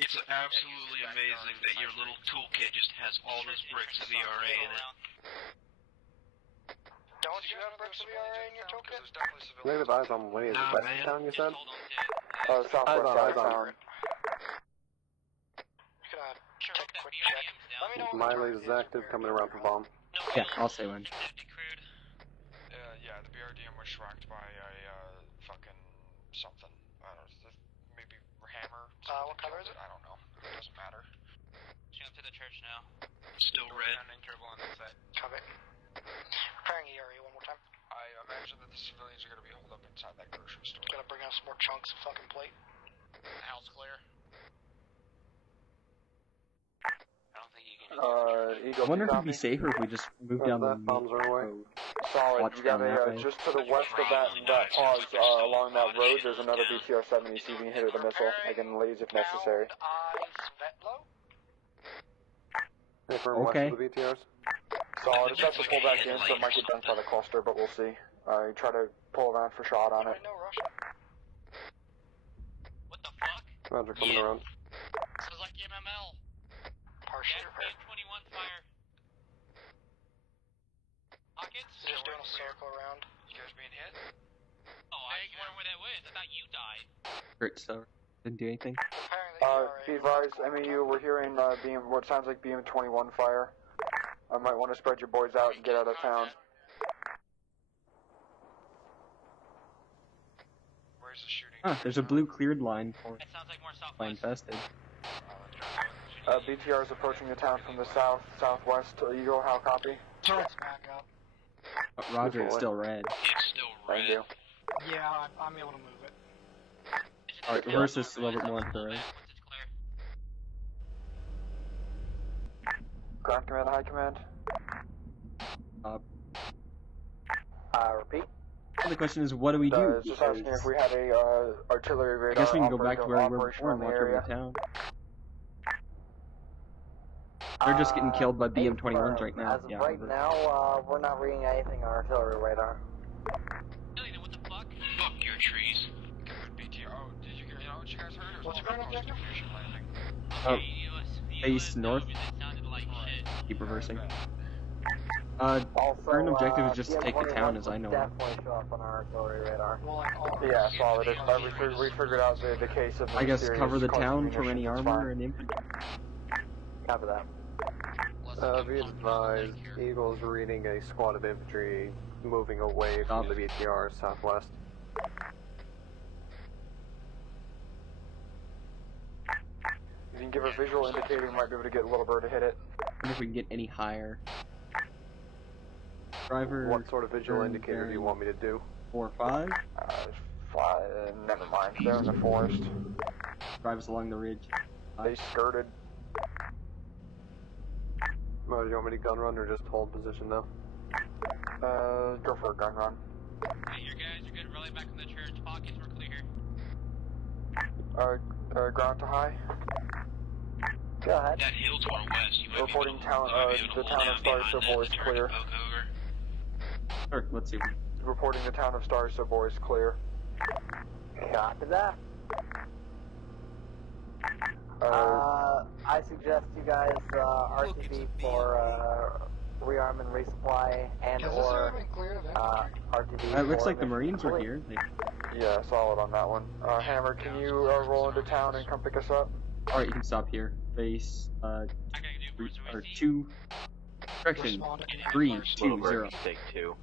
It's absolutely amazing that your little toolkit just has all those bricks of ERA in it. Don't you have bricks of ERA in your toolkit? Negative eyes on the way. Is it west of town, you said? Southwest Eyes side of on. town. Take a quick check. Let me know when My laser's active, coming around for bomb. Yeah, I'll say when. Yeah, the BRDM was shracked by a fucking something. I don't know, maybe hammer. What color is it? I don't know. It doesn't matter. Pushing up to the church now. Still red. Interval on that side. Copy. Preparing ERA one more time. I imagine that the civilians are going to be holed up inside that grocery store. Gotta bring out some more chunks of fucking plate. House clear. Eagle, I wonder if it'd be safer if we just moved down the bombs are away. Solid. Watch You got down that way. just to the west of that pause along that road. There's another BTR-70 being hit with a missile. I can laze if necessary. Affirm Okay. west of the BTRs. Solid. It's has to pull back in, so it might get done by the cluster, but we'll see. Try to pull around for shot on it. What the fuck? Roger, coming around. Sounds like MML. Partial. Gas 21 fire. Pockets? Just doing a circle around. You guys being hit? Oh, I was wondering where that was. I thought you died. Hurt, so didn't do anything. Be advised, MEU, we're hearing what sounds like BM-21 fire. I might want to spread your boys out and get out of town. Where's the shooting? There's a blue cleared line for That sounds like more line southwest. infested. BTR is approaching the town from the south, southwest. Eagle, how copy? Turrets back up. Roger, it's still red. It's still red. Thank you. Yeah, I'm able to move it. Alright, reverse this a little bit more to the right. Ground command, high command. Repeat. The question is, what do we do? Just asking if we had a artillery I radar guess we can go back to where we were operation before on and the watch over area. the town. They're just getting killed by BM-21s right now. As of Yeah, right over. now, we're not reading anything on artillery radar. What the fuck? Fuck your trees. BTR. Oh, did you know what you guys heard? What's your current objective? Landing. Oh, face north. It sounded like shit. keep reversing. Also, current objective is just to take the town, as I know. Definitely show up on our artillery radar. Yeah, solid. We figured out the case of the I guess mysterious cover the cluster town from munitions, any it's armor fine. and infantry. Copy that. Be advised, Eagle's reading a squad of infantry moving away from the BTR southwest. If you can give a visual indicator, we might be able to get Little Bird to hit it. I wonder if we can get any higher. Driver. What sort of visual indicator do you want me to do? 4 or 5? Never mind. They're in the forest. Drive us along the ridge. They skirted. Do you want me to gun run or just hold position now? Go for a gun run. Hey, you guys are good. Rally back from the church. Pockets were clear. Ground to high. Go ahead. That hill to our west. You might Reporting town. The town of Star Sobor is clear. Sure, let's see. Reporting the town of Star Sobor is clear. Copy that. I suggest you guys RTB for rearm and resupply and or RTB. It looks like the Marines were here. Yeah, solid on that one. Hammer, can you roll into town and come pick us up? Alright, you can stop here. Base, 2, correction, 3, 2, 0. Take 2.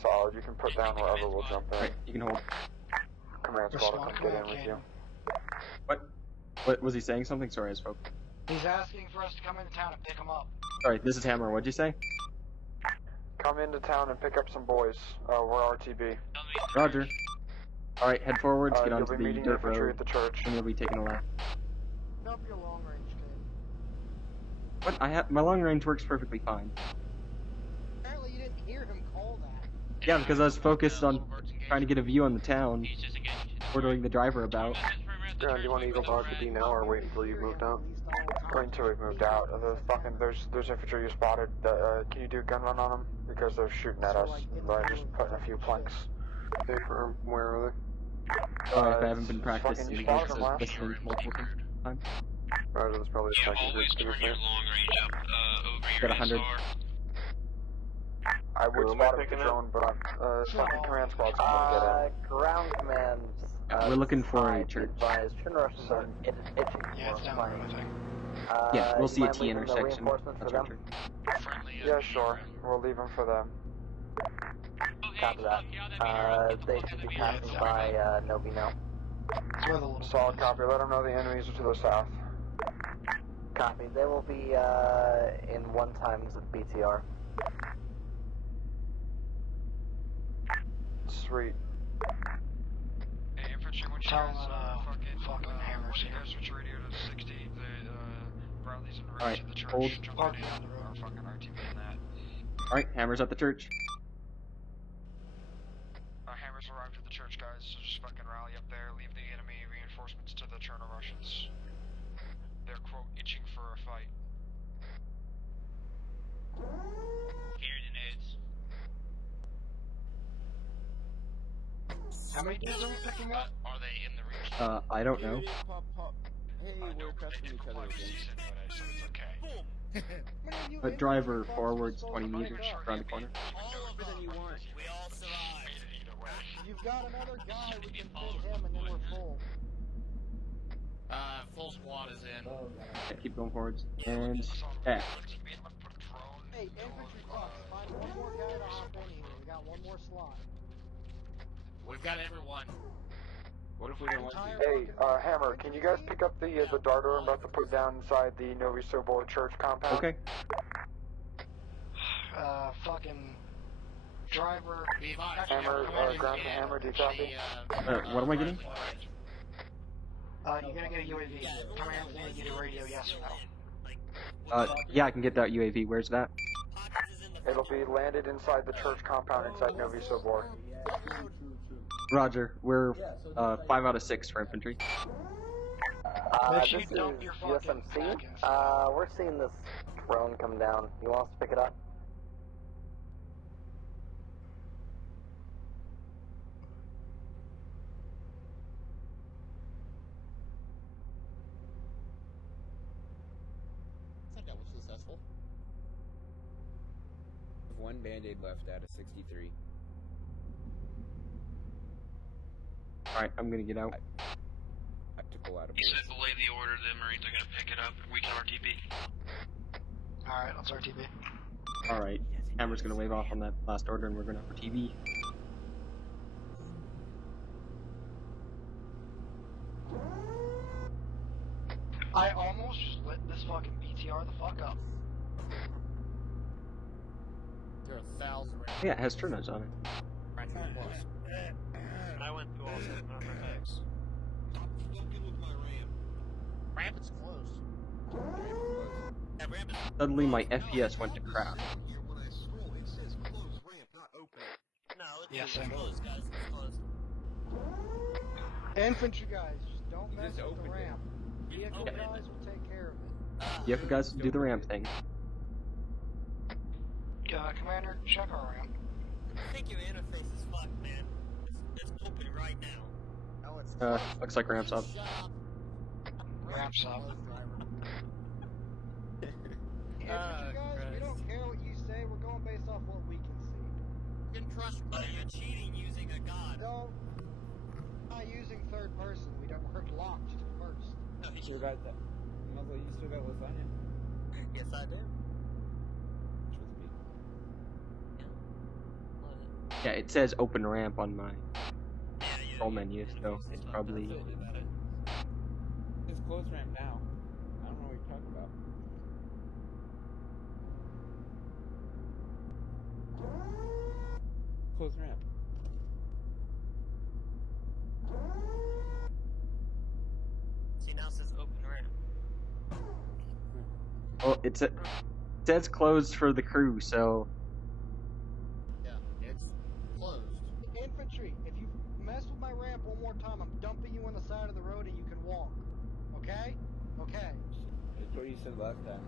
Solid, you can put down wherever we'll jump in. Alright, you can hold. Command squad will come get in with you. What was he saying something? Sorry, I spoke. He's asking for us to come into town and pick him up. Alright, this is Hammer. What'd you say? Come into town and pick up some boys. We're RTB. Roger. Alright, head forwards, get You'll onto be the meeting dirt infantry road, at the church. and you'll be taking a left. Up your long range game. What? My long range works perfectly fine. Apparently you didn't hear him call that. Yeah, because I was focused on trying to get a view on the town, ordering the driver about. Do you want Eagle to RTB now or wait until you've moved out? Wait until we've moved out. There's infantry you spotted. Can you do a gun run on them? Because they're shooting at us. By just putting a few planks. Stay firm. Where are Sorry if I haven't been practicing you these spotted them last. listening multiple times. they? Roger, that's probably the second group to be fair. Got 100. I would spot him with the drone, but fucking command squad's going to get in. Ground commands. We're looking for a church. Turn Russians are itching Yeah, it's down the road, I think. Yeah, we'll see a mind T leaving the intersection. reinforcements That's for our them? church. Yeah, sure. We'll leave them for them. Copy that. They should be passing by Nobi now. Solid copy. Let them know the enemies are to the south. Copy. They will be in 1 times of BTR. Sweet. Hey, infantry, once you guys fucking hammers, you guys switch radio to 60, the Bradley's in the range Alright, of the church. hold. Jump in or fucking RTB in that. Alright, Hammer's at the church. Hammers arrived at the church, guys, so just fucking rally up there, leave the enemy reinforcements to the Cherno Russians. They're, quote, itching for a fight. Carry the nades. How many dudes are we picking up? Are they in the region? I don't know. Hey, we're trusting each other again. So it's okay. But driver forwards 20 meters around the corner. Everything you want. We all survive. You've got another guy, we can fit him and then we're full. Full squad is in. Yeah, keep going forwards. And F. Hey, infantry trucks, find one more guy to hop in here. We got one more slot. We've got everyone. What if we don't want to? Hey, Hammer, can you guys pick up the darter I'm about to put down inside the Novi Sobor church compound? Okay. Fucking driver. Hammer, ground to hammer, do you copy? What am I getting? You're gonna get a UAV. Command's gonna get a radio, yes or no? Yeah, I can get that UAV. Where's that? It'll be landed inside the church compound inside Novi Sobor. Roger. We're 5 out of 6 for infantry. This is USMC. We're seeing this drone come down. You want us to pick it up? full? One band-aid left out of 63. Alright, I'm gonna get out. I took a lot of He said belay the order, the Marines are gonna pick it up. We can RTB. Alright, let's RTB. Alright, Hammer's gonna wave off on that last order and we're gonna RTB. I almost just lit this fucking BTR the fuck up. There are 1,000 rounds. Yeah, it has turnos on it. Right, I went through all 7 armor packs. Stop fucking with my ramp. Ramp is closed. That ramp is Suddenly my FPS went to crap. Here, when I scroll, it says close ramp, not open. no, it's Yes, closed, guys. It's closed. Infantry guys, just don't mess just with the opened it. ramp. Vehicle guys will take care of it. You have guys do the ramp thing. Commander, check our ramp. I think your interface is fucked, man. It's open right now. Oh, it's Looks like ramp's up. Shut up. Ramp's up. Infantry guys, we don't care what you say, we're going based off what we can see. You can trust me. You're cheating using a god. Don't. Not using third person, we're locked to first. No, You still got that. Muzzle, you still got lasagna? Yes, I do. Trust me. Yeah, it says open ramp on my Yeah, control menu, so it's probably... It's close ramp now. I don't know what you're talking about. Close ramp. See, now it says open ramp. Well, it says closed for the crew, so... Yeah, it's closed. Infantry, if you mess with my ramp one more time, I'm dumping you on the side of the road and you can walk. Okay? Okay. That's what you said last time.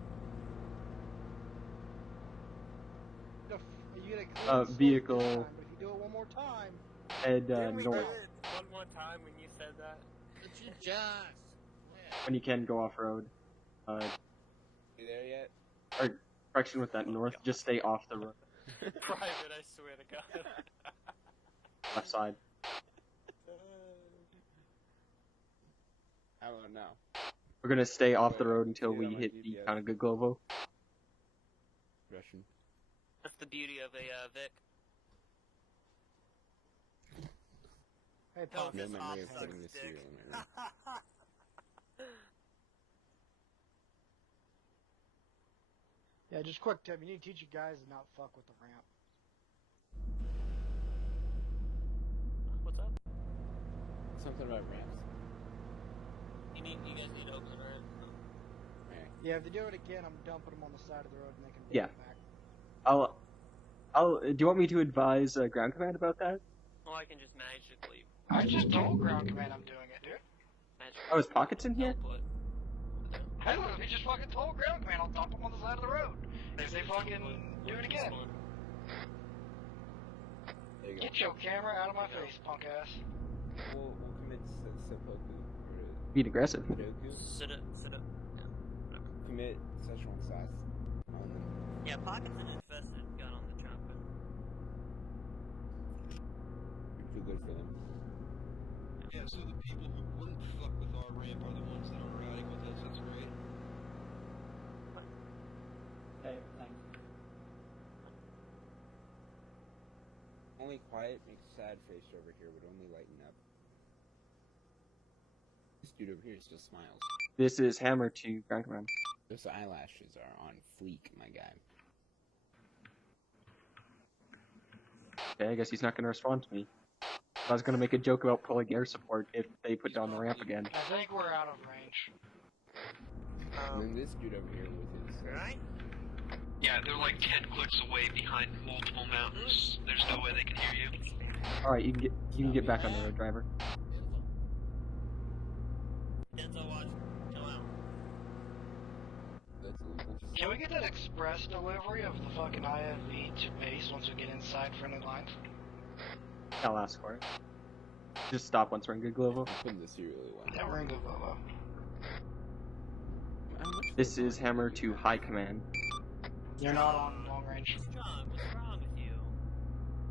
You get a clean vehicle. this time, but if you do it one more time, Head Didn't we do north. it one more time when you said that? But you just... When you can go off-road. You there yet? Or, correction with that north, just stay off the road. Private, I swear to God. Left side. How about now? We're gonna stay off the road until we hit the Kanagaglovo. Russian. That's the beauty of a Vic. hey, No, Pop. No this memory op of sucks putting the dick. cereal in my room. Yeah, just quick tip. You need to teach you guys to not fuck with the ramp. What's up? Something about ramps. You guys need to open the ramp. Right. Yeah, if they do it again, I'm dumping them on the side of the road and they can Yeah. bring it back. Do you want me to advise ground command about that? Well, I can just magically. I just told ground command I'm doing it, dude. Oh, is Pockets in here? Teleport. Hell, if he just fucking told ground command, I'll dump them on the side of the road. If they fucking do it again. There you go. Get your camera out of my face, punk ass. We'll commit seppuku. Being aggressive. Sudoku. Sit up. Yeah, whatever. Commit Szechuan sauce on them. Yeah, Pocket's an infested gun on the trumpet. Too good for them. Yeah, so the people who wouldn't fuck with our ramp are the ones that are routing with us, that's great. Okay, thanks. Only quiet makes a sad face over here would only lighten up. This dude over here still smiles. This is Hammer to ground command. Those eyelashes are on fleek, my guy. Okay, I guess he's not gonna respond to me. I was gonna make a joke about pulling air support if they put down the ramp again. I think we're out of range. And then this dude over here with his... Right? Yeah, they're like 10 clicks away behind multiple mountains. There's no way they can hear you. Alright, you can get back on the road, driver. Denzel, watch. Chill out. That's illegal. Can we get that express delivery of the fucking IFV to base once we get inside friendly lines? I'll ask for it. Just stop once we're in good Glovo. I'm putting the cereal away. Yeah, we're in good level. This is Hammer to High Command. You're not on long range. John, what's wrong with you?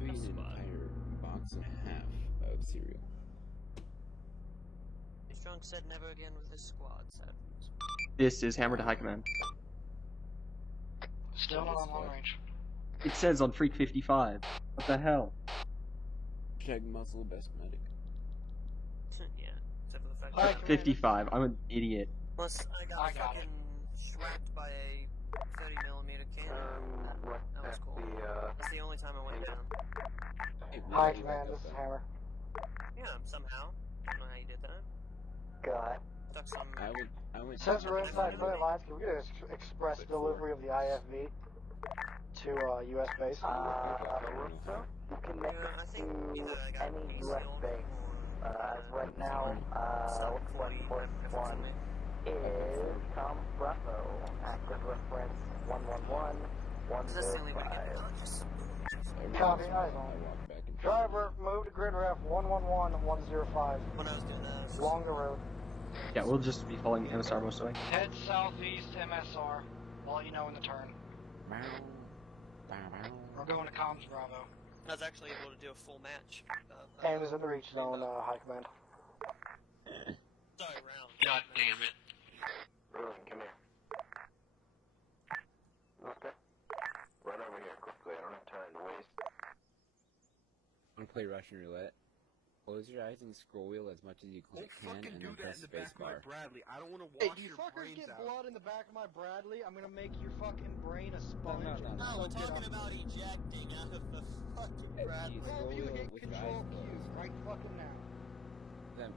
I'm eating an entire box and a half of cereal. Strong said never again with his squad, said. This is Hammer to High Command. Still not on long range. It says on Freak 55. What the hell? Check muscle, best medic. Yeah, except for the fact Freak that 55. I'm an idiot. plus I got fucking shrapned by a 30mm cannon. That was cool. That's the only time I went down. Hi, Command, this is Hammer. Yeah, somehow. I don't know how you did that. Go ahead. Stuck some. I went. Since we're inside clear lines, can we get an express delivery of the IFV to U.S. base? You can make it to any U.S. base. Right now, looks like first one is Tom Bravo. Active reference 111-105. Copy, eyes on. Driver, move to grid ref 111-105. When I was doing that, Along the road. Yeah, we'll just be following MSR most of the way. Head southeast MSR. I'll let you know in the turn. We're going to comms Bravo. I was actually able to do a full match. Aim is in the reach zone, High Command. Sorry, round. God damn it. Come here. Okay. Run over here quickly, I don't have time to waste. I'm gonna play Russian roulette. Close your eyes and scroll wheel as much as you can, and then press spacebar. Bradley, I don't want to Hey, wash do you your fuckers brains get out. blood in the back of my Bradley? I'm gonna make your fucking brain a sponge. No, we're talking about ejecting out of the fucking Bradley. All of you Scroll hit with your control eyes Q closed. right fucking now. Then.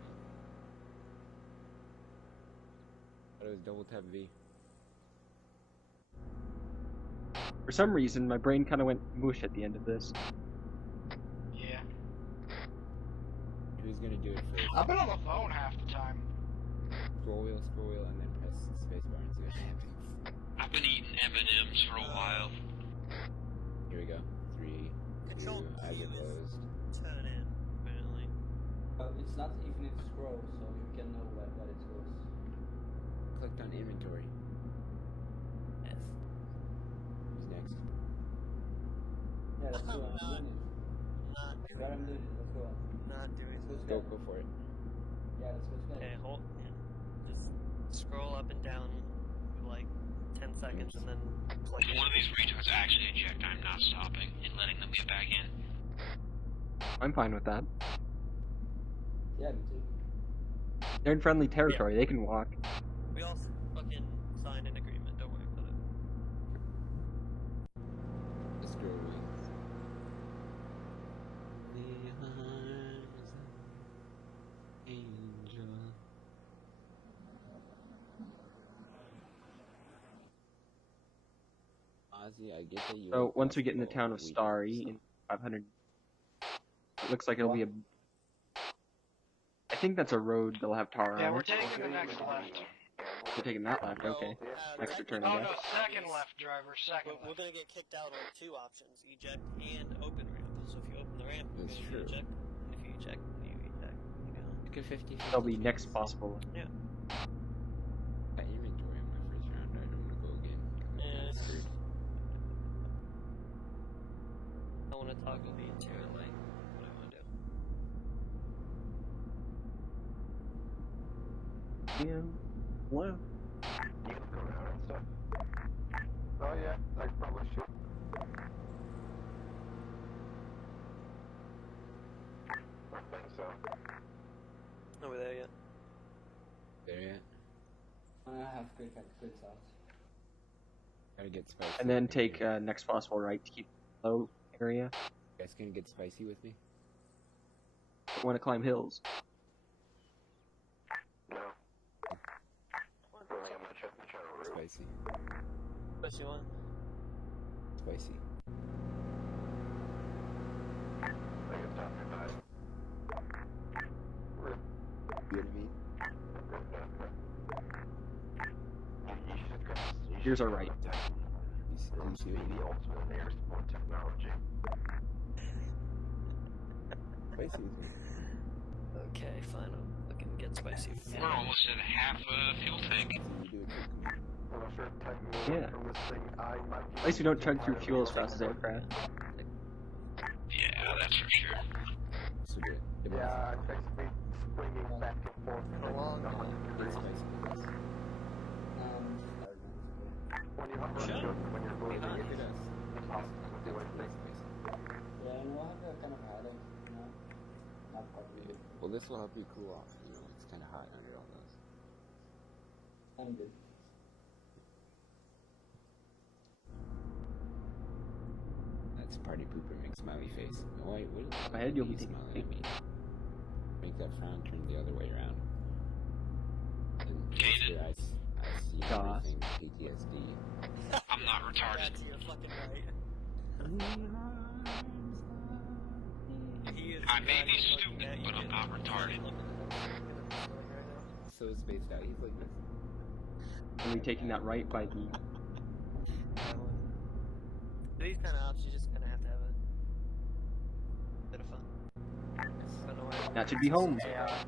But it was double tap V. For some reason, my brain kind of went mush at the end of this. Yeah. Who's gonna do it first? I've been on the phone half the time. Scroll wheel, and then press spacebar and see what happens. I've been eating M&M's for a while. Here we go. 3, 2, eyes are closed. Turn in, apparently. It's not infinite scroll, so you can know what it goes. Clicked on inventory. F. Who's next? Yeah, let's go. I'm doing it. Not Got him doing it. Let's go. Not doing Let's Go for it. Yeah, let's go. Okay, hold. Yeah. Just scroll up and down for like 10 seconds and then click. If one of these retards actually eject, I'm not stopping and letting them get back in. I'm fine with that. Yeah, me too. They're in friendly territory. They can walk. We all fucking signed an agreement. Don't worry about it. Let's go away. Ozzy, I get that you. So once we get in the town of Starry in 500, it looks like it'll be a. I think that's a road that'll have tar Yeah, on we're it. taking the next left. We're taking that left. Okay. Next return, Oh I no, guess. second left, driver, second We're left. gonna get kicked out on two options: eject and open ramp. So if you open the ramp, That's you true. eject. And if you eject, you eject. You go. Look at 50. That'll be next possible. Yeah. Got inventory on my first round. I don't want to go again. Yes. Screwed. I want to toggle the interior light. What I want to do. Yeah. Well. You can go around and stuff. Oh yeah, I probably should. I think so. Are we there yet? There yet? I have quick shots. Gotta get spicy. And then take next possible right to keep low area. You guys gonna get spicy with me? Want to climb hills. No. Really, I'm not checking the channel route. Spicy. What you want? Spicy. I think it's time to die. You know what I mean? You should go. Here's our right. You see the ultimate nearest point technology. Spicy with me. Okay, fine. I can get spicy. We're almost at half a fuel tank. You do it too. I'm not sure technically Yeah. At least we don't chug through fuel as fast as aircraft. Yeah, that's for sure. Yeah, it's basically swinging back and forth. For long. When you have when you're moving, it's impossible to do anything. Yeah, and we'll have that kind of headache, you know? Not probably. Well, this will help you cool off. You know, it's kind of hot under all those. I'm good. That's party pooper, make smiley face. Oh wait, what is My head, you'll be smiling taking at me? Make that frown turn the other way around. And Mister, I see everything. PTSD. I'm not retarded. That's you're fucking right. I may be stupid, but I'm not retarded. So spaced out. He's like this. And we taking that right by the. These kind of ops, you just kind of have to have a bit of fun. That should be home. U.S.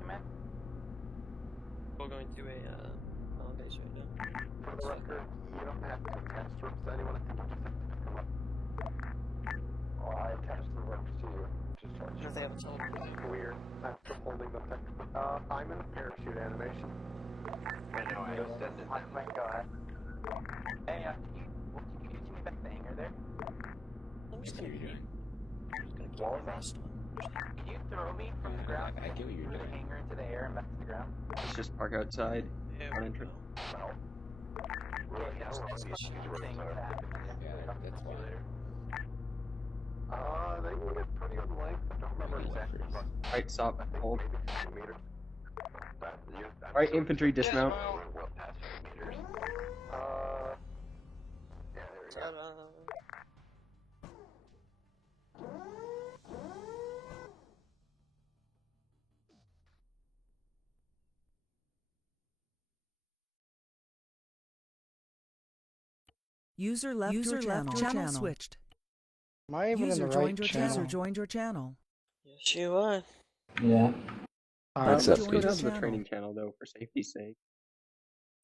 Command? We're going to a home base right now. For the record, you don't have to attach the ropes to anyone. I think you just have to pick them up. Well, I attached the ropes to you. Just told you. They haven't told me. Weird. I'm still holding them technically. I'm in a parachute animation. I know, I just send it. Go ahead. Hey, can you see me back the hangar there? I'm just gonna keep the rest one. Can you throw me from the ground? I get what you're through the doing. hangar into the air and back to the ground? Let's just park outside. On entrance. No. Yeah, that's thing that happened. Yeah, that's why. They can get pretty good length. I don't remember exactly, but Right, stop. I think Hold. maybe 2 meters. Alright, infantry, dismount. Yeah, there we go. User left your channel. Channel switched. Am I even User in the joined right your channel? User joined your channel. Yes, you are. Yeah. Let's Join go your down to the channel. training channel though, for safety's sake.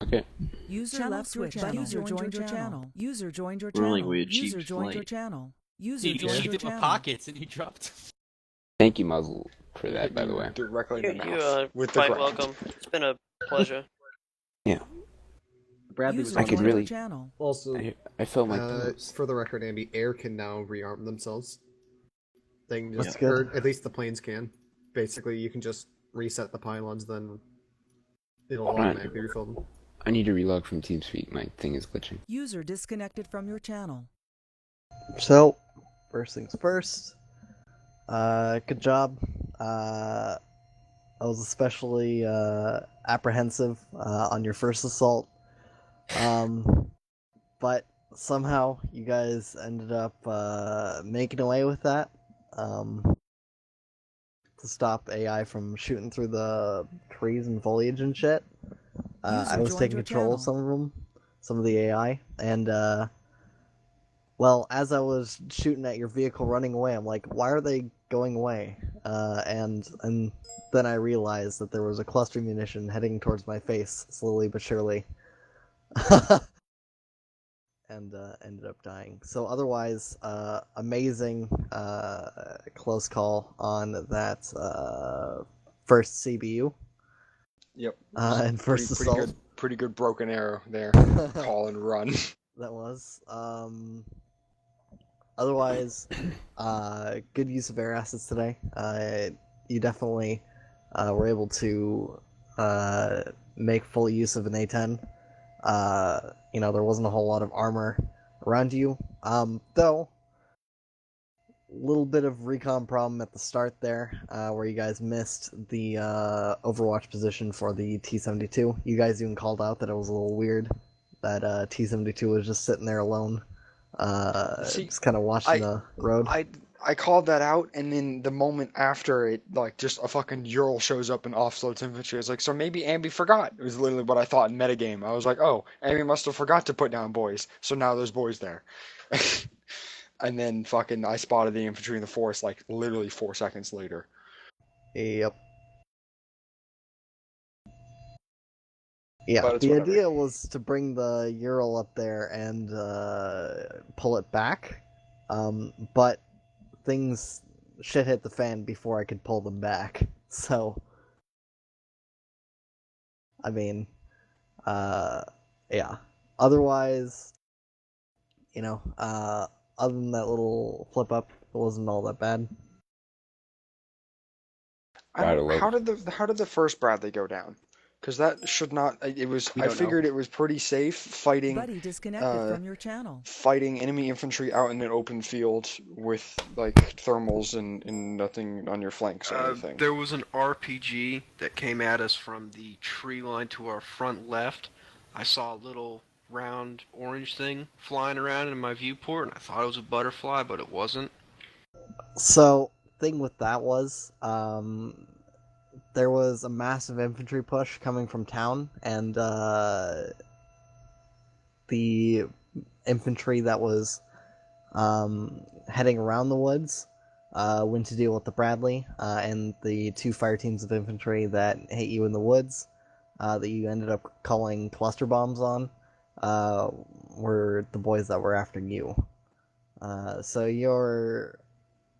Okay. User Channel left your switched. channel. User Joined your channel. User joined your We're only channel. going to User cheap joined your flight. channel. User You joined your cheaped in my channel. pockets and you dropped. Thank you, Muzzle, for that, by the way. Directly You, in the you mouth. are With the quite ground. welcome. It's been a pleasure. Yeah. Bradley User was I could joined your really. channel. Also, I felt my toes. for the record, Andy, air can now rearm themselves. They can just, That's good. or at least the planes can. Basically, you can just reset the pylons, then it'll Right. automatically refill them. I need to relog from TeamSpeak. My thing is glitching. User disconnected from your channel. So, first things first. Good job. I was especially apprehensive on your first assault. But somehow you guys ended up making away with that. To stop AI from shooting through the trees and foliage and shit. I was joined taking your control of channel. some of them, some of the AI, and well, as I was shooting at your vehicle running away, I'm like, why are they going away? And then I realized that there was a cluster munition heading towards my face, slowly but surely. And ended up dying. So otherwise, amazing close call on that first CBU. Yep. And first assault. Pretty good broken arrow there. Call and run. That was. Otherwise, good use of air assets today. You definitely were able to make full use of an A-10. There wasn't a whole lot of armor around you. Though, little bit of recon problem at the start there, where you guys missed the overwatch position for the T-72. You guys even called out that it was a little weird that T-72 was just sitting there alone, just kind of watching the road. I called that out, and then the moment after it, like, just a fucking Ural shows up and offloads infantry. It's like, so maybe Ambi forgot. It was literally what I thought in metagame. I was like, oh, Ambi must have forgot to put down boys, so now there's boys there. And then fucking I spotted the infantry in the forest, like, literally 4 seconds later. Yep. Yeah, But it's the whatever. idea was to bring the Ural up there and pull it back, but shit hit the fan before I could pull them back. So, I mean, yeah. Otherwise, other than that little flip up, it wasn't all that bad. How did the first Bradley go down? Because that should not. It was. I figured it was pretty safe fighting. Buddy disconnected from your channel. Fighting enemy infantry out in an open field with like thermals and nothing on your flanks or anything. There was an RPG that came at us from the tree line to our front left. I saw a little round orange thing flying around in my viewport, and I thought it was a butterfly, but it wasn't. So, thing with that was, there was a massive infantry push coming from town, and the infantry that was heading around the woods went to deal with the Bradley, and the two fire teams of infantry that hit you in the woods that you ended up calling cluster bombs on were the boys that were after you. So your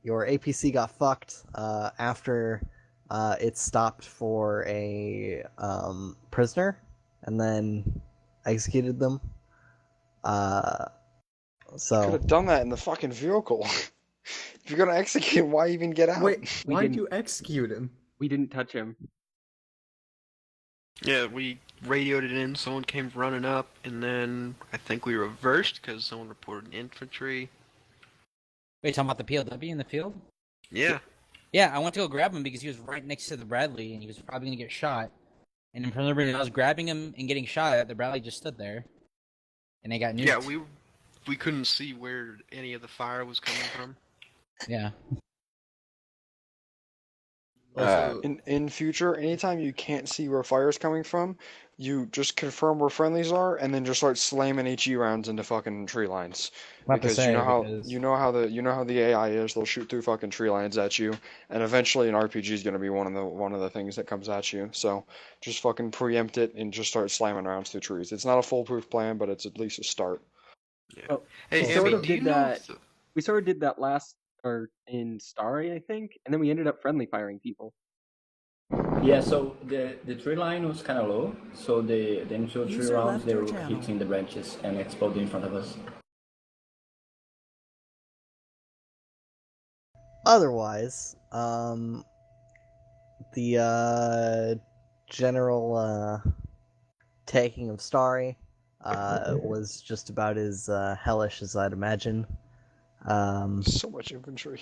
APC got fucked after it stopped for a prisoner and then executed them. So could have done that in the fucking vehicle. If you're gonna execute him, why even get out? Wait, why'd you execute him? We didn't touch him. Yeah, we radioed it in, someone came running up, and then I think we reversed because someone reported infantry. Wait, talking about the PLW in the field? Yeah. Yeah, I went to go grab him because he was right next to the Bradley, and he was probably going to get shot. And in front of everybody, I was grabbing him and getting shot at, the Bradley just stood there. And they got nuked. Yeah, we couldn't see where any of the fire was coming from. Yeah. In future, anytime you can't see where fire's coming from, you just confirm where friendlies are, and then just start slamming HE rounds into fucking tree lines. Because you know how the AI is. They'll shoot through fucking tree lines at you, and eventually an RPG is gonna be one of the things that comes at you. So just fucking preempt it and just start slamming rounds through trees. It's not a foolproof plan, but it's at least a start. Yeah. Oh, Hey, we sort of did that last or in Starry, I think, and then we ended up friendly firing people. Yeah, so the tree line was kind of low, so the initial tree rounds they were hitting the branches and exploding in front of us. otherwise, the general taking of Starry was just about as hellish as I'd imagine. So much infantry.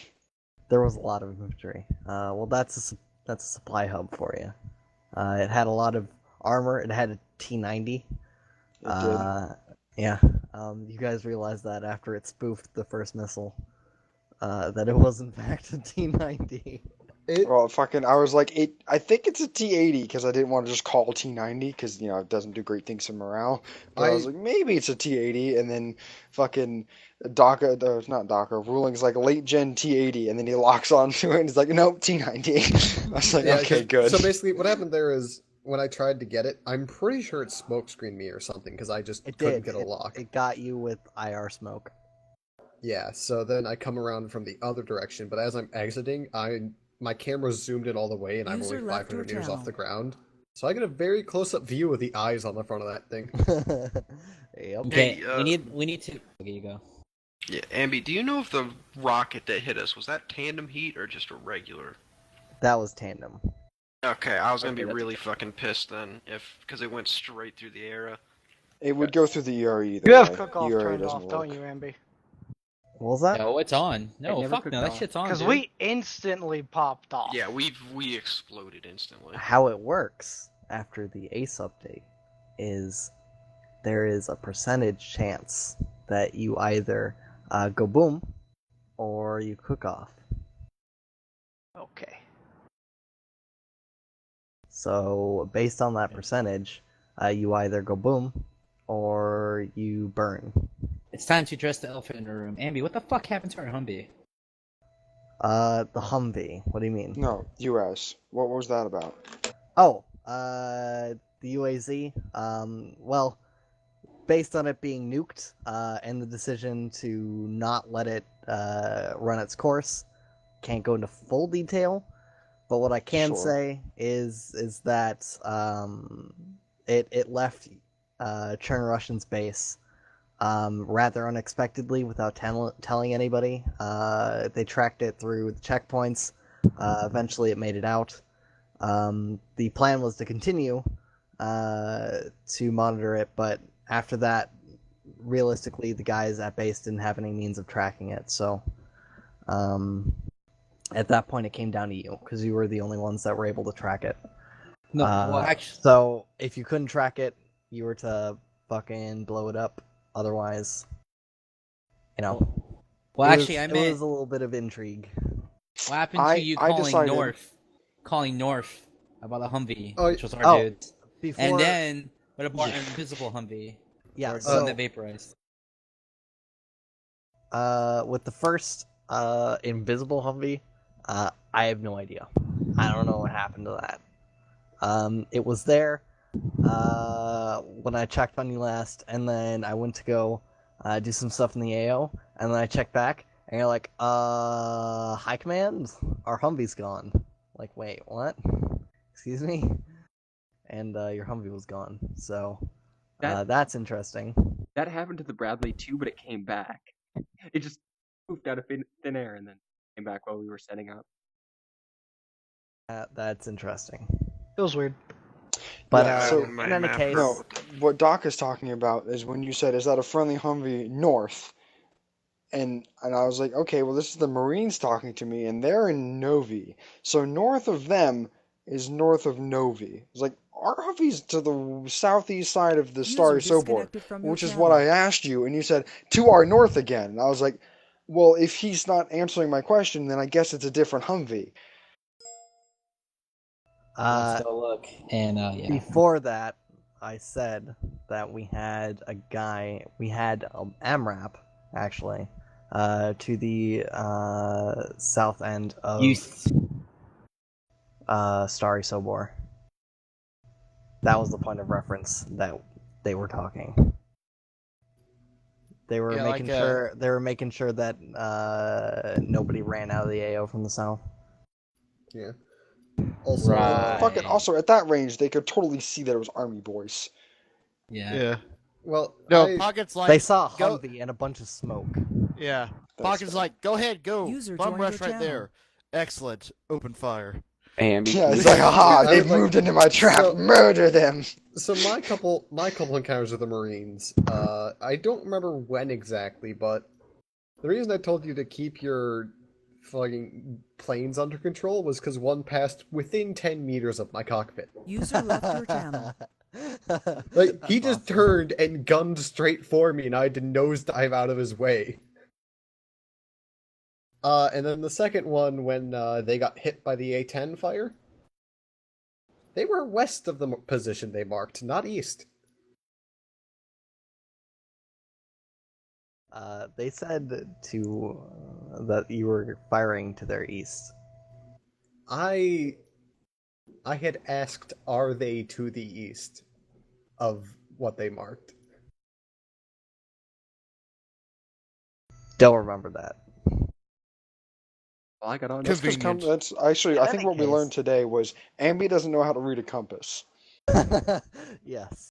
There was a lot of infantry. Well, that's a supply hub for you. It had a lot of armor. It had a T-90. Yeah. You guys realized that after it spoofed the first missile, that it was in fact a T-90. Well, fucking, I was like, I think it's a T-80 because I didn't want to just call T-90 because, it doesn't do great things for morale. But I was like, maybe it's a T-80, and then fucking Ruling's like late gen T-80, and then he locks onto it and he's like, nope, T-90. I was like, okay, good. So basically, what happened there is, when I tried to get it, I'm pretty sure it smoke screened me or something because I just couldn't get a lock. It got you with IR smoke. Yeah, so then I come around from the other direction, but as I'm exiting, my camera zoomed in all the way, and I'm only 500 meters off the ground. So I get a very close-up view of the eyes on the front of that thing. Yep. Okay, Hey, we need to... Okay, you go. Yeah, Ambi, do you know if the rocket that hit us, was that tandem heat or just a regular? That was tandem. Okay, I was gonna be really fucking pissed then, because it went straight through the air. It would go through the ERE. You have cook-off turned off, don't you, Ambi? What was that? No, it's on. No, fuck no, that shit's on, Because dude. we instantly popped off. Yeah, we exploded instantly. How it works after the ACE update is there is a percentage chance that you either go boom or you cook off. Okay. So based on that percentage, you either go boom or you burn. It's time to address the elephant in the room. Ambi, what the fuck happened to our Humvee? The Humvee. What do you mean? No, US. What was that about? Oh, the UAZ, well, based on it being nuked and the decision to not let it run its course, can't go into full detail. But what I can say is that it left Chernarushin's base rather unexpectedly without telling anybody. They tracked it through the checkpoints. Eventually, it made it out. The plan was to continue to monitor it, but after that, realistically, the guys at base didn't have any means of tracking it. So, at that point, it came down to you because you were the only ones that were able to track it. No, well, actually, so if you couldn't track it, you were to fucking blow it up. Otherwise, you know. Well, actually, it was a little bit of intrigue. What happened to you calling north about the Humvee, which was our dude? And then what about an invisible Humvee? Yeah, or the one that vaporized. With the first invisible Humvee, I have no idea. I don't know what happened to that. It was there when I checked on you last, and then I went to go do some stuff in the AO, and then I checked back, and you're like, High Command? Our Humvee's gone. Like, wait, what? Excuse me? And your Humvee was gone, so that's interesting. That happened to the Bradley too, but it came back. It just poofed out of thin air and then came back while we were setting up. That's interesting. Feels weird. But Yeah, so in any case, no, what Doc is talking about is when you said, "Is that a friendly Humvee north?" And I was like, "Okay, well, this is the Marines talking to me, and they're in Novi. So north of them is north of Novi. It's like our Humvee's to the southeast side of the Starry Sobor, which is what I asked you, and you said to our north again. And I was like, well, if he's not answering my question, then I guess it's a different Humvee." Let's go look. And yeah. Before that, I said that we had an AMRAP, actually, to the south end of Starry Sobor. That was the point of reference that they were talking. They were making sure that nobody ran out of the AO from the south. Yeah. Also, also at that range, they could totally see that it was Army boys. Yeah. Well, Pocket's like they saw a Humvee and a bunch of smoke. Yeah. Pocket's like, go ahead, go. Bum rush right there. Excellent. Open fire. Ambi. Yeah, it's like, aha, they moved into my trap. Murder them. So my couple encounters with the Marines, I don't remember when exactly, but the reason I told you to keep your fucking planes under control was because one passed within 10 meters of my cockpit. User left your channel. Like, he just turned and gunned straight for me, and I had to nosedive out of his way. And then the second one, when they got hit by the A-10 fire, they were west of the position they marked, not east. They said that you were firing to their east. I had asked, are they to the east of what they marked? Don't remember that. Well, I got on. That's actually, I think what we learned today was Ambi doesn't know how to read a compass. Yes.